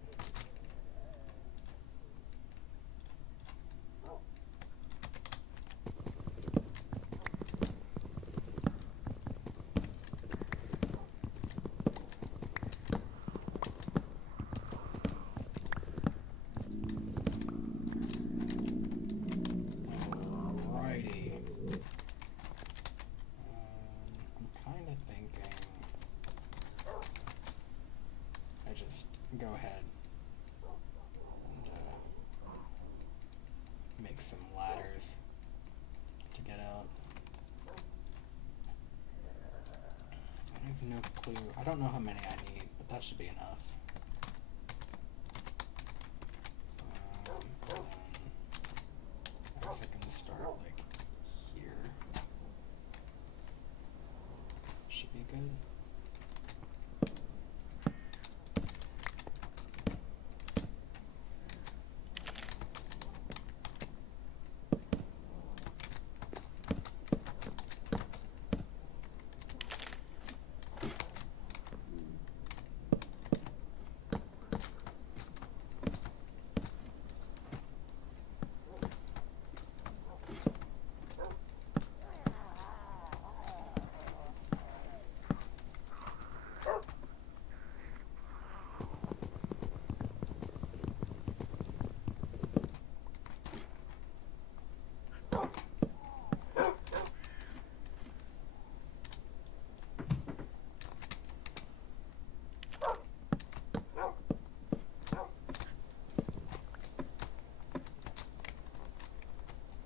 Alrighty. I'm kind of thinking I just go ahead and make some ladders to get out. I have no clue. I don't know how many I need, but that should be enough. Then I guess I can start like here. Should be good.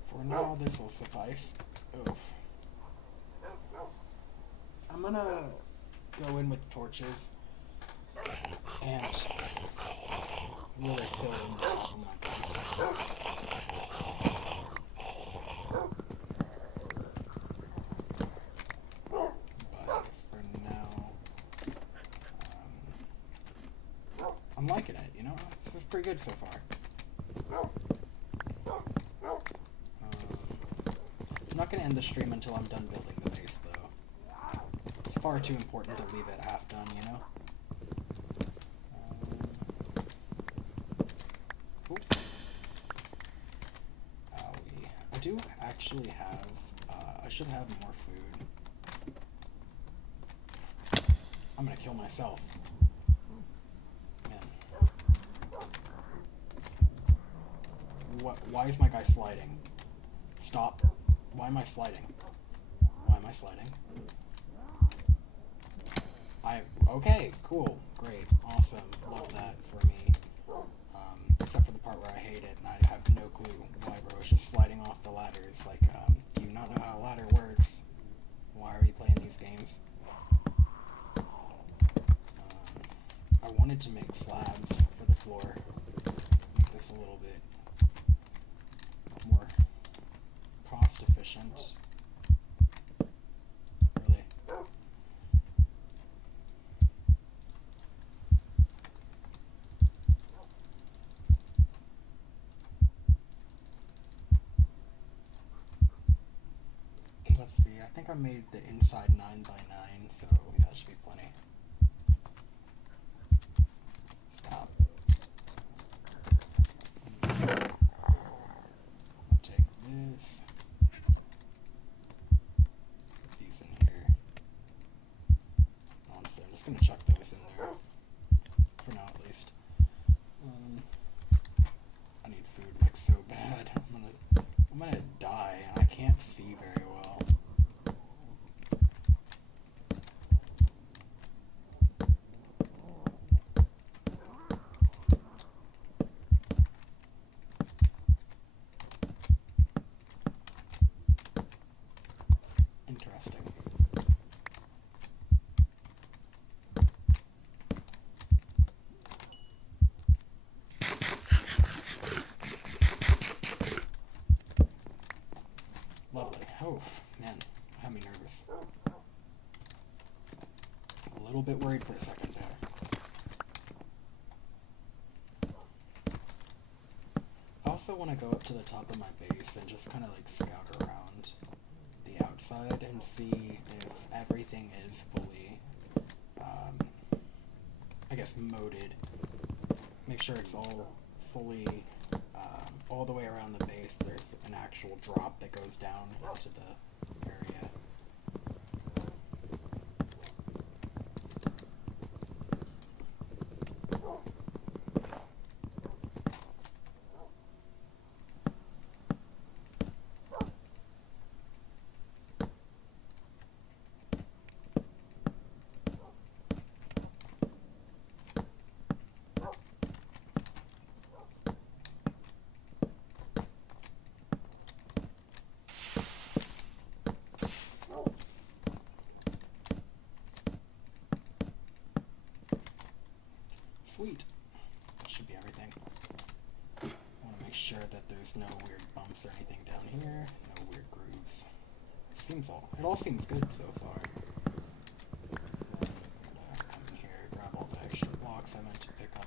For now, this will suffice. Oof. I'm gonna go in with torches and really fill in the top of my base. But for now, I'm liking it, you know? This is pretty good so far. I'm not going to end the stream until I'm done building the base, though. It's far too important to leave it half done, you know? Owie. I do actually have, I should have more food. I'm going to kill myself. Man. What? Why is my guy sliding? Stop. Why am I sliding? Why am I sliding? Okay, cool, great, awesome, love that for me. Except for the part where I hate it and I have no clue why bro is just sliding off the ladders. Like, do you not know how a ladder works? Why are you playing these games? I wanted to make slabs for the floor. Make this a little bit more cost efficient. Really. Let's see, I think I made the inside 9 by 9, so yeah, that should be plenty. Stop. I'll take this. Put these in here. Honestly, I'm just gonna chuck those in there. For now, at least. I need food like so bad. I'm gonna die, and I can't see very well. Interesting. Lovely. Oh, man, had me nervous. A little bit worried for a second there. I also want to go up to the top of my base and just kind of like scout around the outside and see if everything is fully, I guess, modded sure it's all fully, all the way around the base. There's an actual drop that goes down into the area. Sweet. That should be everything. I want to make sure that there's no weird bumps or anything down here. No weird grooves. It all seems good so far. Come in here, grab all the extra blocks I meant to pick up.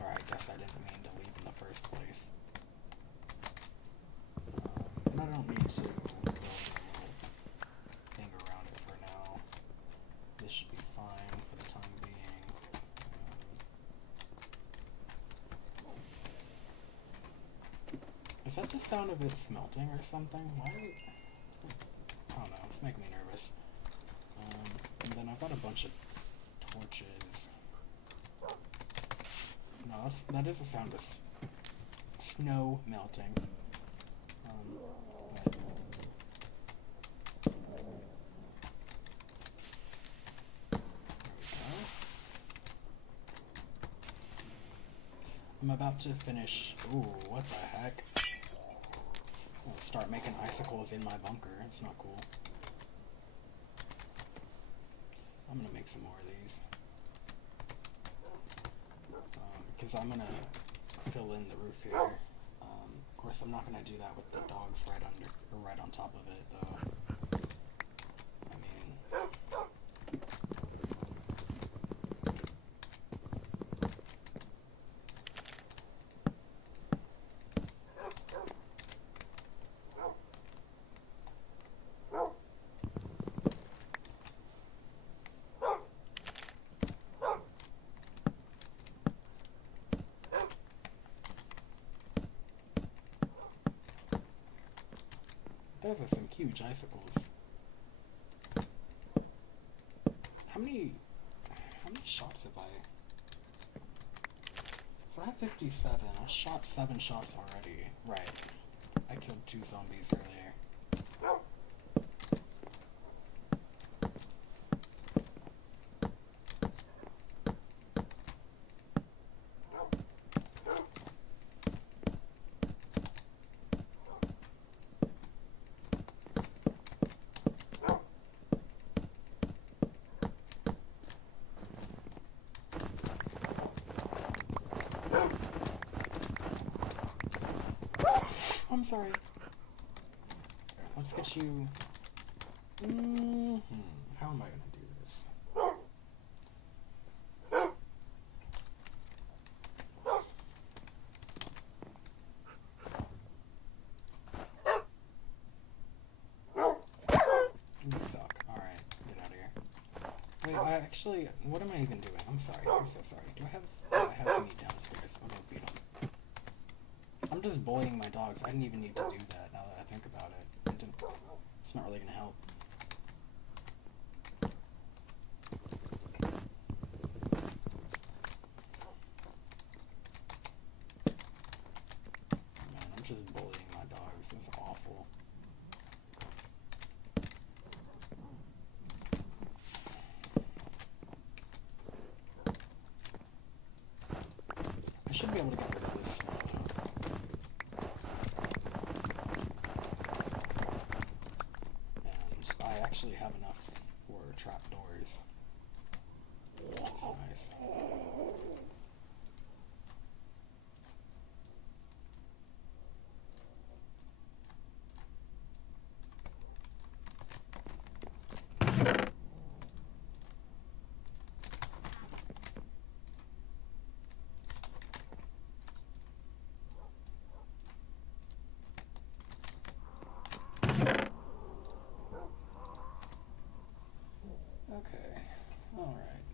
Or I guess I didn't mean to leave in the first place. And I don't need to build a little thing around it for now. This should be fine for the time being. Is that the sound of it smelting or something? Why? I don't know, it's making me nervous. And then I've got a bunch of torches. No, that is the sound of snow melting. But there we go. I'm about to finish. Ooh, what the heck? I'll start making icicles in my bunker. It's not cool. I'm gonna make some more of these. Because I'm gonna fill in the roof here. Of course, I'm not gonna do that with the dogs right under or right on top of it, though. I mean, those are some huge icicles. How many shots have I? So I have 57. I shot 7 shots already. Right. I killed 2 zombies earlier. I'm sorry. Let's get you. How am I gonna do this? You suck. Alright, get out of here. Wait, what am I even doing? I'm sorry. I'm so sorry. Do I have meat downstairs? I'll go feed them. I'm just bullying my dogs. I didn't even need to do that now that I think about it. It's not really going to help. Man, I'm just bullying my dogs. It's awful. I should be able to get rid of this snow, though. I actually have enough for trapdoors, which is nice. Okay, alright.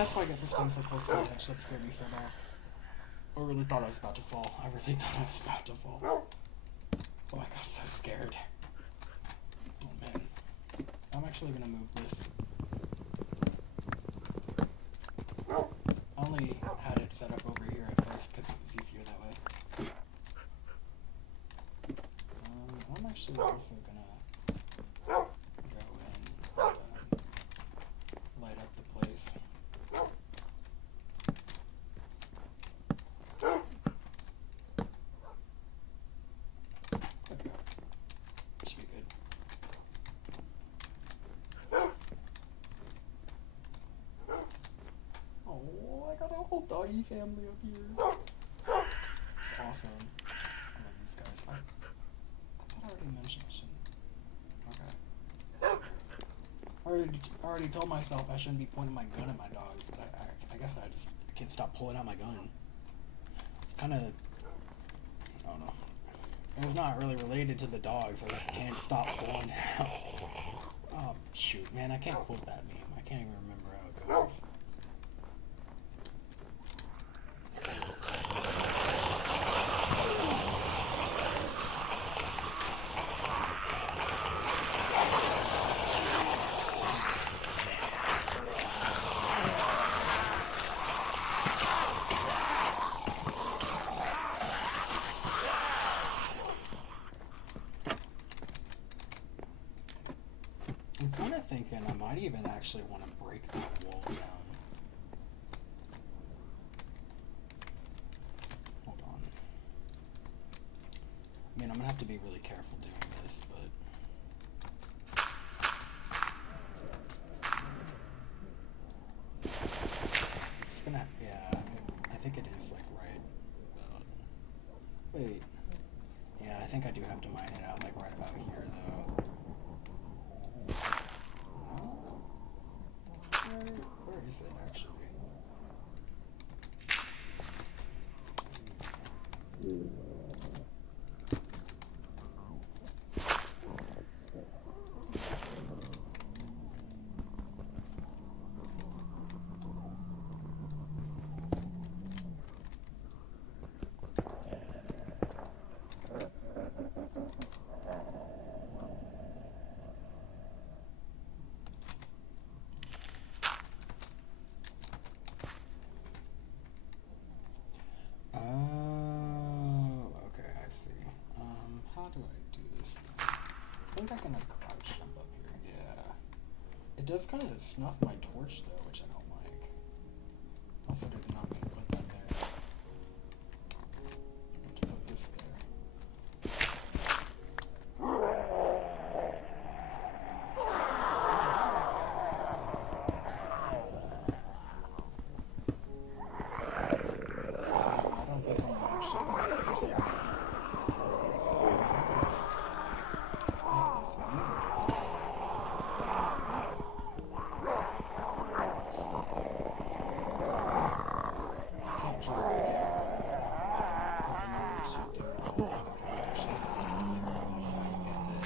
that's what I get for staying so close to the edge. That scared me so bad. I really thought I was about to fall. I really thought I was about to fall. Oh, I got so scared. Oh man. I'm actually gonna move this. I only had it set up over here at first because it was easier that way. I'm actually also gonna go and light up the place. There we go. Should be good. Oh, I got a whole doggy family up here. It's awesome. I love these guys. I thought I already mentioned this. Okay. I already told myself I shouldn't be pointing my gun at my dogs, but I guess I can't stop pulling out my gun. It's kind of, I don't know. It's not really related to the dogs. I just can't stop pulling it out. Oh, shoot, man. I can't quote that meme. I can't even remember how it goes. I'm kind of thinking I might even actually want to break that wall down. Hold on. I mean, I'm gonna have to be really careful doing this, but it's gonna, yeah, I think it is like right about, wait, yeah, I think I do have to mine it out like right about here though. Where is it actually? Oh, okay, I see. How do I do this thing? I think I can like crouch jump up here. Yeah. It does kind of snuff my torch though, which I don't like. Also did not mean to put that there. I meant to put this there. I don't think I'm actually going to do that. Make this easy. I can't just get rid of that because in order to do it, I would have to actually make it bigger. That's how you get the.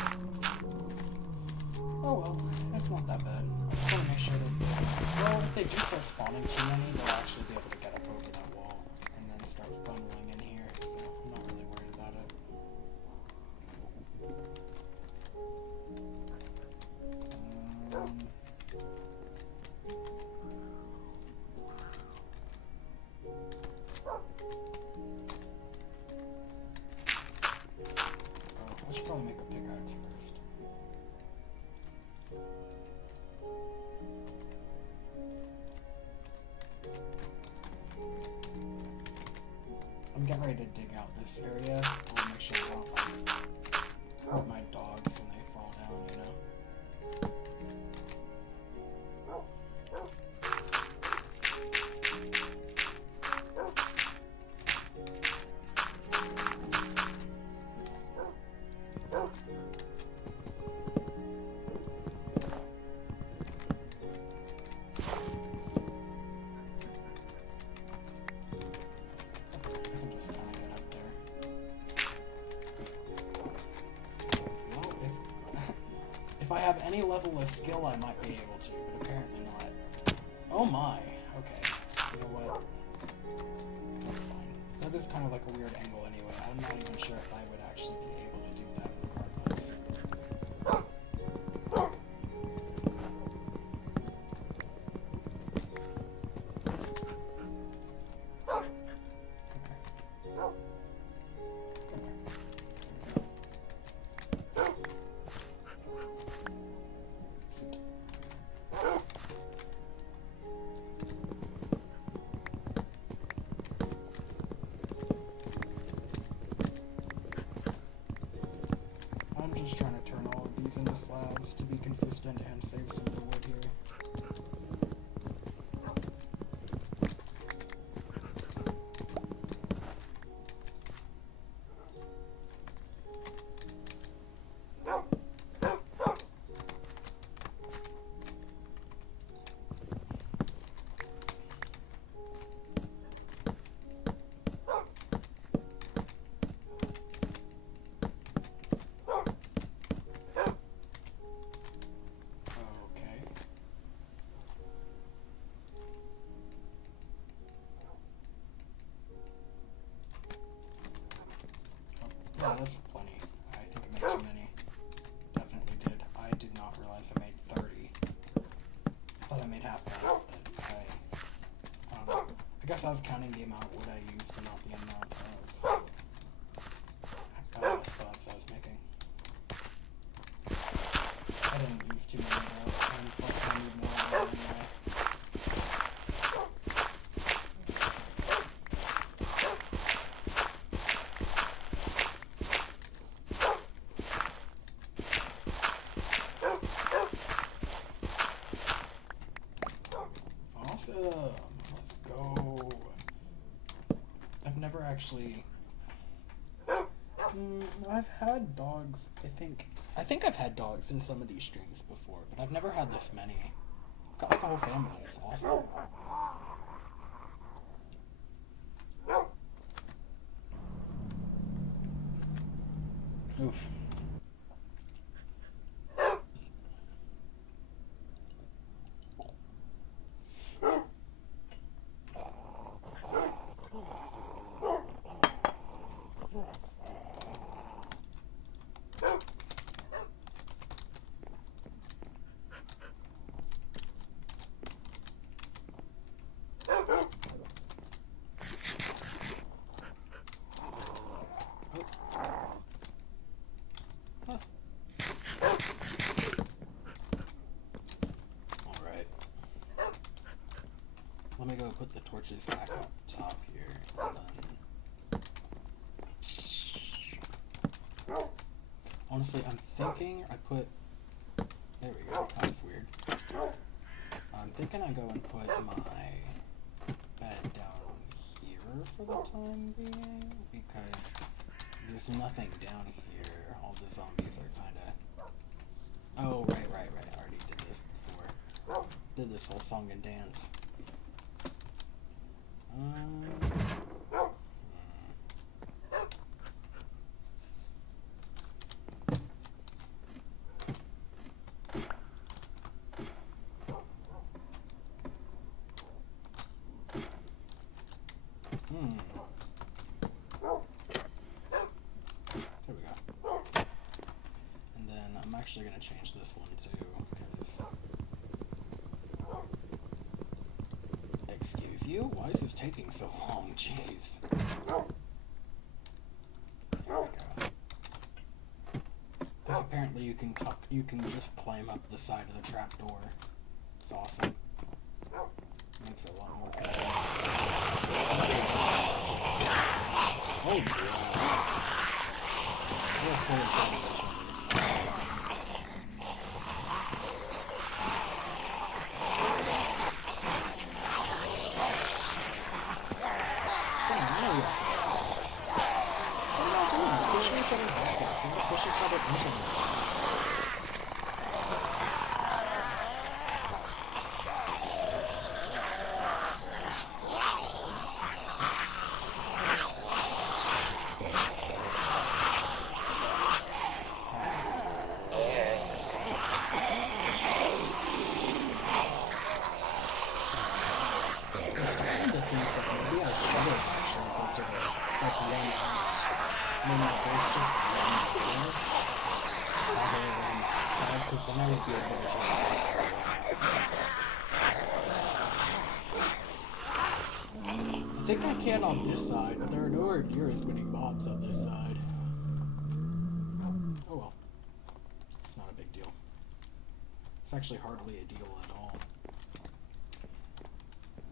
Oh well, it's not that bad. I just want to make sure that, well, if they do start spawning too many, they'll actually be able to get up over that wall and then start funneling in here. So I'm not really worried about it. I should probably make a pickaxe first. I'm getting ready to dig out this area. I want to make sure I don't hurt my dogs when they fall down, you know? I can just kind of get up there. Well, if I have any level of skill, I might be able to, but apparently not. Oh my. Okay. it is kind of like a weird angle anyway. I'm not even sure if I would actually be able to do that regardless. I'm just trying to turn all of these into slabs to be consistent and save some of the wood here. Yeah, that's plenty. I think I made too many. Definitely did. I did not realize I made 30. I thought I made half that, but I don't know. I guess I was counting the amount wood I used and not the amount of slabs I was making. I didn't use too many though, and plus I need more wood anyway. Awesome! Let's go! I've never actually... I've had dogs, I think I've had dogs in some of these streams before, but I've never had this many. I've got like a whole family, it's awesome. Oof. Alright. Let me go put the torches back up top here, and then... Honestly, I'm thinking I put... There we go, that was weird. I'm thinking I go and put my bed down here for the time being, because there's nothing down here. All the zombies are kinda... Oh, right, I already did this before. Did this whole song and dance. There we go. And then I'm actually going to change this one too, because... Excuse you? Why is this taking so long? Jeez. There we go. Because apparently you can just climb up the side of the trapdoor. It's awesome. Makes it a lot more convenient. Oh, yeah. We're full of damage. Pushing each other backwards. We're pushing each other into this. I was starting to think that maybe I should have actually built it like one I mean, like there's just one door all the way around the outside, because then I would be able to just break everyone out. I think I can on this side, but there are nowhere near as many mobs on this side. Oh well. It's not a big deal. It's actually hardly a deal at all.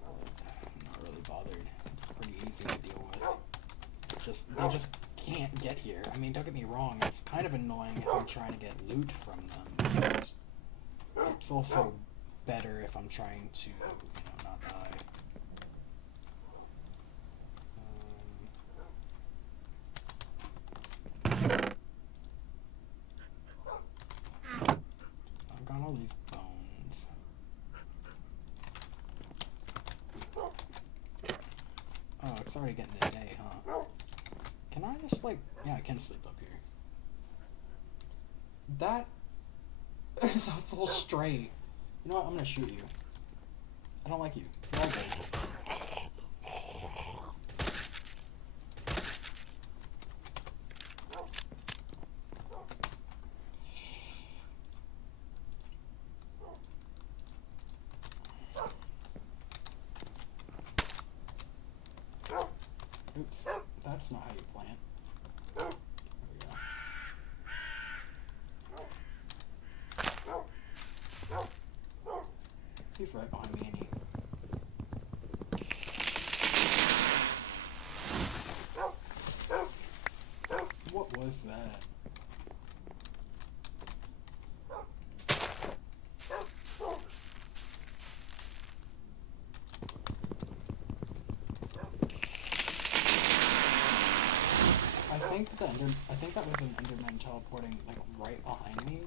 I'm not really bothered. It's pretty easy to deal with. They just can't get here. I mean, don't get me wrong, it's kind of annoying if I'm trying to get loot from them, but it's also better if I'm trying to, not die. I've got all these bones. Oh, it's already getting to day, huh? Can I just, yeah, I can sleep up here. That is a full straight. You know what? I'm gonna shoot you. I don't like you. You're all dead. Oops. That's not how you plant. There we go. He's right behind me, ain't he? What was that? I think that was an Enderman teleporting right behind me,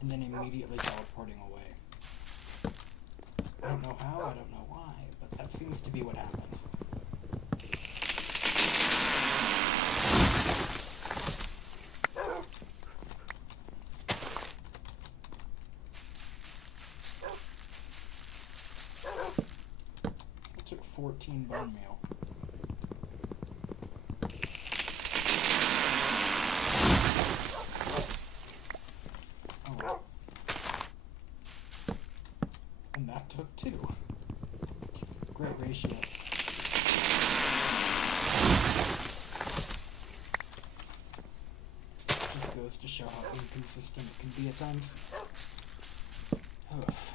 and then immediately teleporting away. I don't know how, I don't know why, but that seems to be what happened. It took 14 bone meal. And that took 2. Great ratio. Just goes to show how inconsistent it can be at times. Oof.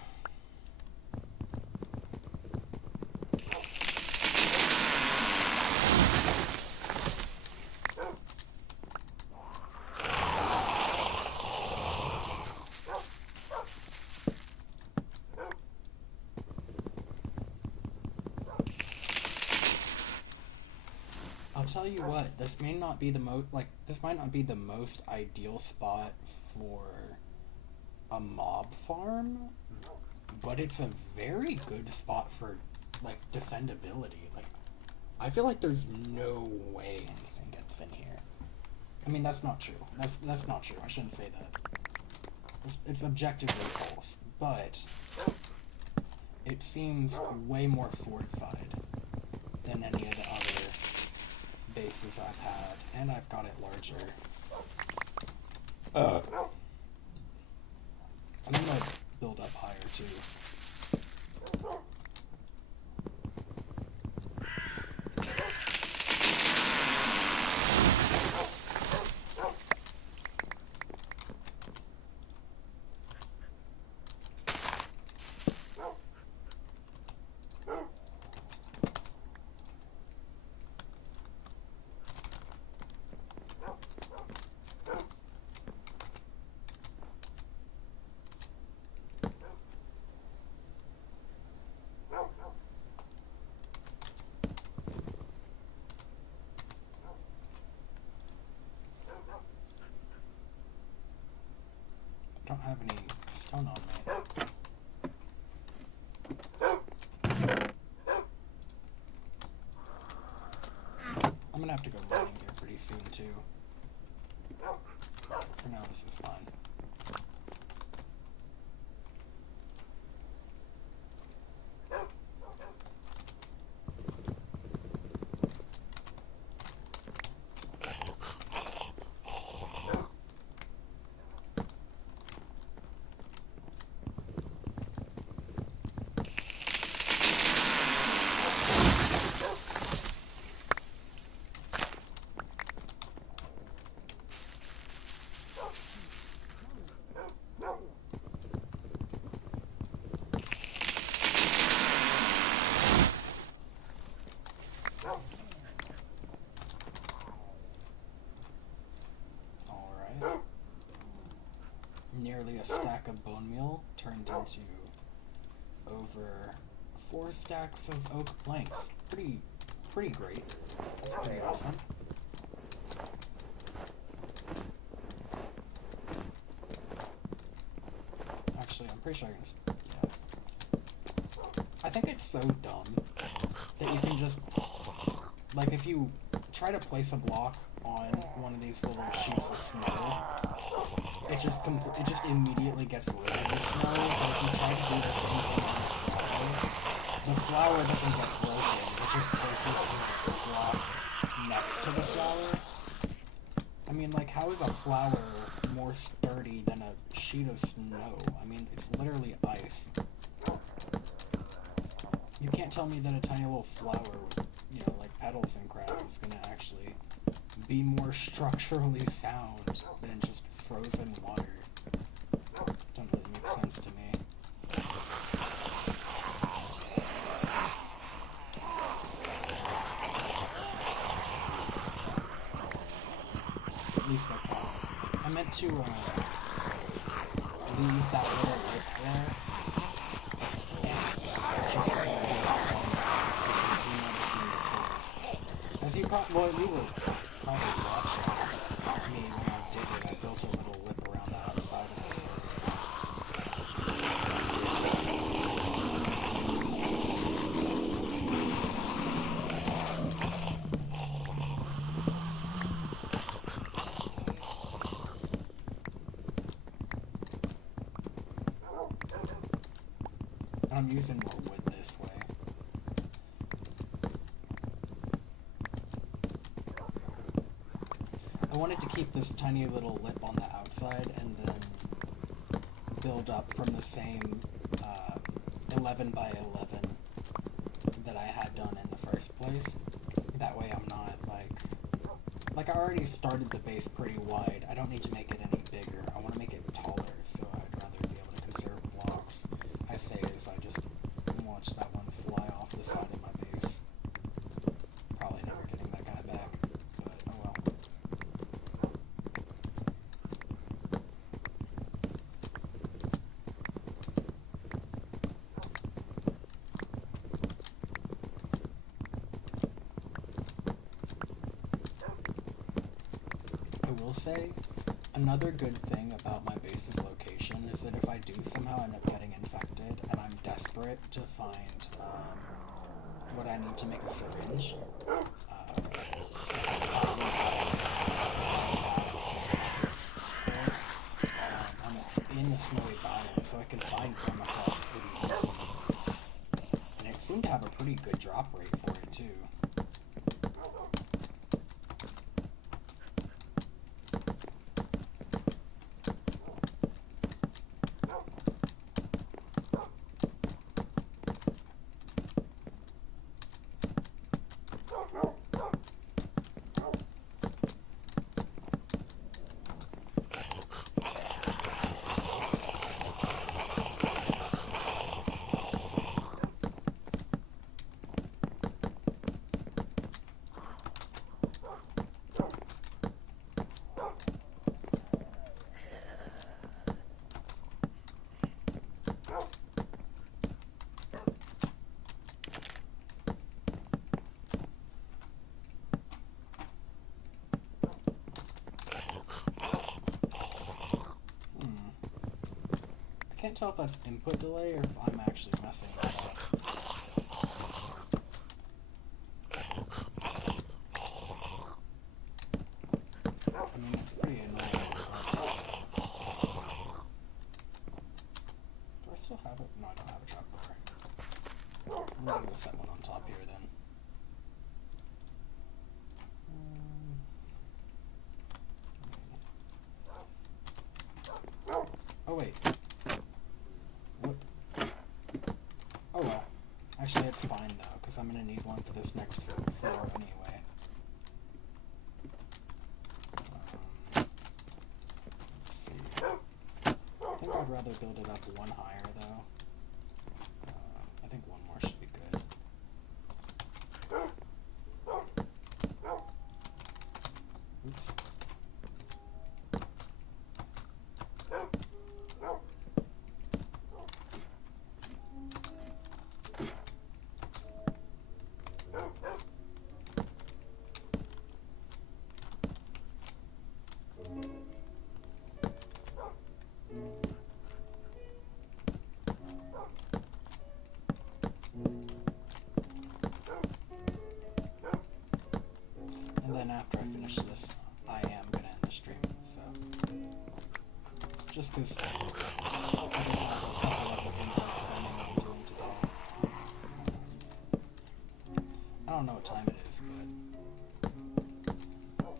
I'll tell you what, this may not be the this might not be the most ideal spot for a mob farm, but it's a very good spot for, defendability. I feel like there's no way anything gets in here. I mean, that's not true. That's not true. I shouldn't say that. It's objectively false, but it seems way more fortified than any of the other bases I've had, and I've got it larger. I'm gonna build up higher too. I don't have any stone on me. I'm gonna have to go mining here pretty soon too. For now, this is fine. a stack of bone meal turned into over 4 stacks of oak planks. Pretty great. That's pretty awesome. Actually, I'm pretty sure I can. Yeah. I think it's so dumb that you can just, like, if you try to place a block on one of these little sheets of snow, it just immediately gets rid of the snow. But if you try to do the same thing on the flower doesn't get broken. It just places the block next to the flower. I mean, like, how is a flower more sturdy than a sheet of snow? I mean, it's literally ice. You can't tell me that a tiny little flower with, you know, like petals and crap is gonna actually be more structurally sound than just frozen water. Doesn't really make sense to me. At least I can. I meant to leave that little lip there and just hold it on the side because we never seen before. As you you will probably watch me when I did it. I built a little lip around the outside of this area. I'm using more wood this way. I wanted to keep this tiny little lip on the outside and then build up from the same 11 by 11 that I had done in the first place. That way I'm not like I already started the base pretty wide. I don't need to make it any bigger. I want to make it taller, so I'd rather be able to conserve blocks. I say as I just watch that one fly off the side of my base. Probably never getting that guy back, but oh well. I will say, another good thing about my base's location is that if I do somehow end up getting infected and I'm desperate to find what I need to make a syringe, I'm in the snowy biome, so I can find permafrost pretty easily. And it seemed to have a pretty good drop rate for it too. I can't tell if that's input delay or if I'm actually messing it up. I mean, it's pretty annoying regardless. Do I still have it? No, I don't have a trapdoor. I'm gonna go set one on top here then. Oh wait. What? Oh well. Actually, it's fine though, because I'm gonna need one for this next floor anyway. Let's see. I think I'd rather build it up one higher though. I think one more should be good. Oops. then after I finish this, I am gonna end the stream. So just because I do have a couple other things I was planning on doing today. I don't know what time it is, but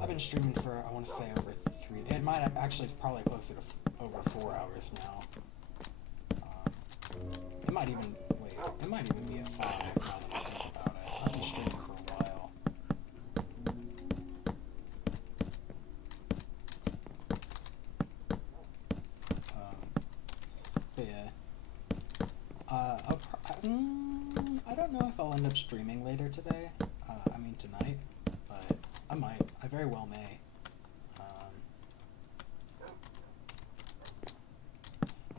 I've been streaming for, I want to say, over 3. It might have, actually, it's probably closer to over 4 hours now. It might even, wait, it might even be at 5 now that I think about it. I've been streaming for a while. But yeah. I don't know if I'll end up streaming later today. I mean tonight, but I might. I very well may. I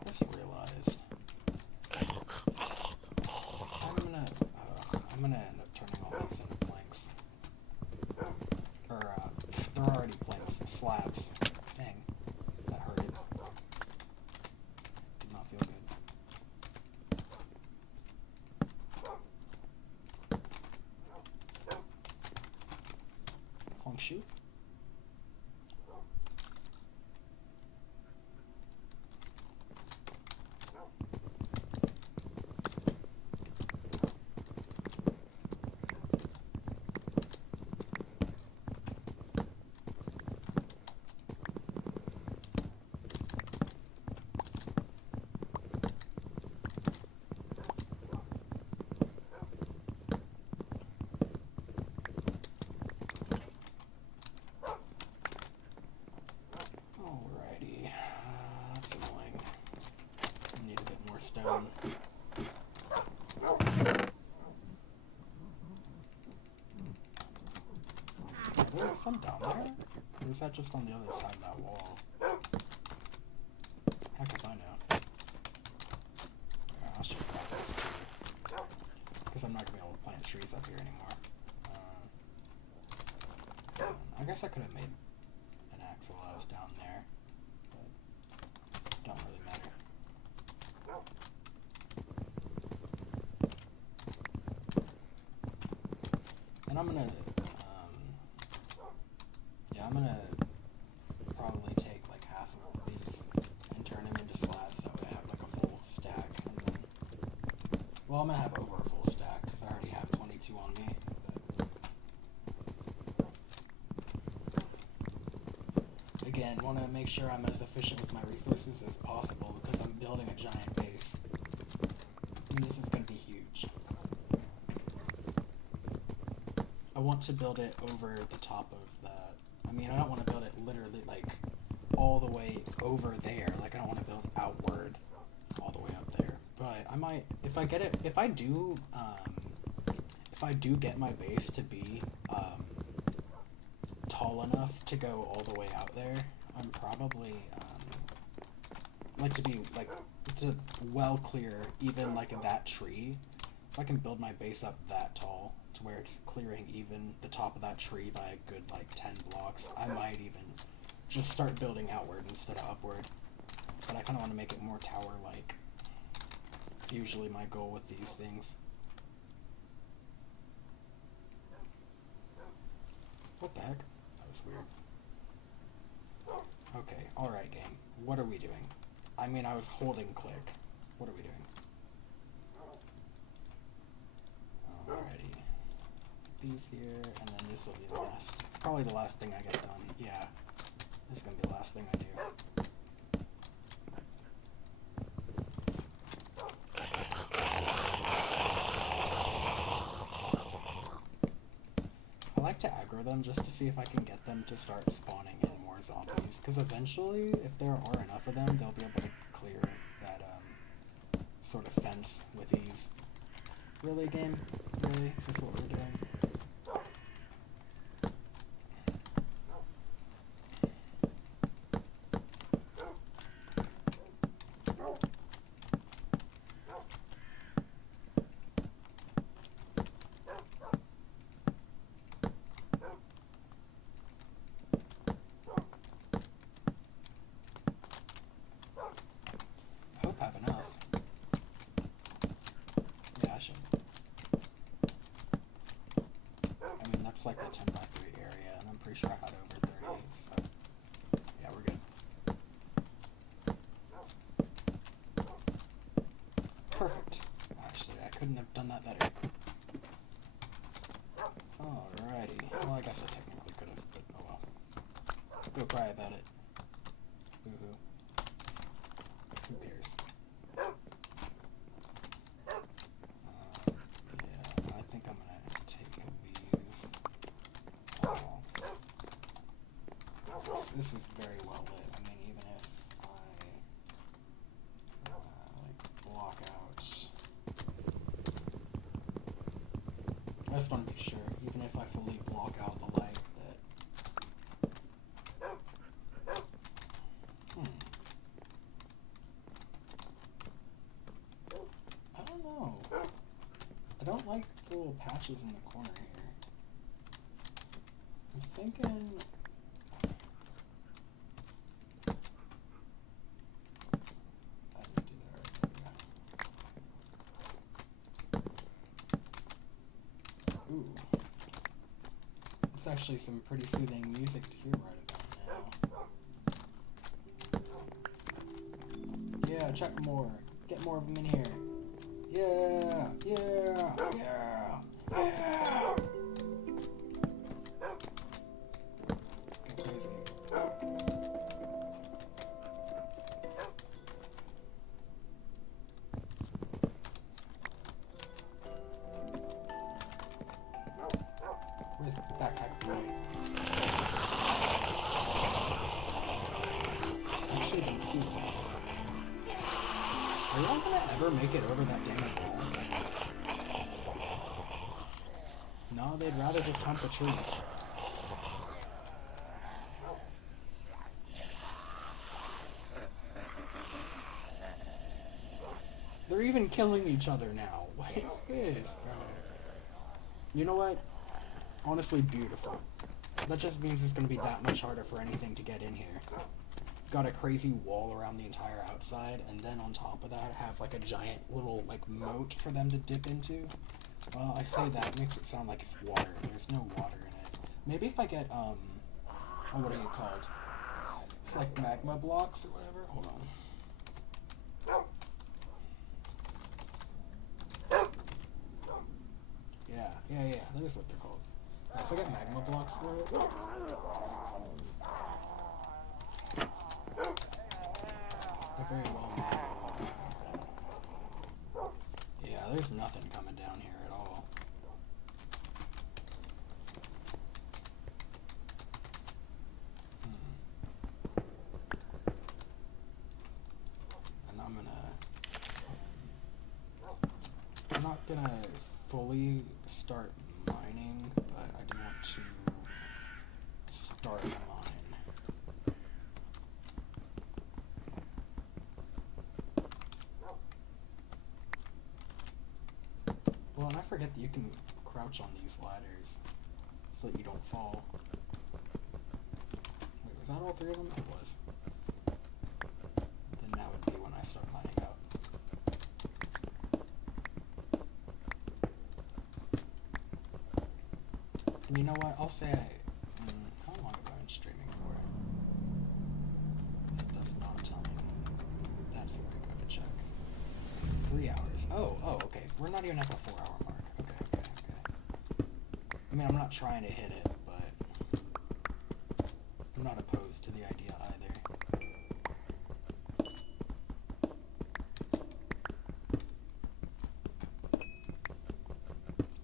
just realized I'm gonna end up turning all these into planks. Or they're already planks, slabs. Dang, that hurted. Did not feel good. Honk shoot. Alrighty, that's annoying. I need a bit more stone. Are there some down there? Or is that just on the other side of that wall? Heck if I know. I'll show you this. Because I'm not going to be able to plant trees up here anymore. I guess I could have made an axe while I was down there, but don't really matter. And I'm gonna, I'm gonna probably take like half of these and turn them into slabs, that way I have like a full stack, and then, well, I'm gonna have over a full stack, because I already have 22 on me. Again, want to make sure I'm as efficient with my resources as possible because I'm building a giant base. And this is going to be huge. I want to build it over the top of that. I mean, I don't want to build it literally like all the way over there. Like, I don't want to build outward all the way up there. But I might, if I do get my base to be tall enough to go all the way out there, I'm probably like to well clear even like that tree. If I can build my base up that tall to where it's clearing even the top of that tree by a good like 10 blocks, I might even just start building outward instead of upward. But I kind of want to make it more tower-like. It's usually my goal with these things. What the heck? That was weird. Okay, alright game. What are we doing? I mean, I was holding click. What are we doing? Alrighty. These here, and then this will be the last. Probably the last thing I get done. Yeah. This is gonna be the last thing I do. I like to aggro them just to see if I can get them to start spawning in more zombies, because eventually, if there are enough of them, they'll be able to clear that sort of fence with ease. Really, game? Really? Is this what we're doing? I hope I have enough. Yeah, I should. It's like the 10x3 area, and I'm pretty sure I had over 30, so yeah, we're good. Perfect. Actually, I couldn't have done that better. Alrighty. Well, I guess I technically could have, but oh well. Go cry about it. Boo-hoo. Who cares? Yeah, I think I'm gonna take these off. This is very well lit. I mean, even if I like block out. I just want to be sure, even if I fully block out the light, that I don't know. I don't like the little patches in the corner here. I'm thinking. I didn't do that right. Ooh. It's actually some pretty soothing music to hear right about now. Yeah, check more. Get more of them in here. Yeah, yeah, yeah, yeah. Go crazy. Where's the backpack boy? I actually didn't see that. Are y'all gonna ever make it over that damn wall? No, they'd rather just hump a tree. They're even killing each other now. What is this, bro? You know what? Honestly, beautiful. That just means it's gonna be that much harder for anything to get in here. Got a crazy wall around the entire outside, and then on top of that have like a giant little like moat for them to dip into. Well, I say that makes it sound like it's water. There's no water in it. Maybe if I get oh, what are you called? It's like magma blocks or whatever. Hold on. Yeah. That is what they're called. If I get magma blocks for it. They're very well made. Yeah, there's nothing coming down here at all. And I'm not gonna fully start mining, but I do want to start a mine. Well, and I forget that you can crouch on these ladders so that you don't fall. Wait, was that all three of them? It was. Then that would be when I start mining out. And you know what? I'll say how long have I been streaming for? It does not tell me. That's where I go to check. 3 hours. Oh, okay. We're not even at the 4-hour mark. Okay. I mean, I'm not trying to hit it, but I'm not opposed to the idea either.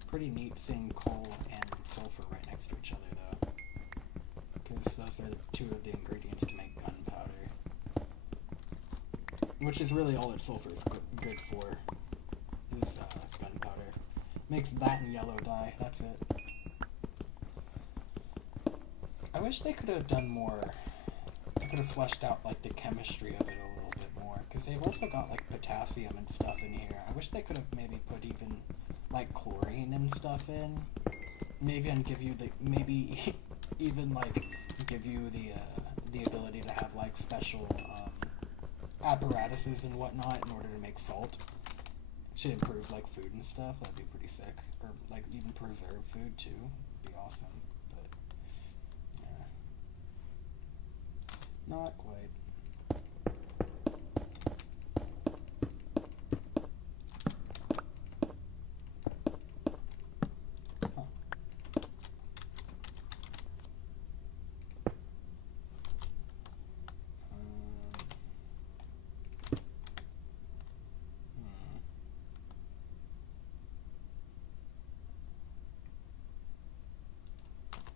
Pretty neat seeing coal and sulfur right next to each other, though. Because those are two of the ingredients to make gunpowder. Which is really all that sulfur is good for. Is gunpowder. Makes that and yellow dye, that's it. I wish they could have done more. They could have fleshed out like the chemistry of it a little bit more. Because they've also got like potassium and stuff in here. I wish they could have maybe put even like chlorine and stuff in. Maybe and give you the even like give you the ability to have like special apparatuses and whatnot in order to make salt. Should improve like food and stuff. That'd be pretty sick. Or like even preserve food too. Be awesome, but yeah, not quite. Huh.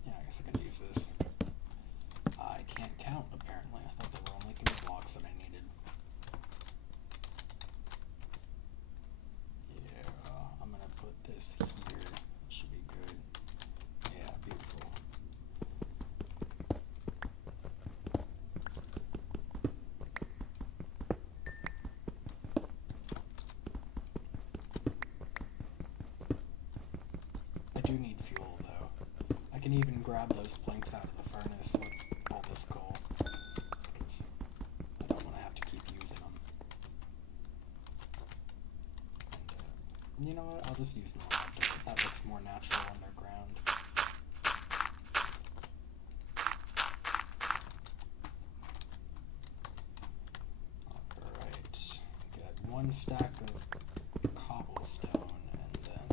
Yeah, I guess I could use this. I can't count, apparently. I thought there were only 3 blocks that I needed. Yeah, I'm gonna put this here. Should be good. Yeah, beautiful. I do need fuel, though. I can even grab those planks out of the furnace with all this coal, because I don't want to have to keep using them. And, you know what? I'll just use normal dirt. That looks more natural underground. Alright. Got 1 stack of cobblestone, and then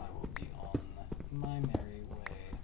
I will be on my merry way.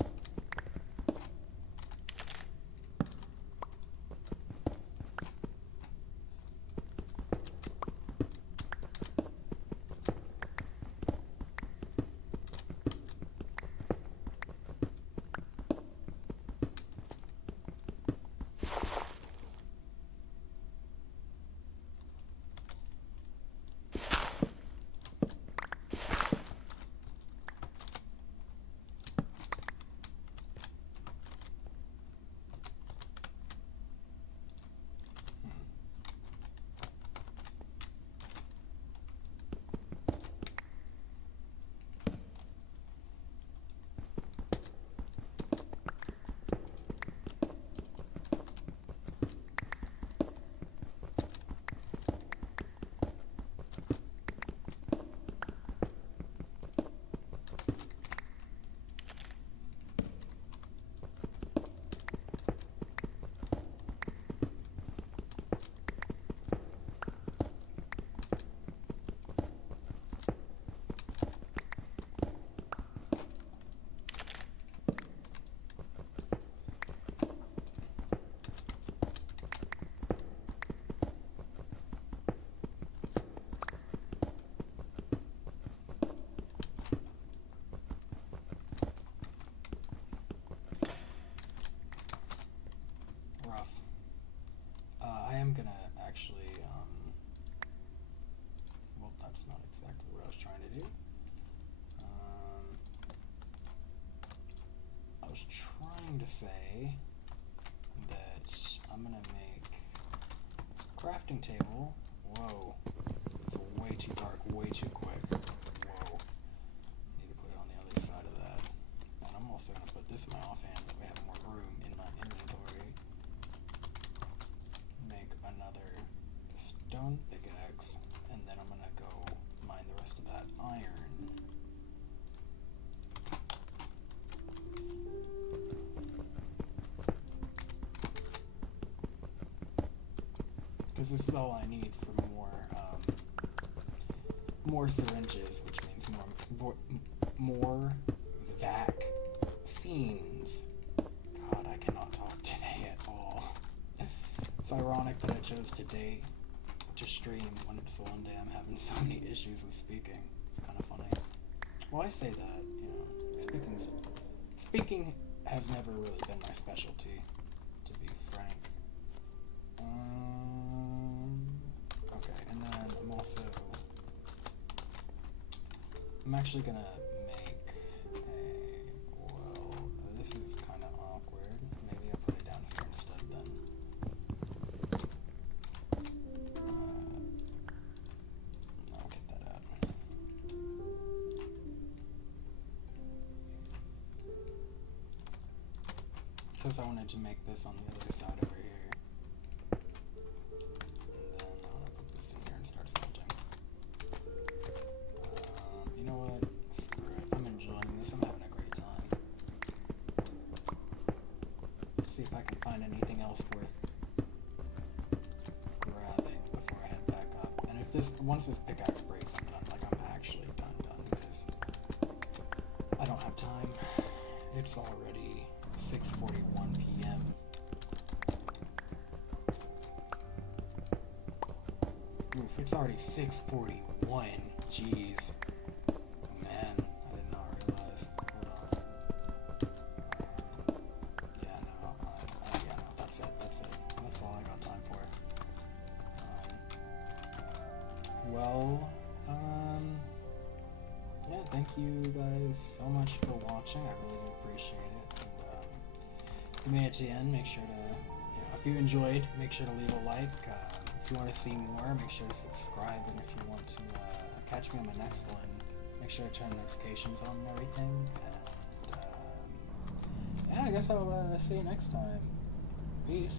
Rough. I am gonna actually, well, that's not exactly what I was trying to do. I was trying to say that I'm gonna make a crafting table. Whoa. It's way too dark, way too quick. Whoa. Need to put it on the other side of that. And I'm also gonna put this in my offhand that we have more room in my inventory. Make another stone pickaxe, and then I'm gonna go mine the rest of that iron. Because this is all I need for more syringes, which means more vaccines. God, I cannot talk today at all. It's ironic that I chose today to stream when it's the one day I'm having so many issues with speaking. It's kind of funny. Well, I say that, you know, speaking has never really been my specialty, to be frank. Okay, and then I'm actually gonna make well, this is kind of awkward. Maybe I'll put it down here instead then. I'll get that out. Because I wanted to make this on the other side over here. And then I'm gonna put this in here and start smelting. You know what? Screw it. I'm enjoying this. I'm having a great time. see if I can find anything else worth grabbing before I head back up. And if once this pickaxe breaks, I'm done. Like, I'm actually done, because I don't have time. It's already 6:41 p.m. Oof, it's already 6:41. Jeez. Man, I did not realize. Hold on. Yeah, no, that's it. That's all I got time for. Yeah, thank you guys so much for watching. I really do appreciate it. And, if you made it to the end, make sure to, if you enjoyed, make sure to leave a like. If you want to see more, make sure to subscribe. And if you want to catch me on my next one, make sure to turn notifications on and everything. And, yeah, I guess I'll see you next time. Peace.